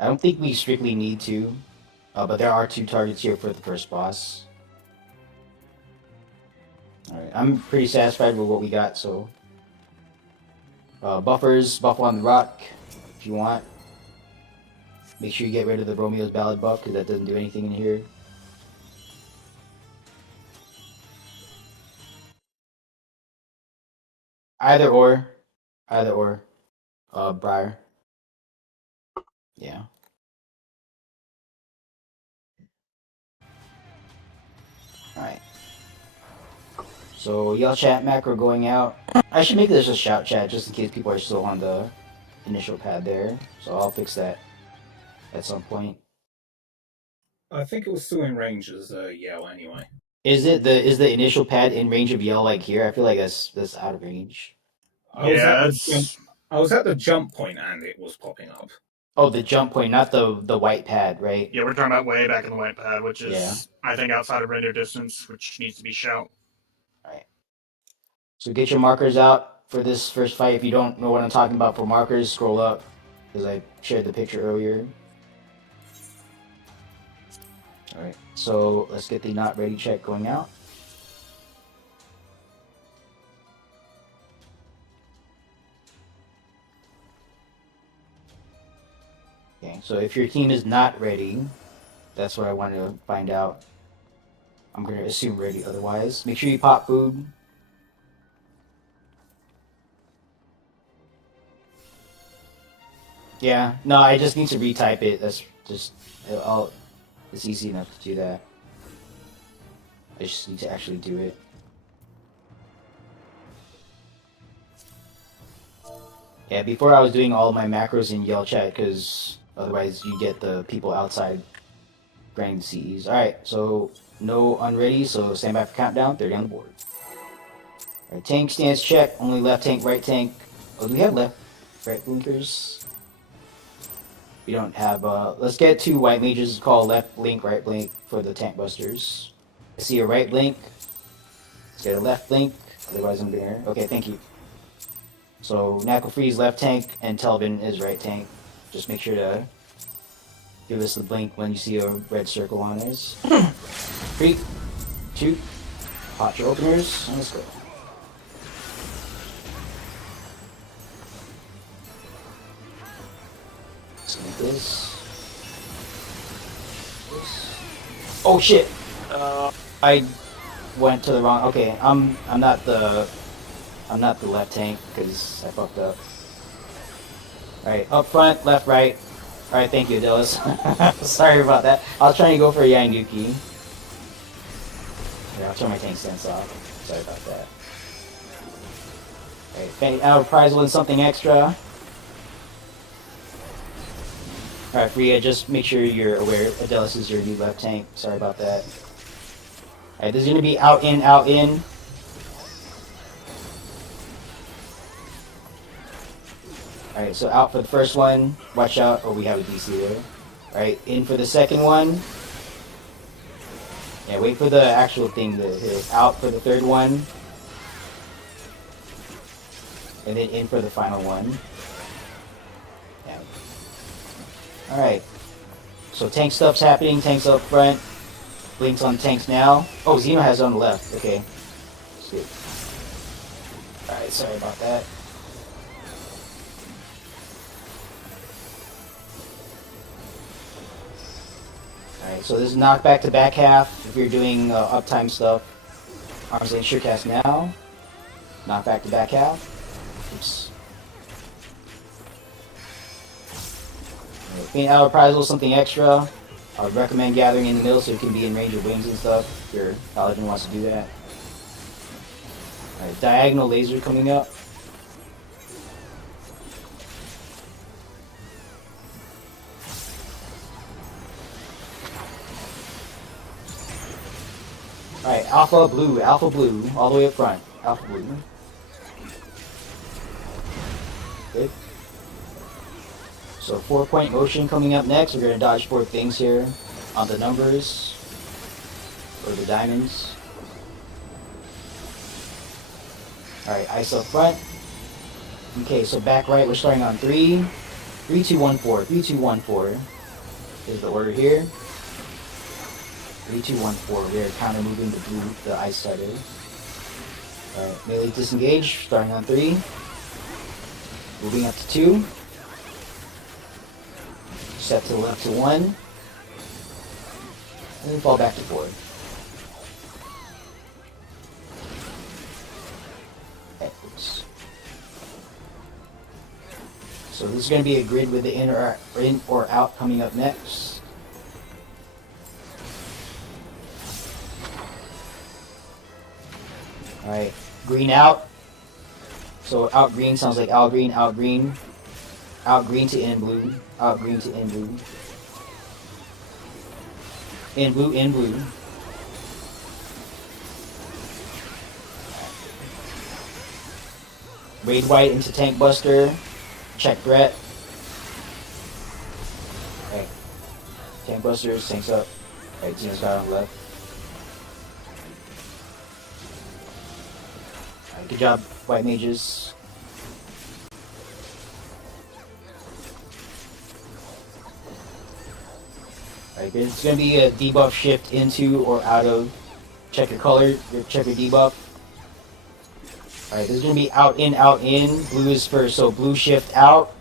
I don't think we strictly need to, but there are 2 targets here for the first boss. Alright, I'm pretty satisfied with what we got, so... buff on the rock, if you want. Make sure you get rid of the Romeo's Ballad buff, because that doesn't do anything in here. Either or. Either or. Briar. Yeah. Alright. So, yell chat macro going out. I should make this a shout chat just in case people are still on the initial pad there. So I'll fix that at some point. I think it was still in range as yell anyway. Is the initial pad in range of yell like here? I feel like that's out of range. Yeah, I was at the jump point and it was popping up. Oh, the jump point, not the white pad, right? Yeah, we're talking about way back in the white pad, which is, Yeah. I think, outside of render distance, which needs to be shout. Alright. So get your markers out for this first fight. If you don't know what I'm talking about for markers, scroll up, because I shared the picture earlier. Alright, so let's get the not ready check going out. Okay, so if your team is not ready, that's what I want to find out. I'm going to assume ready otherwise. Make sure you pop food. Yeah, no, I just need to retype it. That's just, it's easy enough to do that. I just need to actually do it. Yeah, before I was doing all my macros in yell chat, because otherwise you get the people outside grinding CEs. Alright, so no unready, so stand by for countdown, 30 on the board. Alright, tank stance check, only left tank, right tank. Oh, do we have left, right blinkers? We don't have, let's get 2 white mages, call left blink, right blink for the tank busters. I see a right blink. Let's get a left blink, otherwise I'm there. Okay, thank you. So, Knuckle Freeze left tank, and Telvin is right tank. Just make sure to give us the blink when you see a red circle on us. 3, 2, hot your openers, and let's go. Let's make this. Oh shit! I went to the wrong. Okay, I'm not the left tank because I fucked up. Alright, up front, left, right. Alright, thank you, Dillis. Sorry about that. I was trying to go for a Yanguki. Yeah, I'll turn my tank stance off. Sorry about that. Alright, our prize win something extra. Alright, Freya, just make sure you're aware Adelis is your new left tank. Sorry about that. Alright, this is gonna be out, in, out, in. Alright, so out for the first one. Watch out. Oh, we have a DC there. Alright, in for the second one. Yeah, wait for the actual thing to hit. Out for the third one. And then in for the final one. Yeah. Alright. So tank stuff's happening. Tanks up front. Blinks on tanks now. Oh, Zeno has it on the left. Okay. Sweet. Alright, sorry about that. Alright, so this is knockback to back half. If you're doing uptime stuff, arms length sure cast now. Knockback to back half. Oops. Faint Hour Prize was something extra. I would recommend gathering in the middle so you can be in range of wings and stuff if your paladin wants to do that. Alright, diagonal laser coming up. Alright, alpha blue, all the way up front. Alpha blue. Good. So 4-point motion coming up next. We're going to dodge 4 things here on the numbers, or the diamonds. Alright, ice up front. Okay, so back right, we're starting on 3. 3, 2, 1, 4. 3, 2, 1, 4 is the order here. 3, 2, 1, 4. We're counter moving the blue, the ice starter. Alright, melee disengage, starting on 3. Moving up to 2. Step to the left to 1. And then fall back to 4. Okay, oops. So this is going to be a grid with the in or out coming up next. Alright, green out. So out green sounds like out green, out green. Out green to in blue. Out green to in blue. In blue, in blue. Raid white into tank buster. Check threat. Alright. Tank busters, tanks up. Alright, Xeno's got on the left. Alright, good job, white mages. Alright, it's gonna be a debuff shift into or out of. Check your color, check your debuff. Alright, this is gonna be out in, out in. Blue is first, so blue shift out.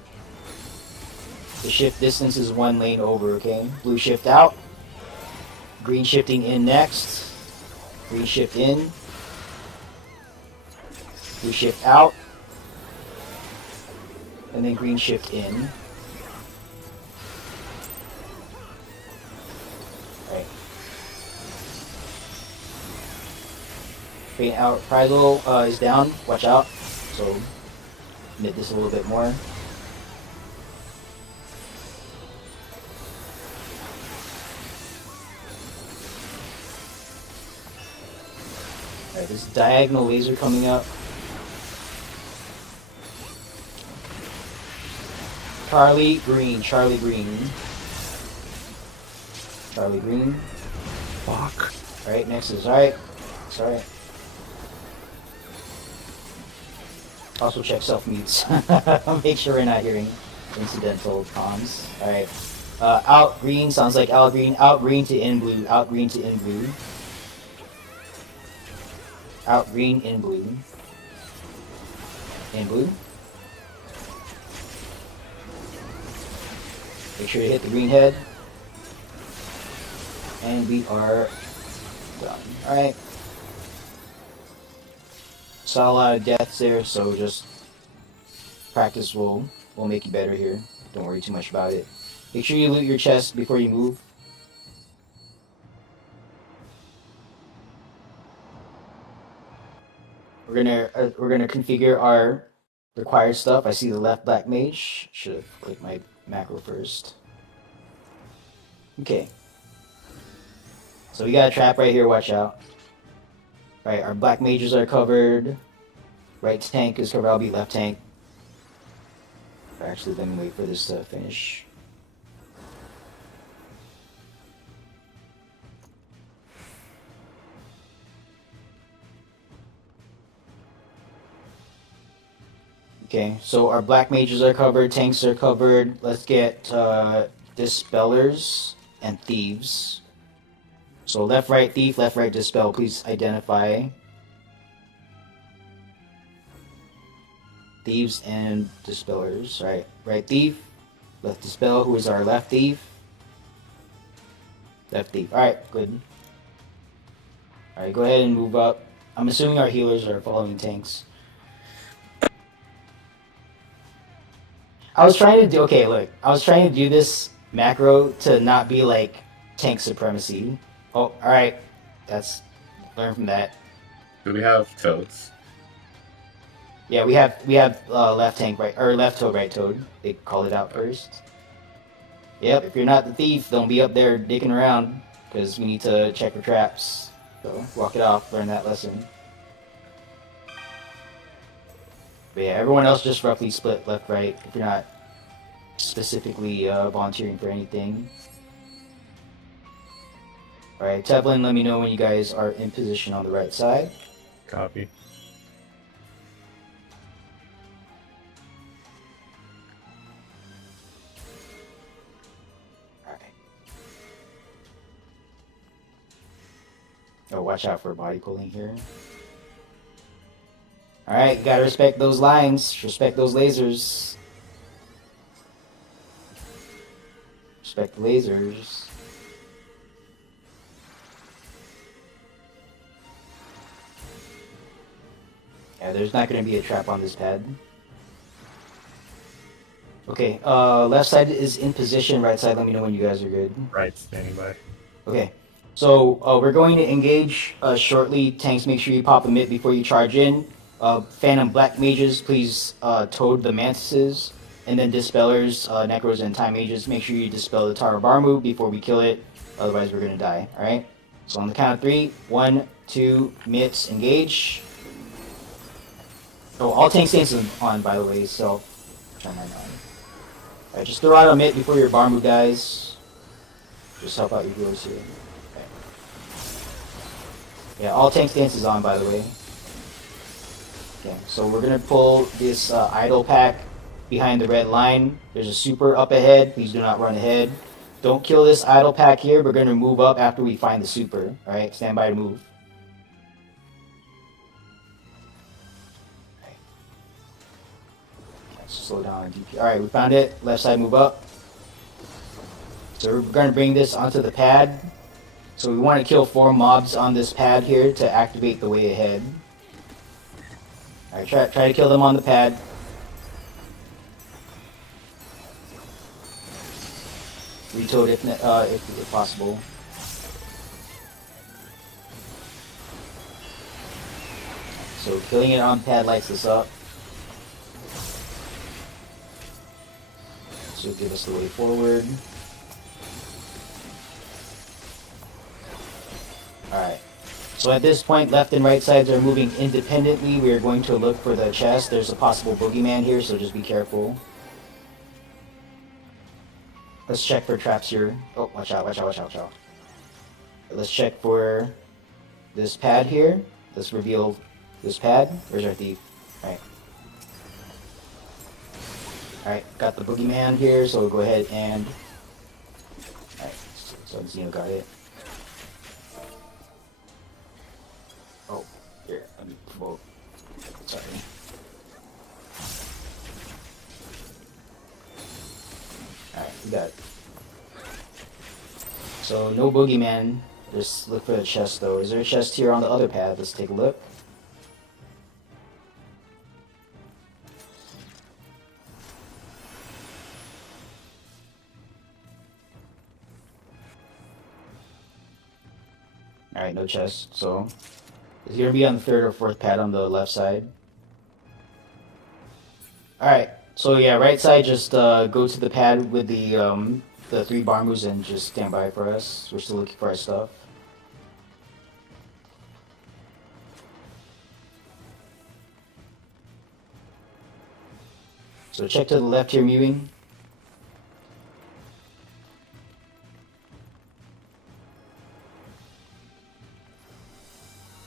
The shift distance is 1 lane over, okay? Blue shift out. Green shifting in next. Green shift in. Blue shift out. And then green shift in. Alright. Green out. Prizal is down. Watch out. So, knit this a little bit more. Alright, this diagonal laser coming up. Charlie green, Charlie green. Charlie green. Fuck. Alright, next is alright. It's alright. Also check self-mutes. Make sure we're not hearing incidental comms. Alright. Out green sounds like out green to in blue, out green to in blue. Out green, in blue. In blue. Make sure to hit the green head. And we are done. Alright. Saw a lot of deaths there, so just practice will make you better here. Don't worry too much about it. Make sure you loot your chest before you move. We're gonna configure our required stuff. I see the left black mage. Should have clicked my macro first. Okay. So we got a trap right here. Watch out. Right, our black mages are covered. Right tank is covered. I'll be left tank. Actually, let me wait for this to finish. Okay, so our black mages are covered, tanks are covered. Let's get dispellers and thieves. So left, right, thief, left, right, dispel. Please identify thieves and dispellers. Right thief, left dispel. Who is our left thief? Left thief. Alright, good. Alright, go ahead and move up. I'm assuming our healers are following tanks. I was trying to do this macro to not be like tank supremacy. Oh, alright. Learn from that. Do we have toads? Yeah, we have left tank right, or left toad, right toad. They called it out first. Yep, if you're not the thief, don't be up there dicking around, because we need to check for traps. So, walk it off, learn that lesson. But yeah, everyone else just roughly split left, right, if you're not specifically volunteering for anything. Alright, Tevlin, let me know when you guys are in position on the right side. Copy. Alright. Oh, watch out for body pulling here. Alright, gotta respect those lines. Respect those lasers. Respect the lasers. Yeah, there's not gonna be a trap on this pad. Okay, left side is in position, right side, let me know when you guys are good. Right, standing by. Okay, so we're going to engage shortly. Tanks, make sure you pop a mitt before you charge in. Phantom Black Mages, please toad the Mantises. And then Dispellers, Necros, and Time Mages, make sure you dispel the Tara Barmu before we kill it. Otherwise, we're going to die, alright? So on the count of 3, 1, 2, mitts, engage. Oh, all tank stances on, by the way, so turn mine on. Alright, just throw out a mitt before your Barmu dies. Just help out your healers here. Okay. Yeah, all tank stances on, by the way. Okay, so we're gonna pull this idle pack behind the red line. There's a super up ahead. Please do not run ahead. Don't kill this idle pack here. We're gonna move up after we find the super. Alright, stand by to move. Okay. Let's slow down. Alright, we found it. Left side, move up. So we're gonna bring this onto the pad. So we want to kill 4 mobs on this pad here to activate the way ahead. Alright, try to kill them on the pad. Retoad if possible. So killing it on pad lights this up. So give us the way forward. Alright. So at this point, left and right sides are moving independently. We are going to look for the chest. There's a possible boogeyman here, so just be careful. Let's check for traps here. Oh, watch out, watch out, watch out, watch out. Let's check for this pad here. Let's reveal this pad. Where's our thief? Alright. Alright, got the boogeyman here, so we'll go ahead and... Alright, so Zeno got it. Oh, here, let me provoke. Sorry. Alright, we got it. So, no boogeyman. Just look for the chest, though. Is there a chest here on the other pad? Let's take a look. Alright, no chest. So, it's gonna be on the 3rd or 4th pad on the left side. Alright, so yeah, right side, just go to the pad with the 3 Barmus and just stand by for us. We're still looking for our stuff. So check to the left here, Mewing.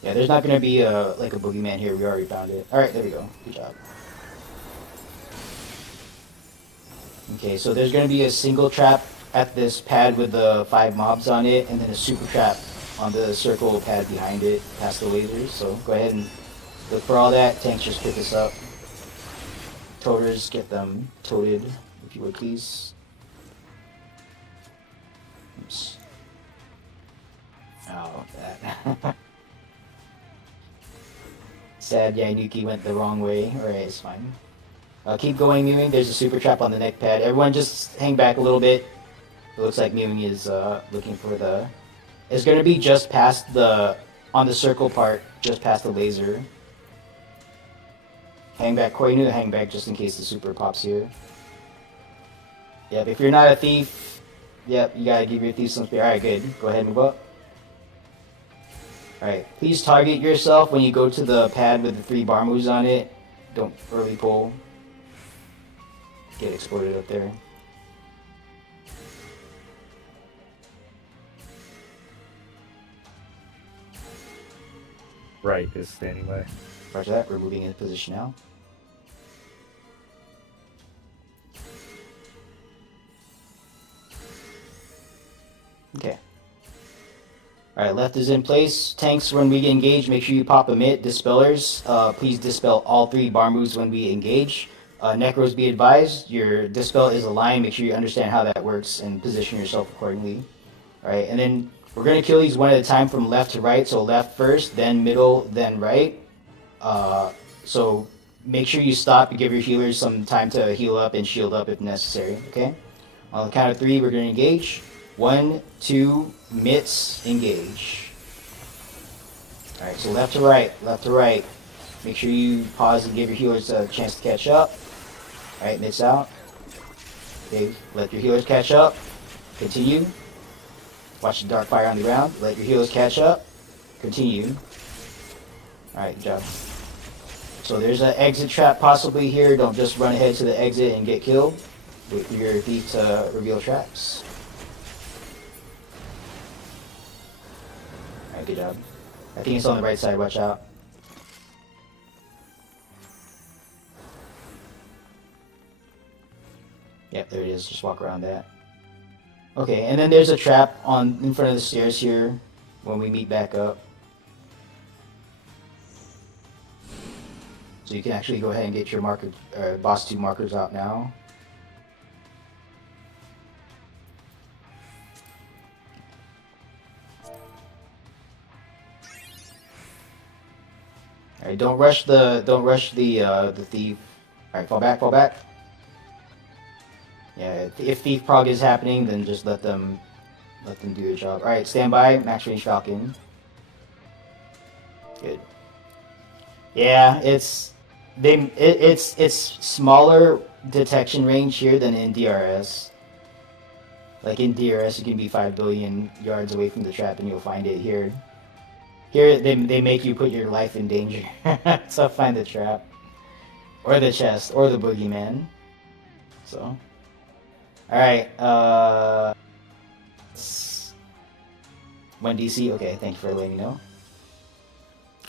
Yeah, there's not gonna be like a boogeyman here. We already found it. All right, there we go. Good job. Okay, so there's gonna be a single trap at this pad with the 5 mobs on it, and then a super trap on the circle pad behind it, past the lasers. So go ahead and look for all that. Tanks, just pick this up. Toters, get them toted, if you would please. Oops. Oh, that. Sad Yanuki went the wrong way. Alright, it's fine. Keep going, Mewing. There's a super trap on the neck pad. Everyone just hang back a little bit. It looks like Mewing is looking for the... It's going to be just past the... On the circle part, just past the laser. Hang back, Koinu. Hang back just in case the super pops here. Yep, if you're not a thief... Yep, you gotta give your thief some speed. Alright, good. Go ahead and move up. Alright, please target yourself when you go to the pad with the 3 Barmus on it. Don't early pull. Get exploded up there. Right is standing by. Roger that, we're moving into position now. Okay. Alright, left is in place. Tanks, when we engage, make sure you pop a mitt. Dispellers, please dispel all 3 Barmus when we engage. Necros, be advised, your dispel is aligned. Make sure you understand how that works and position yourself accordingly. Alright, and then we're going to kill these one at a time from left to right. So left first, then middle, then right. So make sure you stop and give your healers some time to heal up and shield up if necessary, okay? On the count of 3, we're going to engage. 1, 2, mitts, engage. Alright, so left to right, left to right. Make sure you pause and give your healers a chance to catch up. Alright, mitts out. Okay, let your healers catch up. Continue. Watch the dark fire on the ground. Let your healers catch up. Continue. Alright, good job. So there's an exit trap possibly here. Don't just run ahead to the exit and get killed. Wait for your thief to reveal traps. Alright, good job. I think it's on the right side, watch out. Yep, there it is. Just walk around that. Okay, and then there's a trap in front of the stairs here when we meet back up. So you can actually go ahead and get your marker, boss 2 markers out now. All right, don't rush the thief. All right, fall back, fall back. Yeah, if thief prog is happening, then just let them do their job. All right, stand by, max range falcon. Good. Yeah, it's smaller detection range here than in DRS. Like in DRS, you can be 5 billion yards away from the trap and you'll find it here. Here, they make you put your life in danger. So find the trap. Or the chest, or the boogeyman. So. Alright, 1 DC, okay, thank you for letting me know.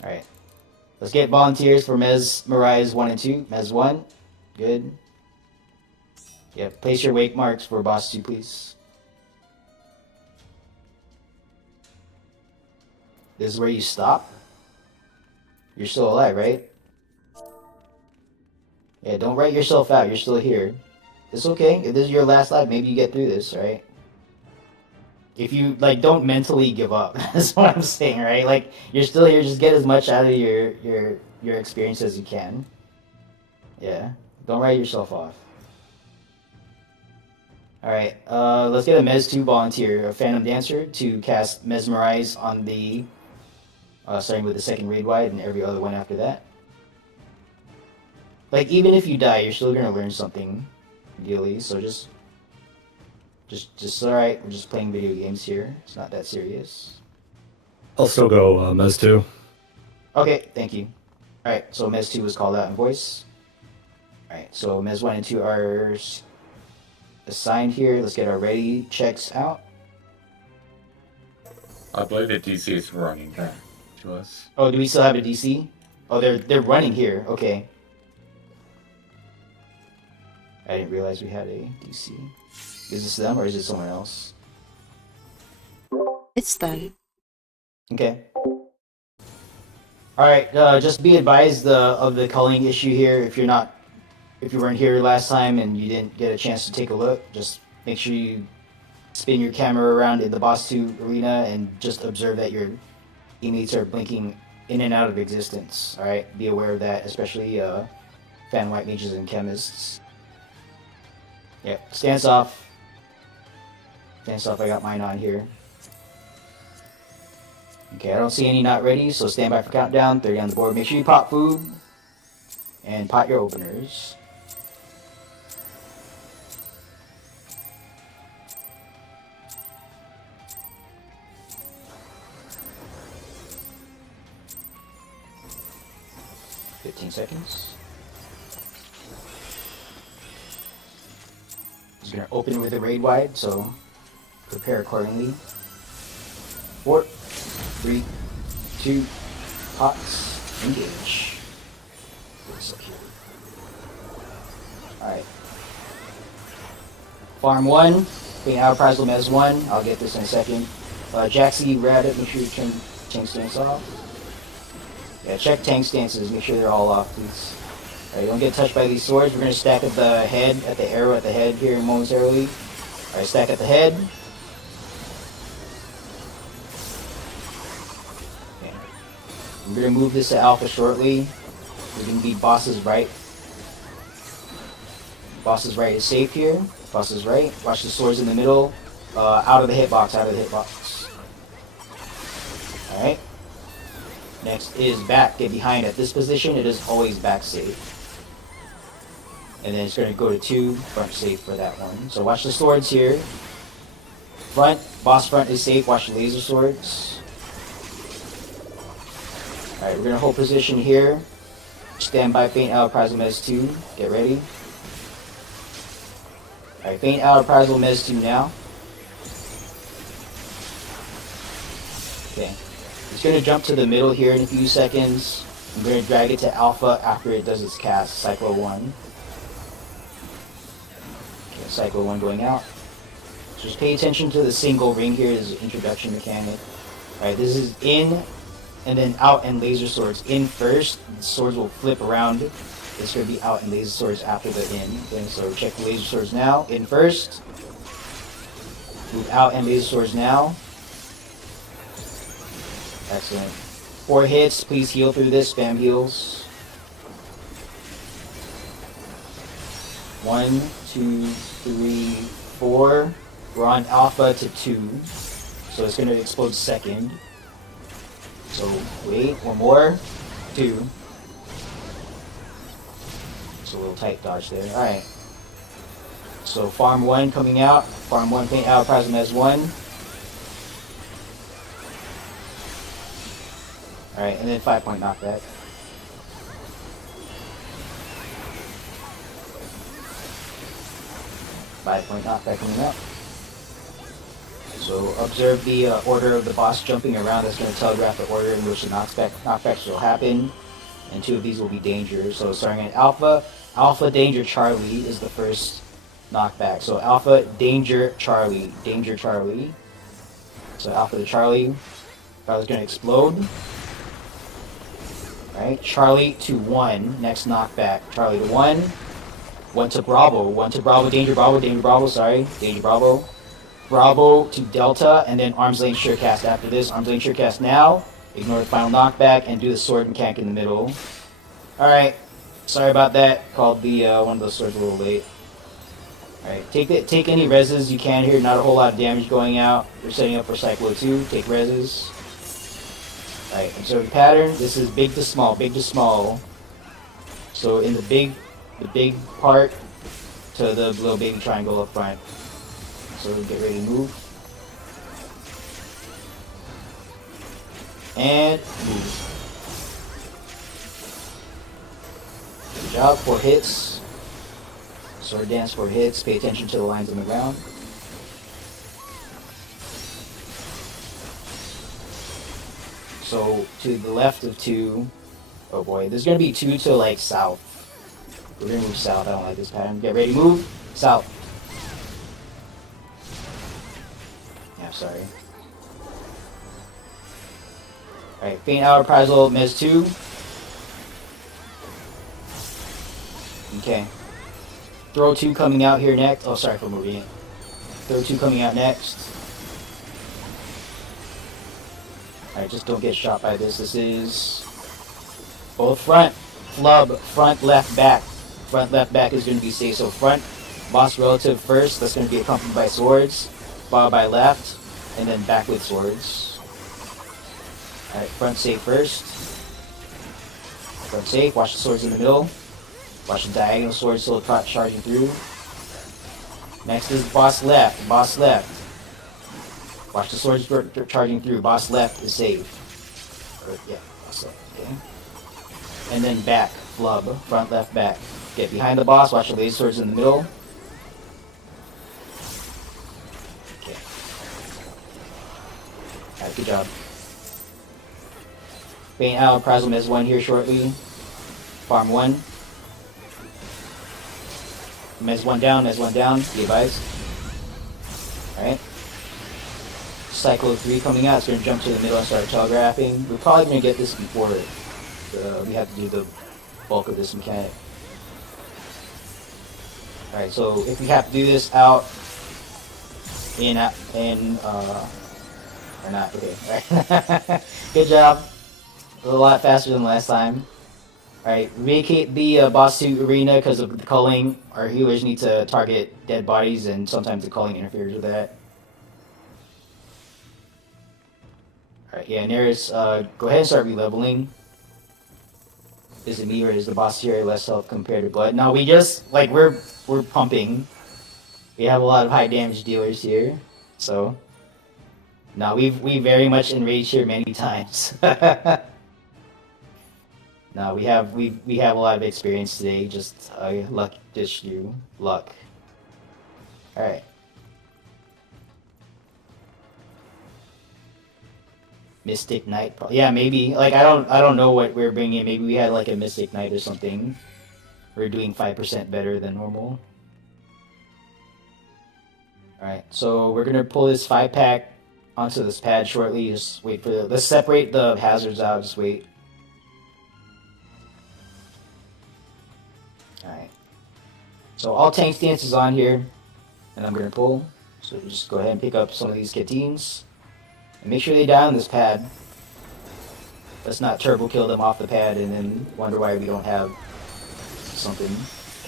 Alright. Let's get volunteers for Mesmerize 1 and 2. Mes 1, good. Yeah, place your wake marks for boss 2, please. This is where you stop. You're still alive, right? Yeah, don't write yourself out. You're still here. It's okay. If this is your last life, maybe you get through this, right? If you, like, don't mentally give up. That's what I'm saying, right? Like, you're still here. Just get as much out of your experience as you can. Yeah. Don't write yourself off. Alright, let's get a Mes 2 volunteer, a Phantom Dancer, to cast Mesmerize on the... starting with the second raid wide and every other one after that. Like, even if you die, you're still gonna learn something, ideally, so just alright, we're just playing video games here. It's not that serious. I'll still go Mes 2. Okay, thank you. Alright, so Mes 2 was called out in voice. Alright, so Mes 1 and 2 are assigned here. Let's get our ready checks out. I believe the DC is running back to us. Oh, do we still have a DC? Oh, they're running here. Okay. I didn't realize we had a DC. Is this them or is it someone else? It's them. Okay. Alright, just be advised of the culling issue here. If you weren't here last time and you didn't get a chance to take a look, just make sure you spin your camera around in the boss 2 arena and just observe that your teammates are blinking in and out of existence. Alright, be aware of that, especially fan white mages and chemists. Yep, stance off. Stance off, I got mine on here. Okay, I don't see any not ready, so stand by for countdown. 30 on the board. Make sure you pot food. And pot your openers. Seconds. Just gonna open with a raid wide, so prepare accordingly. 4, 3, 2, pots, engage. Alright. Farm 1, being out prize limit as 1. I'll get this in a second. Jaxie, Rabbit, make sure you turn tank stance off. Yeah, check tank stances, make sure they're all off, please. Alright, don't get touched by these swords. We're gonna stack at the head, at the arrow at the head here momentarily. Alright, stack at the head. Okay. We're gonna move this to alpha shortly. We're gonna be boss's right. Boss's right is safe here. Boss's right. Watch the swords in the middle. Out of the hitbox, out of the hitbox. Alright. Next is back. Get behind at this position. It is always back safe. And then it's going to go to 2, front safe for that one. So watch the swords here. Front, boss front is safe. Watch the laser swords. Alright, we're going to hold position here. Stand by, feint out, Prizel Mez 2. Get ready. Alright, feint out, Prizel Mez 2 now. Okay. It's going to jump to the middle here in a few seconds. I'm going to drag it to Alpha after it does its cast, Cyclo 1. Cycle 1 going out. So just pay attention to the single ring here. This is an introduction mechanic. Alright, this is in and then out and laser swords. In first, the swords will flip around. It's going to be out and laser swords after the in. And so check the laser swords now. In first. Move out and laser swords now. Excellent. 4 hits. Please heal through this. Spam heals. 1, 2, 3, 4. We're on alpha to 2. So it's going to explode second. So wait, one more. 2. So a little tight dodge there. Alright. So farm 1 coming out. Farm 1 feint out. Prizel Mez 1. Alright, and then 5-point knockback. Five-point knockback coming up. So observe the order of the boss jumping around. That's going to telegraph the order in which the knockbacks will happen. And 2 of these will be danger. So starting at Alpha, Alpha Danger Charlie is the first knockback. So Alpha Danger Charlie, Danger Charlie. So Alpha to Charlie, Charlie's going to explode. Alright, Charlie to 1, next knockback. Charlie to 1. 1 to Bravo, 1 to Bravo, Danger Bravo, sorry, Danger Bravo. Bravo to Delta, and then Arms Length Surecast after this. Arms Length Surecast now. Ignore the final knockback, and do the sword and cank in the middle. Alright, sorry about that. Called the one of those swords a little late. Alright, take any reses you can here, not a whole lot of damage going out. We're setting up for Cyclo 2, take reses. Alright, observe the pattern. This is big to small, big to small. So in the big part to the little baby triangle up front. So get ready to move. And move. Good job, 4 hits. Sword dance 4 hits. Pay attention to the lines on the ground. So to the left of 2. Oh boy, there's gonna be 2 to like south. We're gonna move south. I don't like this pattern. Get ready to move. South. Yeah, sorry. Alright, feint out, Prizel Mez 2. Okay. Throw 2 coming out here next. Oh, sorry for moving it. Throw 2 coming out next. Alright, just don't get shot by this. This is both front, flub, front, left, back. Front, left, back is going to be safe. So front, boss relative first. That's going to be accompanied by swords. Followed by left, and then back with swords. Alright, front safe first. Front safe. Watch the swords in the middle. Watch the diagonal swords still charging through. Next is boss left. Boss left. Watch the swords charging through. Boss left is safe. Yeah, boss left. Okay. And then back. Flub. Front, left, back. Get behind the boss. Watch the laser swords in the middle. Okay. Alright, good job. Feint out. Prizel Mez 1 here shortly. Farm 1. Mez 1 down, Mez 1 down. Be advised. Alright. Cyclo 3 coming out. It's going to jump to the middle and start telegraphing. We're probably going to get this before we have to do the bulk of this mechanic. Alright, so if we have to do this out or not, okay. Alright. Good job. A lot faster than last time. Alright, vacate the boss suit arena because of the culling. Our healers need to target dead bodies, and sometimes the culling interferes with that. Alright, yeah, Neris, go ahead and start releveling. Is it me or is the boss here less health compared to blood? No, we just, like, we're pumping. We have a lot of high damage dealers here, so... No, we very much enraged here many times. No, we have a lot of experience today. Just luck, just you luck. All right. Mystic Knight, yeah, maybe. Like I don't know what we're bringing. Maybe we had like a Mystic Knight or something. We're doing 5% better than normal. All right, so we're gonna pull this 5-pack onto this pad shortly. Just wait for let's separate the hazards out. Just wait. Alright. So all tank stance is on here, and I'm gonna pull. So just go ahead and pick up some of these Catines. And make sure they die on this pad. Let's not turbo kill them off the pad and then wonder why we don't have something.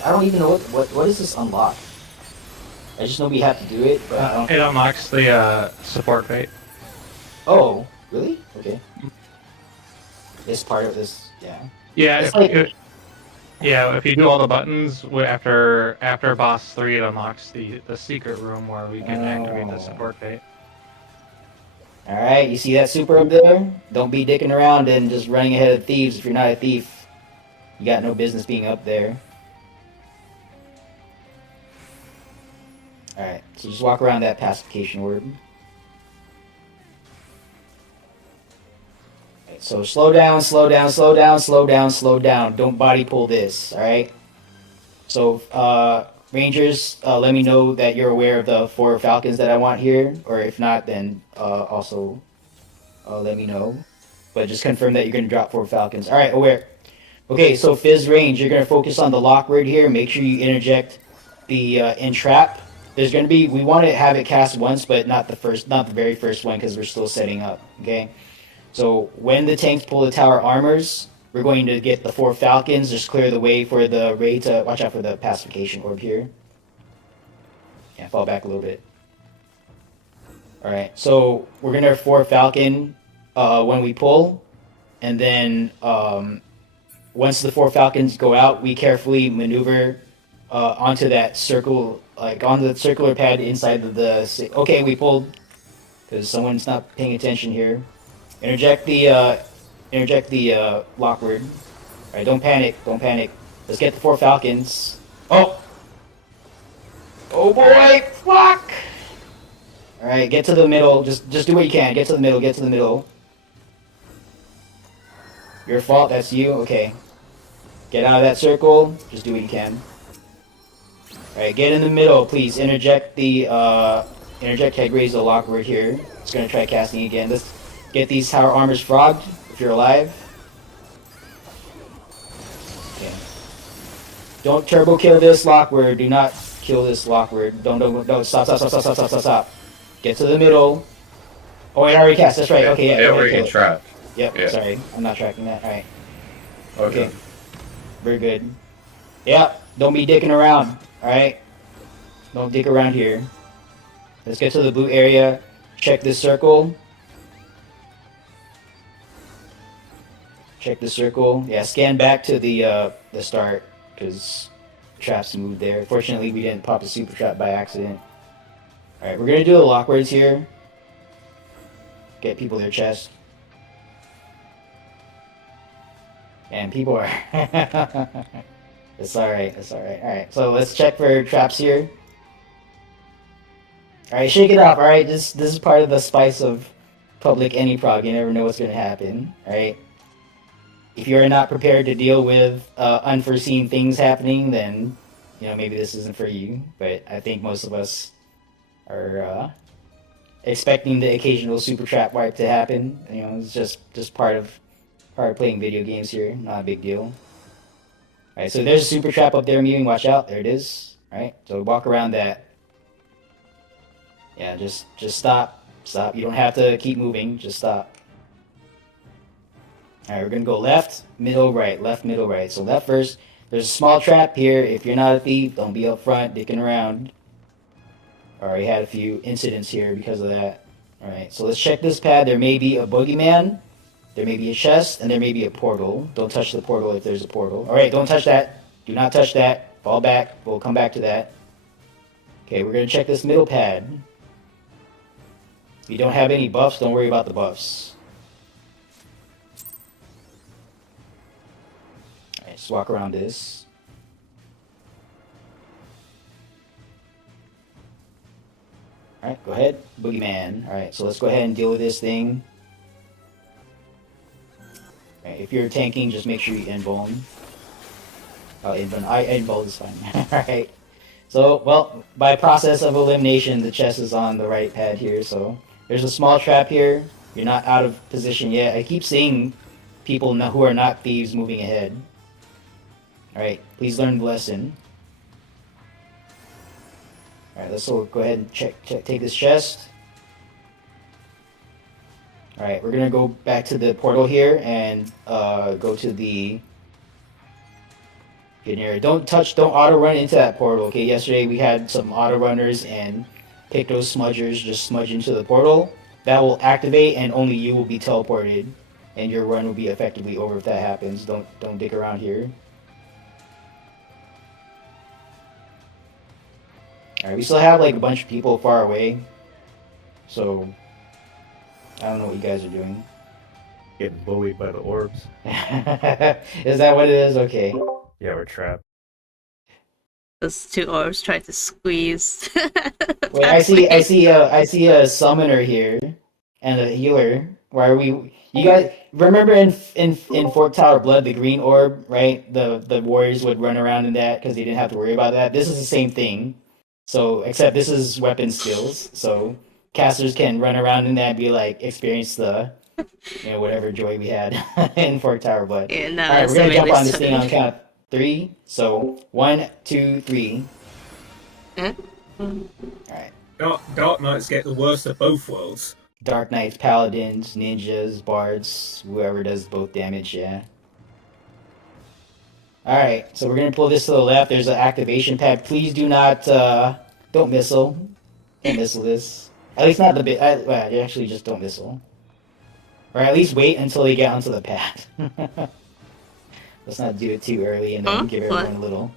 I don't even know what is this unlock? I just know we have to do it, but I don't... It unlocks the support fate. Oh, really? Okay. It's part of this, yeah. Yeah, It's like... yeah, if you do all the buttons after boss 3, it unlocks the secret room where we can activate the support fate. Alright, you see that super up there? Don't be dicking around and just running ahead of thieves if you're not a thief. You got no business being up there. Alright, so just walk around that pacification orb. Right, so slow down, slow down, slow down, slow down, slow down. Don't body pull this, alright? So, Rangers, let me know that you're aware of the 4 Falcons that I want here, or if not, then also let me know. But just confirm that you're going to drop 4 Falcons. Alright, aware. Okay, so Fizz range, you're going to focus on the lock word here. Make sure you interject the entrap. There's going to be, we want to have it cast once, but not the very first one, because we're still setting up, okay? So when the tanks pull the tower armors, we're going to get the 4 Falcons, just clear the way for the raid to, watch out for the pacification orb here. Yeah, fall back a little bit. Alright, so we're going to 4 Falcon when we pull, and then once the 4 Falcons go out, we carefully maneuver onto that circle, like on the circular pad inside of the... Okay, we pulled, because someone's not paying attention here. Interject the lock word. Alright, don't panic, don't panic. Let's get the 4 Falcons. Oh! Oh boy! Fuck! Alright, get to the middle. Just do what you can. Get to the middle, get to the middle. Your fault, that's you? Okay. Get out of that circle. Just do what you can. Alright, get in the middle, please. Interject head raise the lock word here. It's gonna try casting again. Let's get these tower armors frogged, if you're alive. Okay. Don't turbo kill this lock word. Do not kill this lock word. Don't, stop. Get to the middle. Oh, it already cast, that's right. Okay, yeah. It already trapped. Yep, yeah. Sorry. I'm not tracking that. Alright. Okay. We're good. Yep, don't be dicking around. Alright? Don't dick around here. Let's get to the blue area. Check this circle. Check the circle. Yeah, scan back to the start, because traps moved there. Fortunately, we didn't pop a super trap by accident. Alright, we're gonna do the lock words here. Get people their chest. And people are... It's alright, it's alright. Alright, so let's check for traps here. Alright, shake it off, alright? This is part of the spice of public any prog. You never know what's gonna happen, alright? If you're not prepared to deal with unforeseen things happening, then, you know, maybe this isn't for you. But I think most of us are expecting the occasional super trap wipe to happen. You know, it's just part of playing video games here. Not a big deal. Alright, so there's a super trap up there, Mewing. Watch out. There it is. Alright, so walk around that. Yeah, just stop. Stop. You don't have to keep moving. Just stop. Alright, we're gonna go left, middle, right, left, middle, right. So left first. There's a small trap here. If you're not a thief, don't be up front dicking around. Already had a few incidents here because of that. Alright, so let's check this pad. There may be a boogeyman, there may be a chest, and there may be a portal. Don't touch the portal if there's a portal. Alright, don't touch that. Do not touch that. Fall back. We'll come back to that. Okay, we're gonna check this middle pad. If you don't have any buffs, don't worry about the buffs. Alright, just walk around this. Alright, go ahead. Boogeyman. Alright, so let's go ahead and deal with this thing. Alright, if you're tanking, just make sure you invuln. Invuln is fine. Alright. So, well, by process of elimination, the chest is on the right pad here, so... There's a small trap here. You're not out of position yet. I keep seeing people who are not thieves moving ahead. Alright, please learn the lesson. Alright, let's go ahead and take this chest. Alright, we're gonna go back to the portal here and go to the... Don't auto run into that portal, okay? Yesterday we had some auto runners and pick those smudgers, just smudge into the portal. That will activate and only you will be teleported. And your run will be effectively over if that happens. Don't dick around here. Alright, we still have like a bunch of people far away. So, I don't know what you guys are doing. Getting bullied by the orbs. Is that what it is? Okay. Yeah, we're trapped. Those two orbs tried to squeeze. Wait, I see a summoner here and a healer. Why are we? You guys remember in Fort Tower Blood, the green orb, right? The warriors would run around in that because they didn't have to worry about that. This is the same thing. So except this is weapon skills. So casters can run around in that and be like experience the whatever joy we had in Fort Tower Blood. Yeah, no, all right, we're gonna jump on this thing on count of 3. So 1, 2, 3. Alright. Dark Knights get the worst of both worlds. Dark Knights, Paladins, Ninjas, Bards, whoever does both damage, yeah. Alright, so we're gonna pull this to the left. There's an activation pad. Please do not, don't missile. Don't missile this. At least not the bit, actually just don't missile. Or at least wait until they get onto the pad. Let's not do it too early and then give everyone a little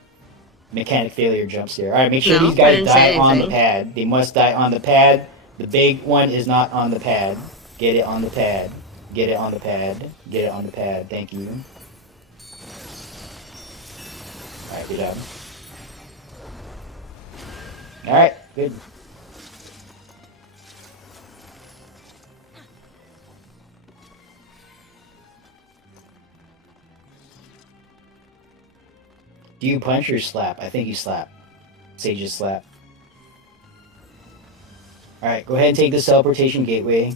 mechanic failure jumps here. Alright, make sure these guys die on the pad. They must die on the pad. The big one is not on the pad. Get it on the pad. Get it on the pad. Get it on the pad. Thank you. Alright, good job. Alright, good. Do you punch or slap? I think you slap. Sage's slap. Alright, go ahead and take this teleportation gateway.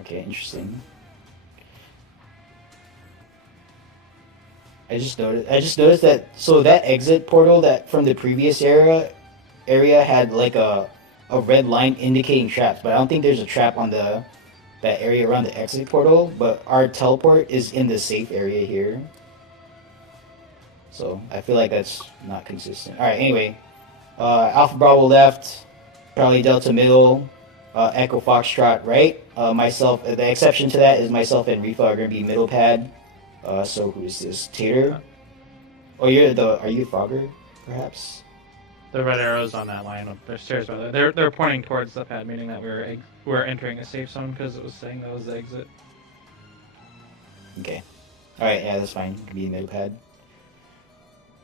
Okay, interesting. I just noticed that, so that exit portal that from the previous area had like a red line indicating traps, but I don't think there's a trap on that area around the exit portal, but our teleport is in the safe area here. So I feel like that's not consistent. Alright, anyway. Alpha Bravo left, Charlie Delta middle, Echo Foxtrot right. Myself, the exception to that is myself and Rifa are going to be middle pad. So who is this? Tater? Oh, are you Frogger, perhaps? The red arrows on that line, there's stairs by there. They're pointing towards the pad, meaning that we're entering a safe zone because it was saying that was the exit. Okay. Alright, yeah, that's fine. You can be middle pad.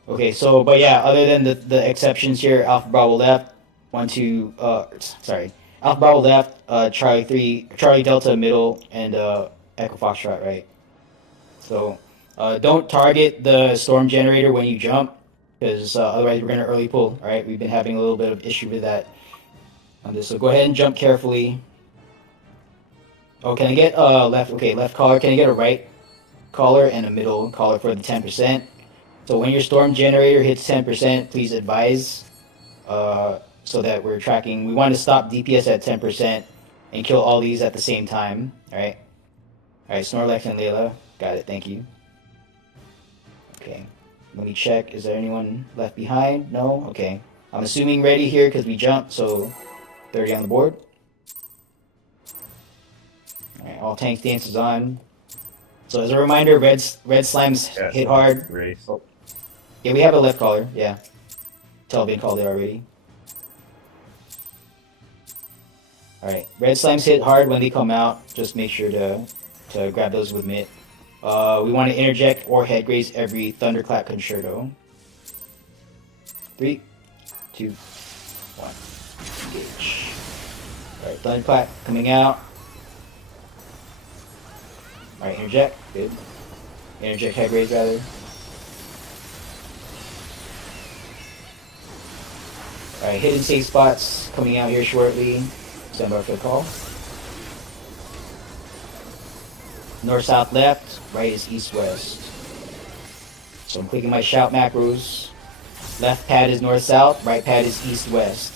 Okay, so, but yeah, other than the exceptions here, Alpha Bravo left, Alpha Bravo left, Charlie Delta middle, and Echo Foxtrot right. So, don't target the storm generator when you jump, because otherwise we're going to early pull, alright? We've been having a little bit of issue with that on this, so go ahead and jump carefully. Oh, can I get left collar? Can I get a right collar and a middle collar for the 10%? So when your storm generator hits 10%, please advise, so that we're tracking. We want to stop DPS at 10% and kill all these at the same time. All right. All right. Snorlax and Layla, got it. Thank you. Okay. Let me check. Is there anyone left behind? No. Okay. I'm assuming ready here because we jumped. So 30 on the board. All right. All tank stance is on. So as a reminder, red slimes Yeah, hit hard. Race. Oh. Yeah, we have a left caller. Yeah. Telvin called it already. Alright, red slimes hit hard when they come out. Just make sure to grab those with mitt. We want to interject or head graze every Thunderclap Concerto. 3, 2, 1. Engage. Alright, Thunderclap coming out. Alright, interject. Good. Interject head graze rather. Alright, hidden safe spots coming out here shortly. Stand by for the call. North, south, left. Right is east, west. So I'm clicking my shout macros. Left pad is north, south. Right pad is east, west.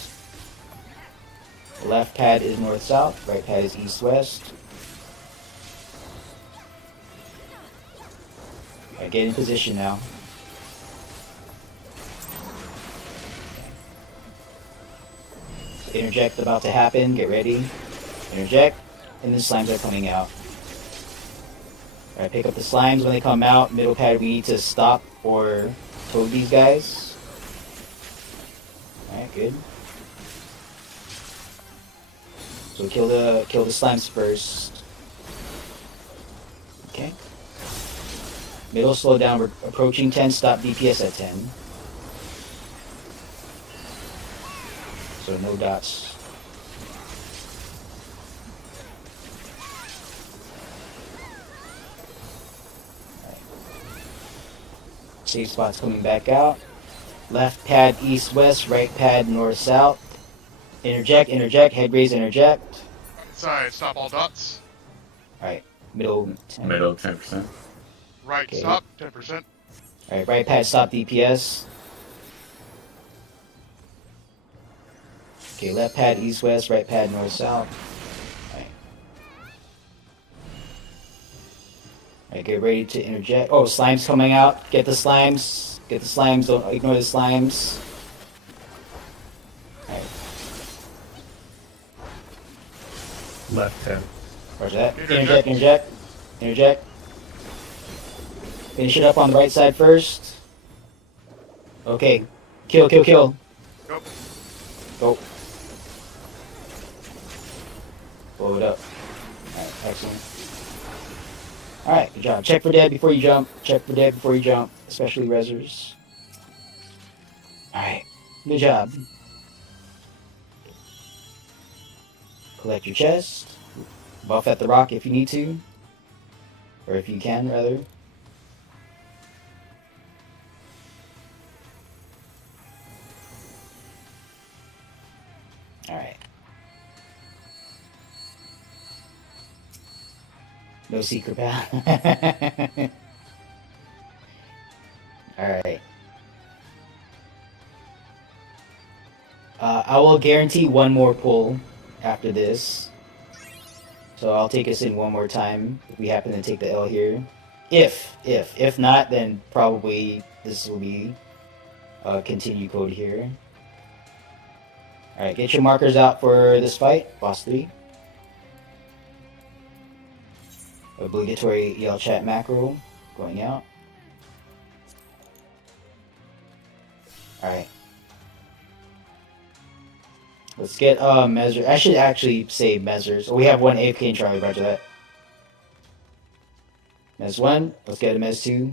Left pad is north, south. Right pad is east, west. Alright, get in position now. Interject about to happen, get ready. Interject, and the slimes are coming out. Alright, pick up the slimes when they come out. Middle pad, we need to stop or toad these guys. Alright, good. So kill the slimes first. Okay. Middle, slow down, we're approaching 10, stop DPS at 10. So no dots. Right. Safe spots coming back out. Left pad east west, right pad north south. Interject, head raise, interject. Inside, stop all dots. Alright, middle 10. Middle 10%. Right, Okay. stop, 10%. Alright, right pad stop DPS. Okay, left pad east west, right pad north south. Alright. Alright, get ready to interject. Oh, slimes coming out. Get the slimes. Get the slimes. Don't ignore the slimes. Alright. Left 10. Where's that? Interject. Interject. Finish it up on the right side first. Okay. Kill. Go. Go. Blow it up. Alright, excellent. Alright, good job. Check for dead before you jump. Especially resers. Alright, good job. Collect your chest. Buff at the rock if you need to. Or if you can, rather. Alright. No secret path. Alright. I will guarantee one more pull after this. So I'll take us in one more time if we happen to take the L here. If not, then probably this will be a continue code here. Alright, get your markers out for this fight, boss 3. Obligatory EL chat macro going out. Alright. Let's get measure. I should actually say measures. So we have one AFK in Charlie, roger that. Mez 1, let's get a Mez 2.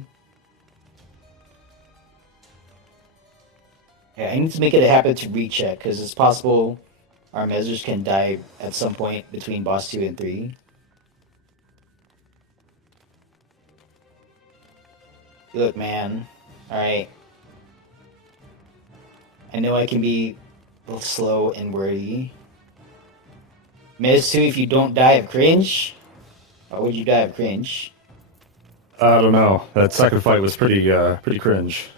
Yeah, I need to make it a habit to recheck, because it's possible our measures can die at some point between boss 2 and 3. Look, man. Alright. I know I can be a little slow and wordy. Mez 2, if you don't die of cringe, why would you die of cringe? I don't know. That second fight was pretty cringe.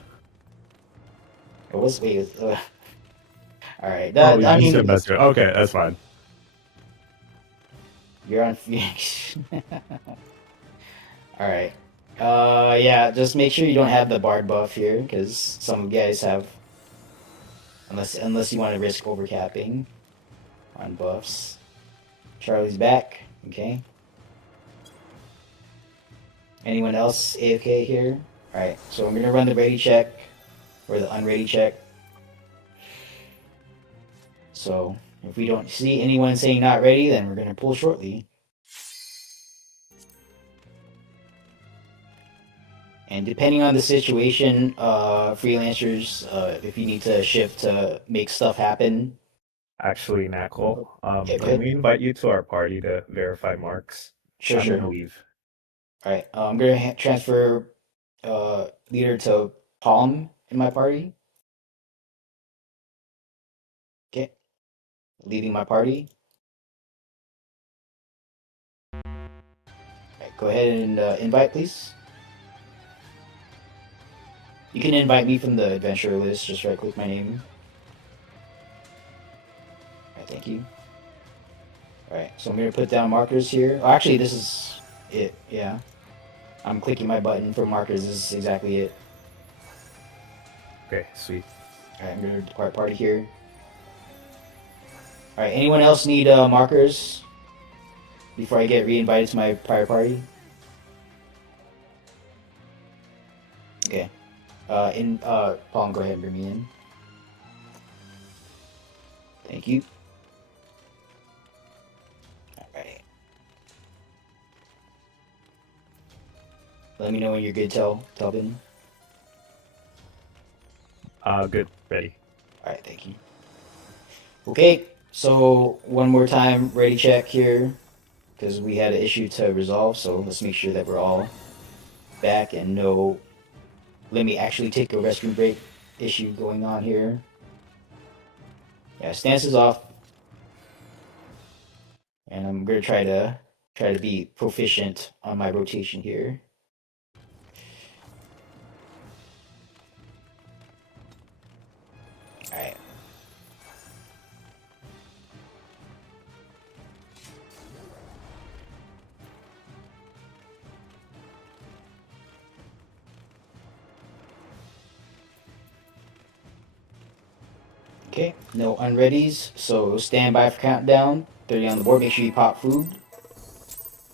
It was wait. All right. Oh, That I you mean, said that too. Okay, that's fine. you're on. All right. Yeah. Just make sure you don't have the bard buff here, because some guys have. Unless you want to risk overcapping on buffs. Charlie's back. Okay. Anyone else AFK here? All right. So I'm gonna run the ready check or the unready check. So if we don't see anyone saying not ready, then we're gonna pull shortly. And depending on the situation, freelancers, if you need to shift to make stuff happen. Actually, Knuckle, Yeah, can we invite you to our party to verify marks? Sure, I'm sure. gonna leave. All right, I'm gonna transfer leader to Palm in my party. Okay, leaving my party. All right, go ahead and invite, please. You can invite me from the adventure list. Just right-click my name. All right, thank you. All right, so I'm gonna put down markers here. Oh, actually, this is it. Yeah, I'm clicking my button for markers. This is exactly it. Okay, sweet. All right, I'm gonna depart party here. All right, anyone else need markers before I get re-invited to my prior party? Okay. Paul, go ahead and bring me in. Thank you. All right. Let me know when you're good, Telvin. Good, ready. All right, thank you. Okay, so one more time, ready check here, because we had an issue to resolve. So let's make sure that we're all back and no. Let me actually take a restroom break issue going on here. Yeah, stance is off, and I'm gonna try to be proficient on my rotation here. All right. Okay, no unreadies, so stand by for countdown. 30 on the board, make sure you pop food.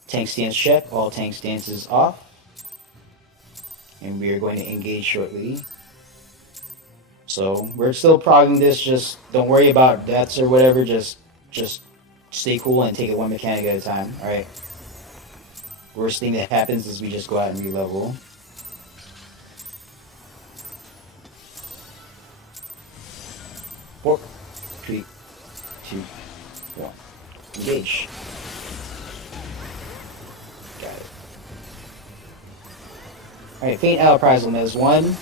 Tank stance check, all tank stances off. And we are going to engage shortly. So we're still progging this, just don't worry about deaths or whatever, just stay cool and take it one mechanic at a time, alright? Worst thing that happens is we just go out and re-level. Four, 3, 2, 1. Engage. Got it. Alright, faint out prize limit is 1.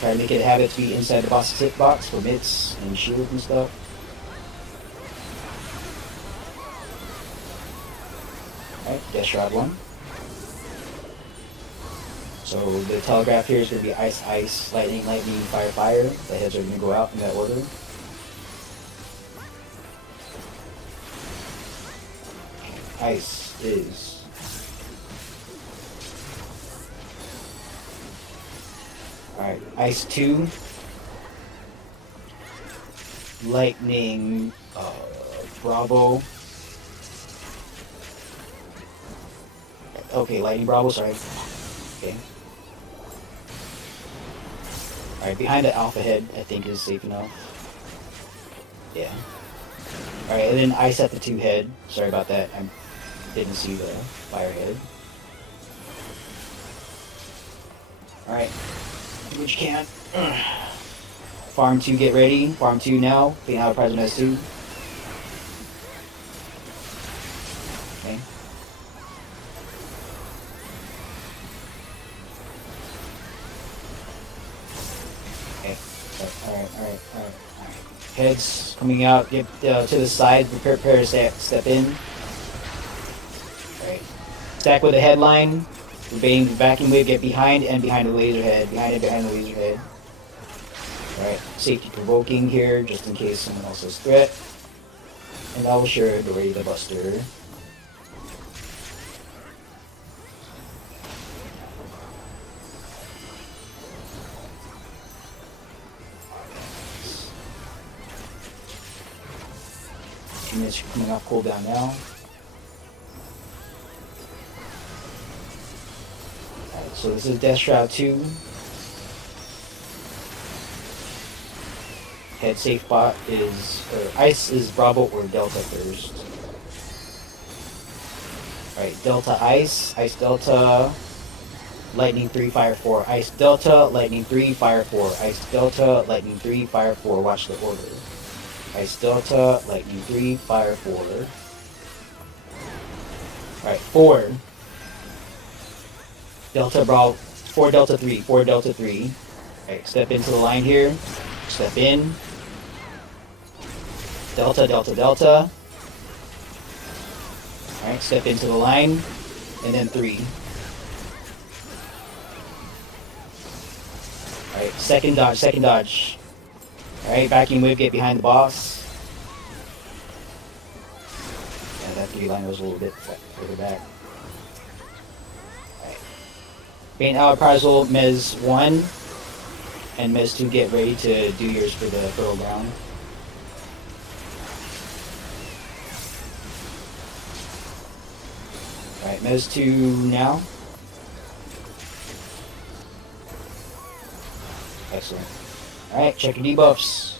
Try to make it a habit to be inside the boss's hitbox for mitts and shield and stuff. Alright, Death Shroud 1. So the telegraph here is going to be ice, ice, lightning, lightning, fire, fire. The heads are going to go out in that order. Ice is... Alright, ice 2. Lightning, Bravo. Okay, lightning Bravo, sorry. Okay. Alright, behind the alpha head, I think is safe enough. Yeah. Alright, and then ice at the 2 head. Sorry about that, I didn't see the fire head. Alright, do what you can. Farm 2, get ready. Farm 2 now. Clean out prize on S2. Okay. Alright. Heads coming out, get to the side, prepare to step in. Alright. Stack with a headline. Vacuum wave, get behind and behind the laser head. Behind and behind the laser head. Alright, safety provoking here, just in case someone else has threat. And I will share the way the Buster. Units coming off cooldown now. Alright, so this is Death Shroud 2. Head safe bot is, Ice is Bravo or Delta first. Alright, Delta Ice, Ice Delta, Lightning 3, Fire 4, Ice Delta, Lightning 3, Fire 4, Ice Delta, Lightning 3, Fire 4, watch the order. Ice Delta, Lightning 3, Fire 4. Alright, 4. Delta Bravo, 4 Delta 3, 4 Delta 3. Alright, step into the line here. Step in. Delta, Delta, Delta. Alright, step into the line. And then 3. Alright, second dodge, second dodge. Alright, backing whip, get behind the boss. Yeah, that 3 line was a little bit further back. Alright. Faint Hour Prizel, Mez 1. And Mez 2, get ready to do yours for the Fertile Ground. Alright, Mez 2 now. Excellent. Alright, check your debuffs.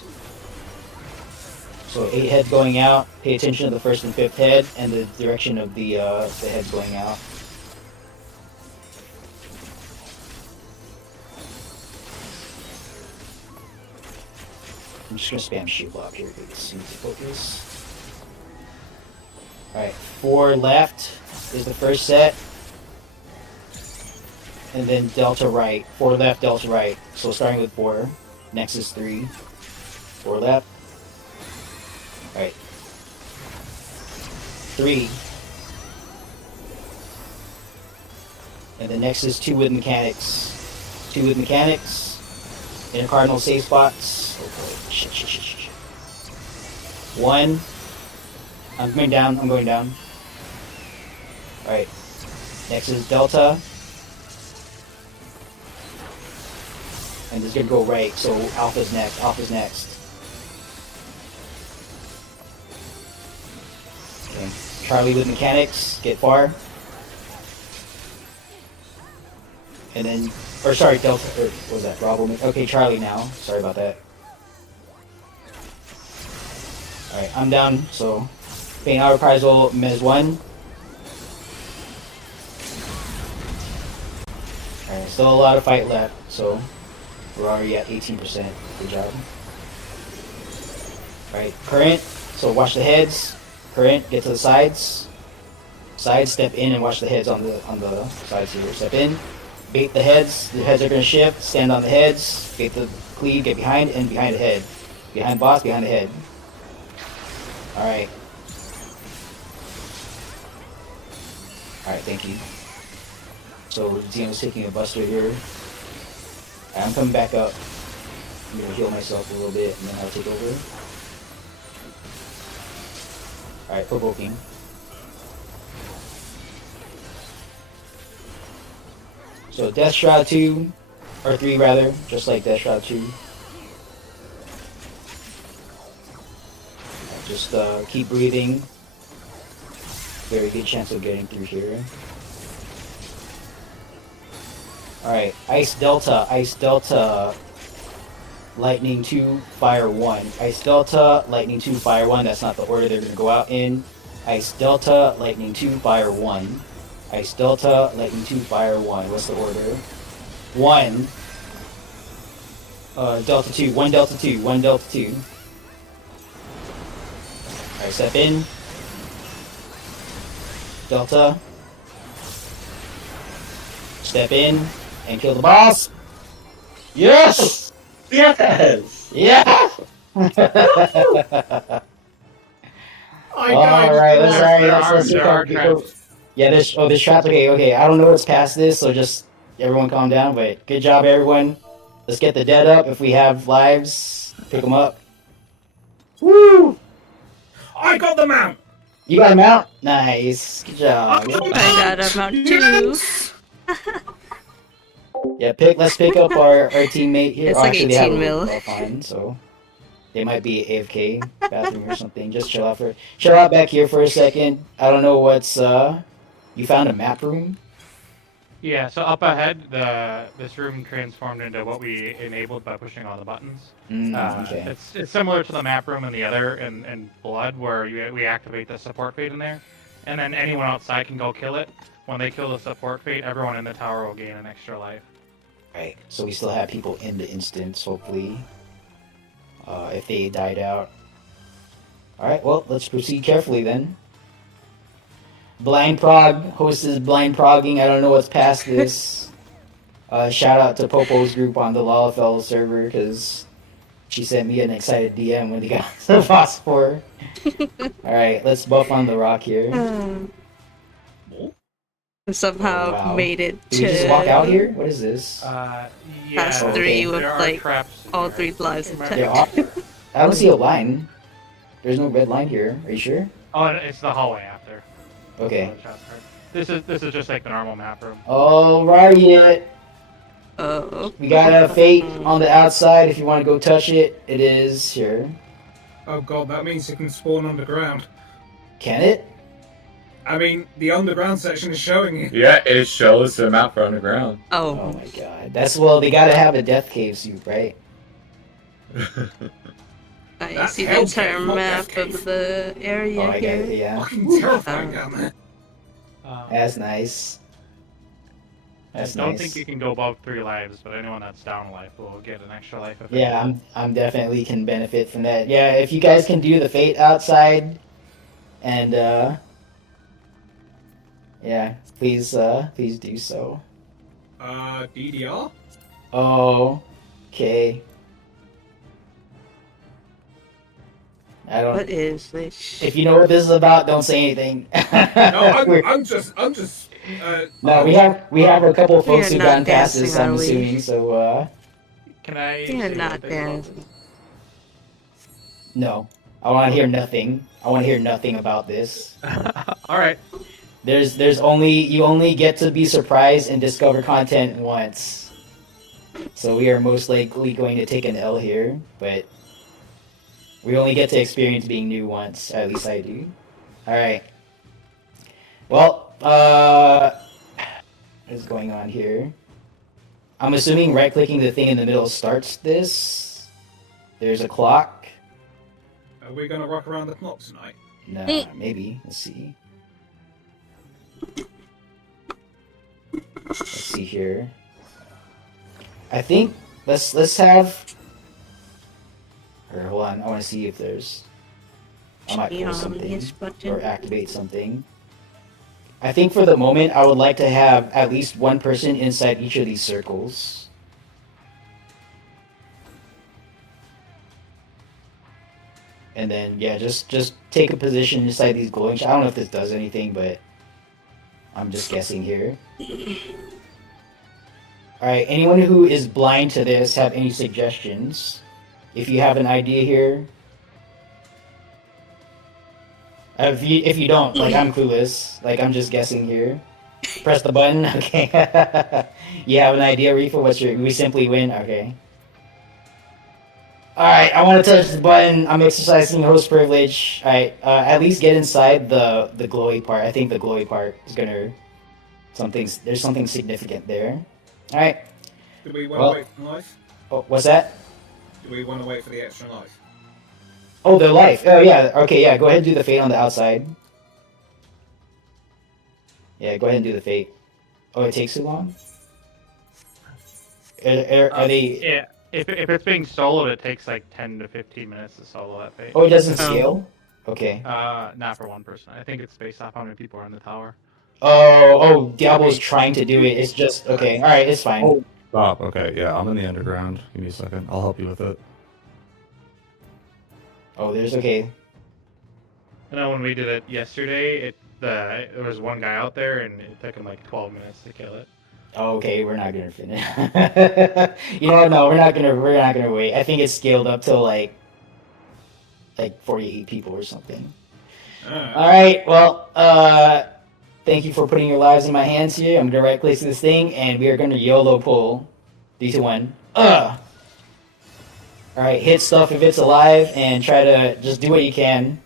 So 8 heads going out. Pay attention to the 1st and 5th head and the direction of the heads going out. I'm just gonna spam shield block here because it seems to focus. Alright, 4 left is the first set. And then Delta right. 4 left, Delta right. So starting with 4. Next is 3. 4 left. Alright. 3. And the next is 2 with mechanics. 2 with mechanics. In a cardinal safe spots. Oh boy. Shit. 1. I'm going down, I'm going down. Alright. Next is Delta. And this is gonna go right, so Alpha's next, Alpha's next. Okay. Charlie with mechanics, get far. And then, or sorry, Delta, or what was that, Bravo? Okay, Charlie now, sorry about that. Alright, I'm down, so Faint Hour Prizel, Mez 1. Alright, still a lot of fight left, so we're already at 18%. Good job. Alright, current, so watch the heads. Current, get to the sides. Sides, step in and watch the heads on the sides here. Step in, bait the heads are gonna shift, stand on the heads, bait the cleave, get behind and behind the head. Behind boss, behind the head. Alright. Alright, thank you. So Xeno's taking a buster here. I'm coming back up. I'm gonna heal myself a little bit and then I'll take over. Alright, provoking. So Death Shroud 2, or 3 rather, just like Death Shroud 2. Just keep breathing. Very good chance of getting through here. Alright, Ice Delta, Lightning 2, Fire 1. Ice Delta, Lightning 2, Fire 1, that's not the order they're going to go out in. Ice Delta, Lightning 2, Fire 1. Ice Delta, Lightning 2, Fire 1. What's the order? 1. Delta 2, 1 Delta 2, 1 Delta 2. Alright, step in. Delta. Step in. And kill the boss. Yes! Yes! Yeah! Alright, let's There are traps. Yeah, there's traps. Okay. I don't know what's past this, so just everyone calm down. But good job, everyone. Let's get the dead up. If we have lives, pick them up. Woo! I got the mount. You got him out. Nice. Good job. I got him out too. Yeah, let's pick up our teammate here. It's Oh, like actually, they have 18 a mil. well fine, so they might be AFK bathroom or something. Just chill out back here for a second. I don't know what's you found a map room? Yeah, so up ahead, this room transformed into what we enabled by pushing all the buttons. Okay. It's similar to the map room in the other in Blood, where we activate the support fate in there, and then anyone outside can go kill it. When they kill the support fate, everyone in the tower will gain an extra life. Right. So we still have people in the instance, hopefully. If they died out. Alright, well, let's proceed carefully then. Blind Prog, host is blind progging. I don't know what's past this. Shout out to Popo's group on the Lalafell server, because she sent me an excited DM when he got the boss 4. Alright, let's buff on the rock here. Somehow Wow. made it Did to we just walk out here? What is this? Yeah, past okay. 3 with there are like traps in all here. 3 lives intact. Yeah, I don't see a line. There's no red line here. Are you sure? Oh, it's the hallway after. Okay. This is just like the normal map room. Alright. Oh. We got a fate on the outside. If you want to go touch it, it is here. Oh god, that means it can spawn underground. Can it? I mean, the underground section is showing it. Yeah, it shows the map for underground. Oh Oh. my god. They gotta have a death cave suit, right? I That's see the hell entire cave, not map death cave. of the area Oh, I got here. it, yeah. Fucking terrifying down there. That's nice. That's I don't nice. think you can go above 3 lives, but anyone that's down a life will get an extra life. If Yeah, I'm definitely can benefit from that. Yeah, if you guys can do the fate outside, and yeah, please do so. DDR? Oh, okay. I don't. What is this? If you know what this is about, don't say anything. No, We're- I'm just. No, we have a couple of We are folks who not gotten past this, dancing, I'm are we? assuming. So Can I? You're say not one thing about dancing. no, I want to hear nothing. I want to hear nothing about this. All right. You only get to be surprised and discover content once. So we are most likely going to take an L here, but we only get to experience being new once. At least I do. All right. Well, what is going on here? I'm assuming right-clicking the thing in the middle starts this. There's a clock. Are we gonna rock around the clock tonight? No, maybe. Let's see. Let's see here. I think let's have. Or hold on, I want to see if there's. I might pull something Yes, button. or activate something. I think for the moment, I would like to have at least one person inside each of these circles. And then yeah, just take a position inside these glowing. I don't know if this does anything, but I'm just guessing here. Alright, anyone who is blind to this have any suggestions? If you have an idea here. If you don't, like I'm clueless. Like I'm just guessing here. Press the button, okay. You have an idea, Reefa? We simply win? Okay. Alright, I want to touch the button. I'm exercising host privilege. Alright, at least get inside the glowy part. I think the glowy part is gonna... There's something significant there. Alright. Do we want to wait for life? Oh, what's that? Do we want to wait for the extra life? Oh, the life. Oh, yeah. Okay, yeah. Go ahead and do the fate on the outside. Yeah, go ahead and do the fate. Oh, it takes too long? Are they... Yeah. If it's being soloed, it takes like 10 to 15 minutes to solo that fate. Oh, it doesn't scale? Okay. Not for one person. I think it's based off how many people are in the tower. Oh, Diablo's trying to do it. It's just... Okay, alright, it's fine. Oh, stop. Okay, yeah, I'm in the underground. Give me a second. I'll help you with it. Oh, there's... Okay. I know when we did it yesterday, there was one guy out there, and it took him like 12 minutes to kill it. Okay, we're not gonna finish. You know what? No, we're not gonna wait. I think it's scaled up to like 48 people or something. All right. Well, thank you for putting your lives in my hands here. I'm gonna right click this thing, and we are gonna YOLO pull. 3, 2, 1. All right, hit stuff if it's alive, and try to just do what you can.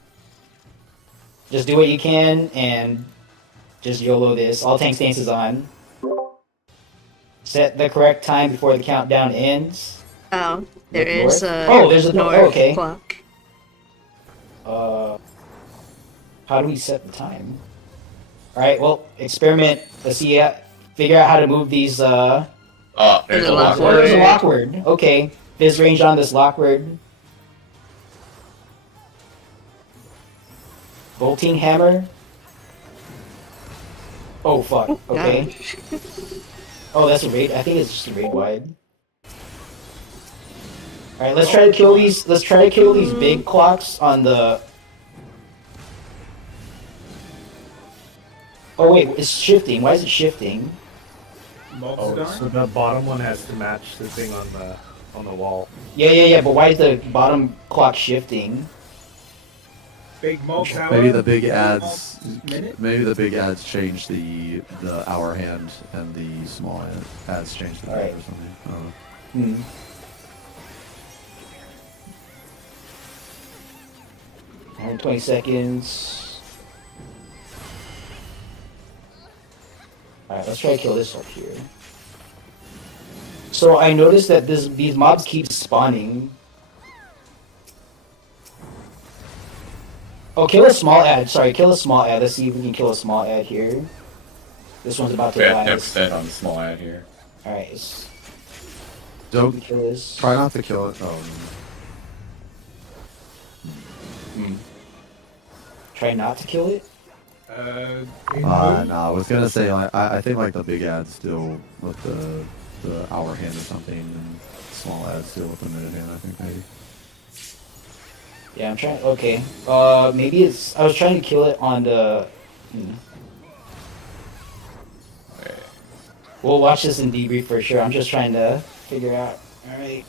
Just do what you can, and just YOLO this. All tank stance is on. Set the correct time before the countdown ends. Oh, there Look is north. a Oh, there's a north okay. clock. How do we set the time? All right, well, experiment. Let's see. Figure out how to move these. There's There's a a lock lock Oh, there's a word. lock word. Okay, fizz range on this lock word. Bolting hammer. Oh fuck. Okay. Oh, that's a raid. I think it's just a raid wide. All right, let's try to kill these. Let's try to kill these big clocks on the. Oh wait, it's shifting. Why is it shifting? Mobs Oh, dying? so the bottom one has to match the thing on the wall. Yeah. But why is the bottom clock shifting? Big mob tower. Maybe the big ads. Minute? Maybe the big ads change the hour hand, and the small ads change the minute Alright. or something. I don't know. 120 seconds. Alright, let's try to kill this up here. So I noticed that these mobs keep spawning. Oh, kill a small ad. Sorry, kill a small ad. Let's see if we can kill a small ad here. This one's about to We have die. 10% on the small ad here. Alright, let's Don't kill this. try not to kill it. Oh, Try not to kill it. Big no, mob? I was gonna say I think like the big ads still with the hour hand or something, and small ads still with the minute hand. I think maybe. Yeah, I'm trying. Okay. Maybe it's. I was trying to kill it on the. Okay. We'll watch this in debrief for sure. I'm just trying to figure out. All right.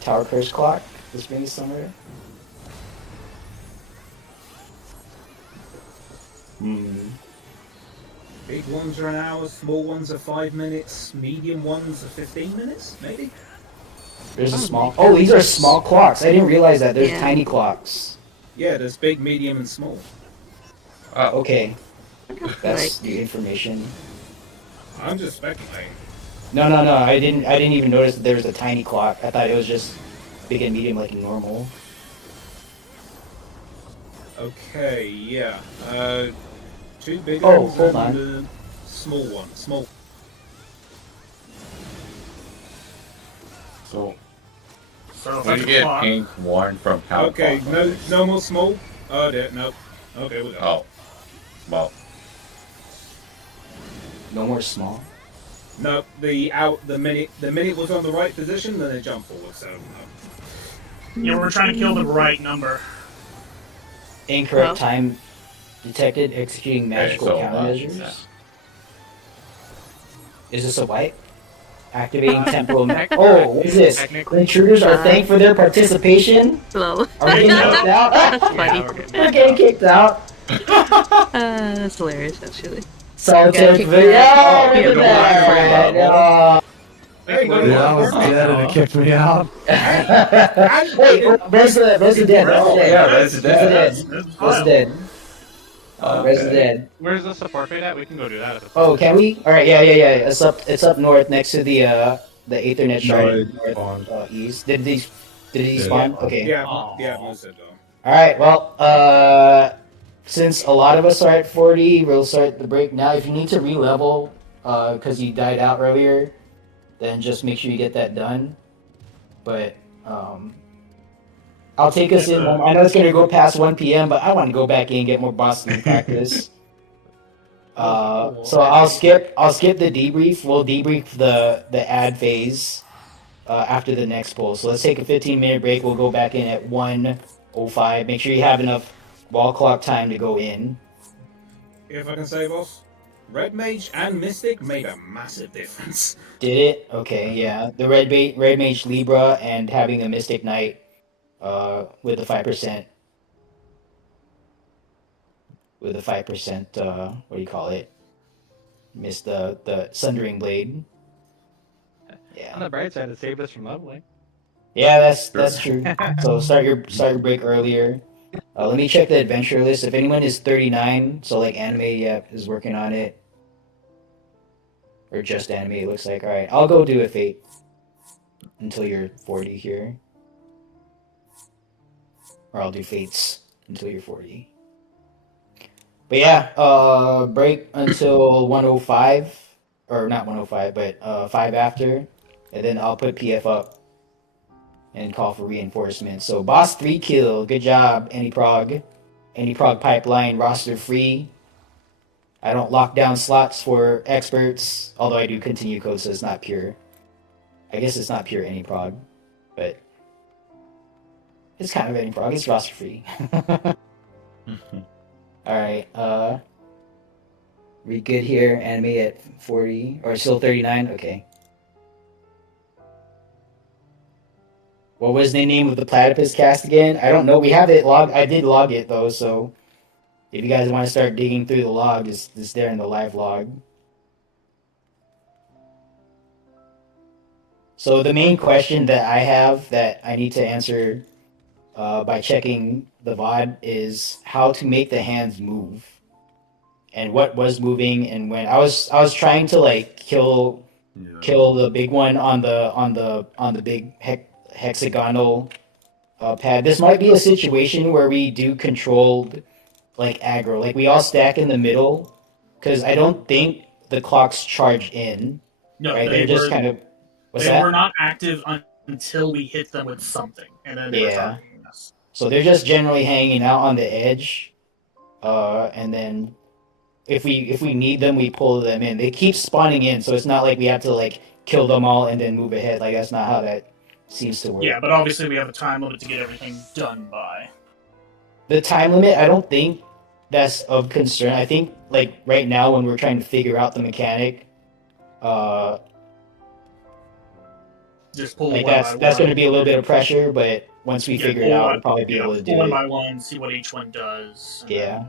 Tower curse clock. This brings somewhere. Big ones are an hour, small ones are 5 minutes, medium ones are 15 minutes, maybe? There's a small. Oh, these are small clocks. I didn't realize that. There's Yeah. tiny clocks. Yeah, there's big, medium, and small. Oh, Okay, Like, that's the information. I'm just speculating. No. I didn't even notice that there was a tiny clock. I thought it was just big and medium like normal. Okay, yeah. Two big Oh, ones hold and small one. Small. so So if when that's you a get clock, pink warned from how Okay, no more small. Oh, there, no. Okay, we're done. Oh, well, No more small. No, the minute was on the right position, then it jumped forward. So no. yeah, we're trying to kill the right number. Incorrect Well. time detected. Executing magical so, countermeasures. yeah. Is this a wipe? Activating temporal. Technically- Oh, what is this? technically- Intruders are thanked for their participation. lol. Are we getting kicked out? That's Yeah, funny. we're getting- We're getting kicked out. That's hilarious, actually. Solitaire. kicked Yeah, out. look at Yeah, that. don't Oh. Hey, what Yeah, I was dead and it kicked me out. Wait, where's the dead? Yeah, Red's dead. Where's dead? Where's the dead? Where's the support fade at? We can go do that. At the Oh, can we? All right, yeah. It's up north next to the Aethernet shard. it spawned. East. Did these spawn? Okay. Yeah, Aw. yeah, most of them. All right. Well, since a lot of us are at 40, we'll start the break now. If you need to re-level, because you died out earlier, then just make sure you get that done. But I'll take us in. I know it's gonna go past 1 p.m., but I want to go back in and get more Boston practice. So I'll skip the debrief. We'll debrief the ad phase after the next poll. So let's take a 15-minute break. We'll go back in at 1:05. Make sure you have enough wall clock time to go in. if I can say, boss. Red Mage and Mystic made a massive difference. Did it? Okay, yeah. The red mage Libra and having a Mystic Knight with the 5% what do you call it? Missed the Sundering Blade. On Yeah. the bright side, it saved us from leveling. Yeah, that's true. So start your break earlier. Let me check the adventure list. If anyone is 39, so like anime, yeah, is working on it. Or just anime, it looks like. Alright, I'll go do a fate until you're 40 here. Or I'll do fates until you're 40. But yeah, break until 105. Or not 105, but 5 after. And then I'll put PF up and call for reinforcements. So boss 3 kill. Good job, Any Prog. Any Prog pipeline roster free. I don't lock down slots for experts, although I do continue code, so it's not pure. I guess it's not pure Any Prog, but it's kind of Any Prog. It's roster free. Alright, we good here? Anime at 40, or still 39? Okay. What was the name of the platypus cast again? I don't know. We have it logged. I did log it though, so if you guys want to start digging through the log, it's there in the live log. So the main question that I have that I need to answer by checking the VOD is how to make the hands move, and what was moving, and when I was trying to like kill the big one on the big hexagonal pad. This might be a situation where we do controlled like aggro, like we all stack in the middle, because I don't think the clocks charge in. No, Right, they they're just were kind of. What's they that? were not active until we hit them with something, and then they were Yeah. targeting us. So they're just generally hanging out on the edge, and then if we need them, we pull them in. They keep spawning in, so it's not like we have to like kill them all and then move ahead. Like that's not how that seems to work. Yeah, but obviously we have a time limit to get everything done by. The time limit, I don't think that's of concern. I think like right now when we're trying to figure out the mechanic, Just pull like one that's by going one. to be a little bit of pressure, but once we figure it out, we'll probably be able to pull do one it. by one, see what each one does. And Yeah.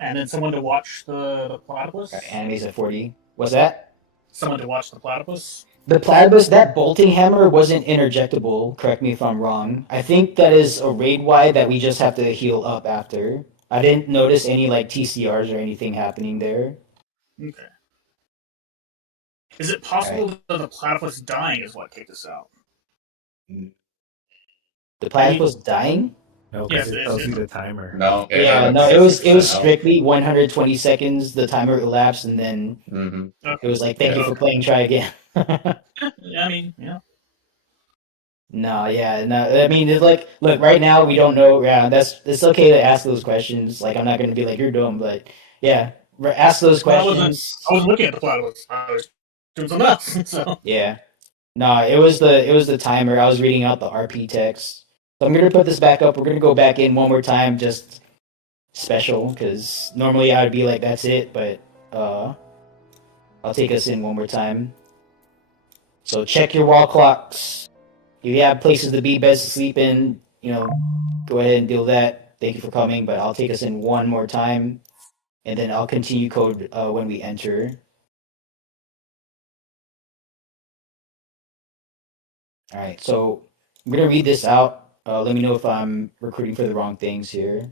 and then someone to watch the platypus. Right, anime's at 40. What's that? Someone to watch the platypus. The platypus, that bolting hammer wasn't interjectable. Correct me if I'm wrong. I think that is a raid wide that we just have to heal up after. I didn't notice any like TCRs or anything happening there. Okay. Is it possible that the platypus dying is what kicked us out? The platypus dying? No, because Yes, it tells you the timer. No. Yeah, no, it was strictly 120 seconds. The timer elapsed, and then it was like, "Thank you for playing. Try again." I mean, yeah. No, yeah, no. I mean, it's like, look, right now we don't know. Yeah, it's okay to ask those questions. Like, I'm not gonna be like you're dumb, but yeah, ask those questions. I wasn't looking at the platypus. I was doing something else. So Yeah, no, it was the timer. I was reading out the RP text. So I'm gonna put this back up. We're gonna go back in one more time, just special, because normally I would be like, that's it, but I'll take us in one more time. So check your wall clocks. If you have places to be, beds to sleep in, go ahead and deal with that. Thank you for coming, but I'll take us in one more time, and then I'll continue code when we enter. All right, so I'm gonna read this out. Let me know if I'm recruiting for the wrong things here.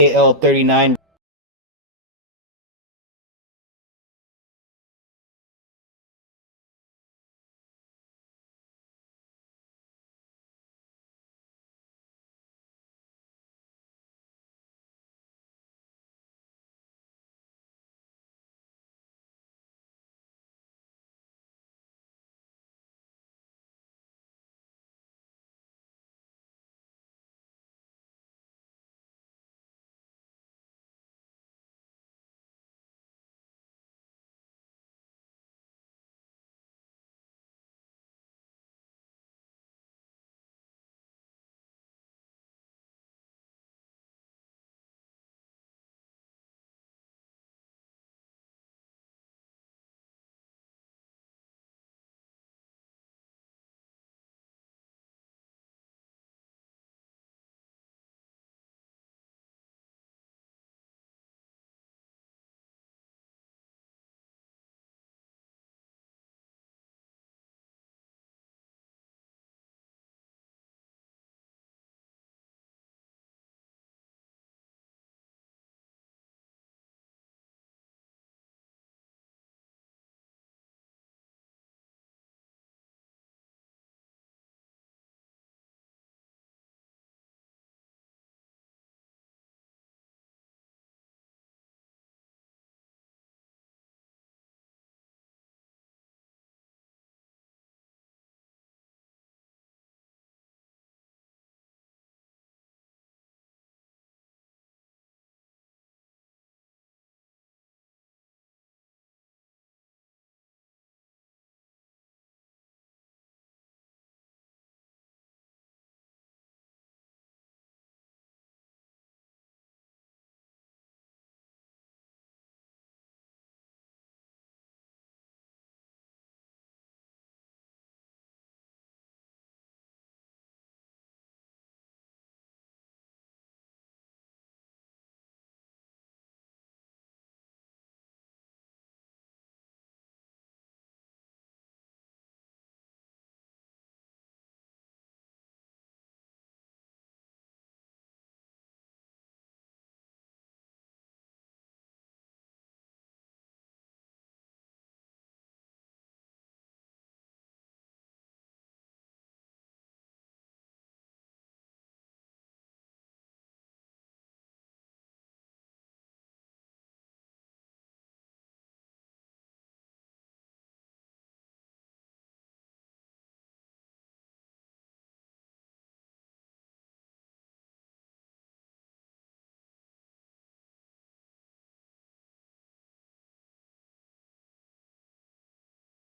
AL39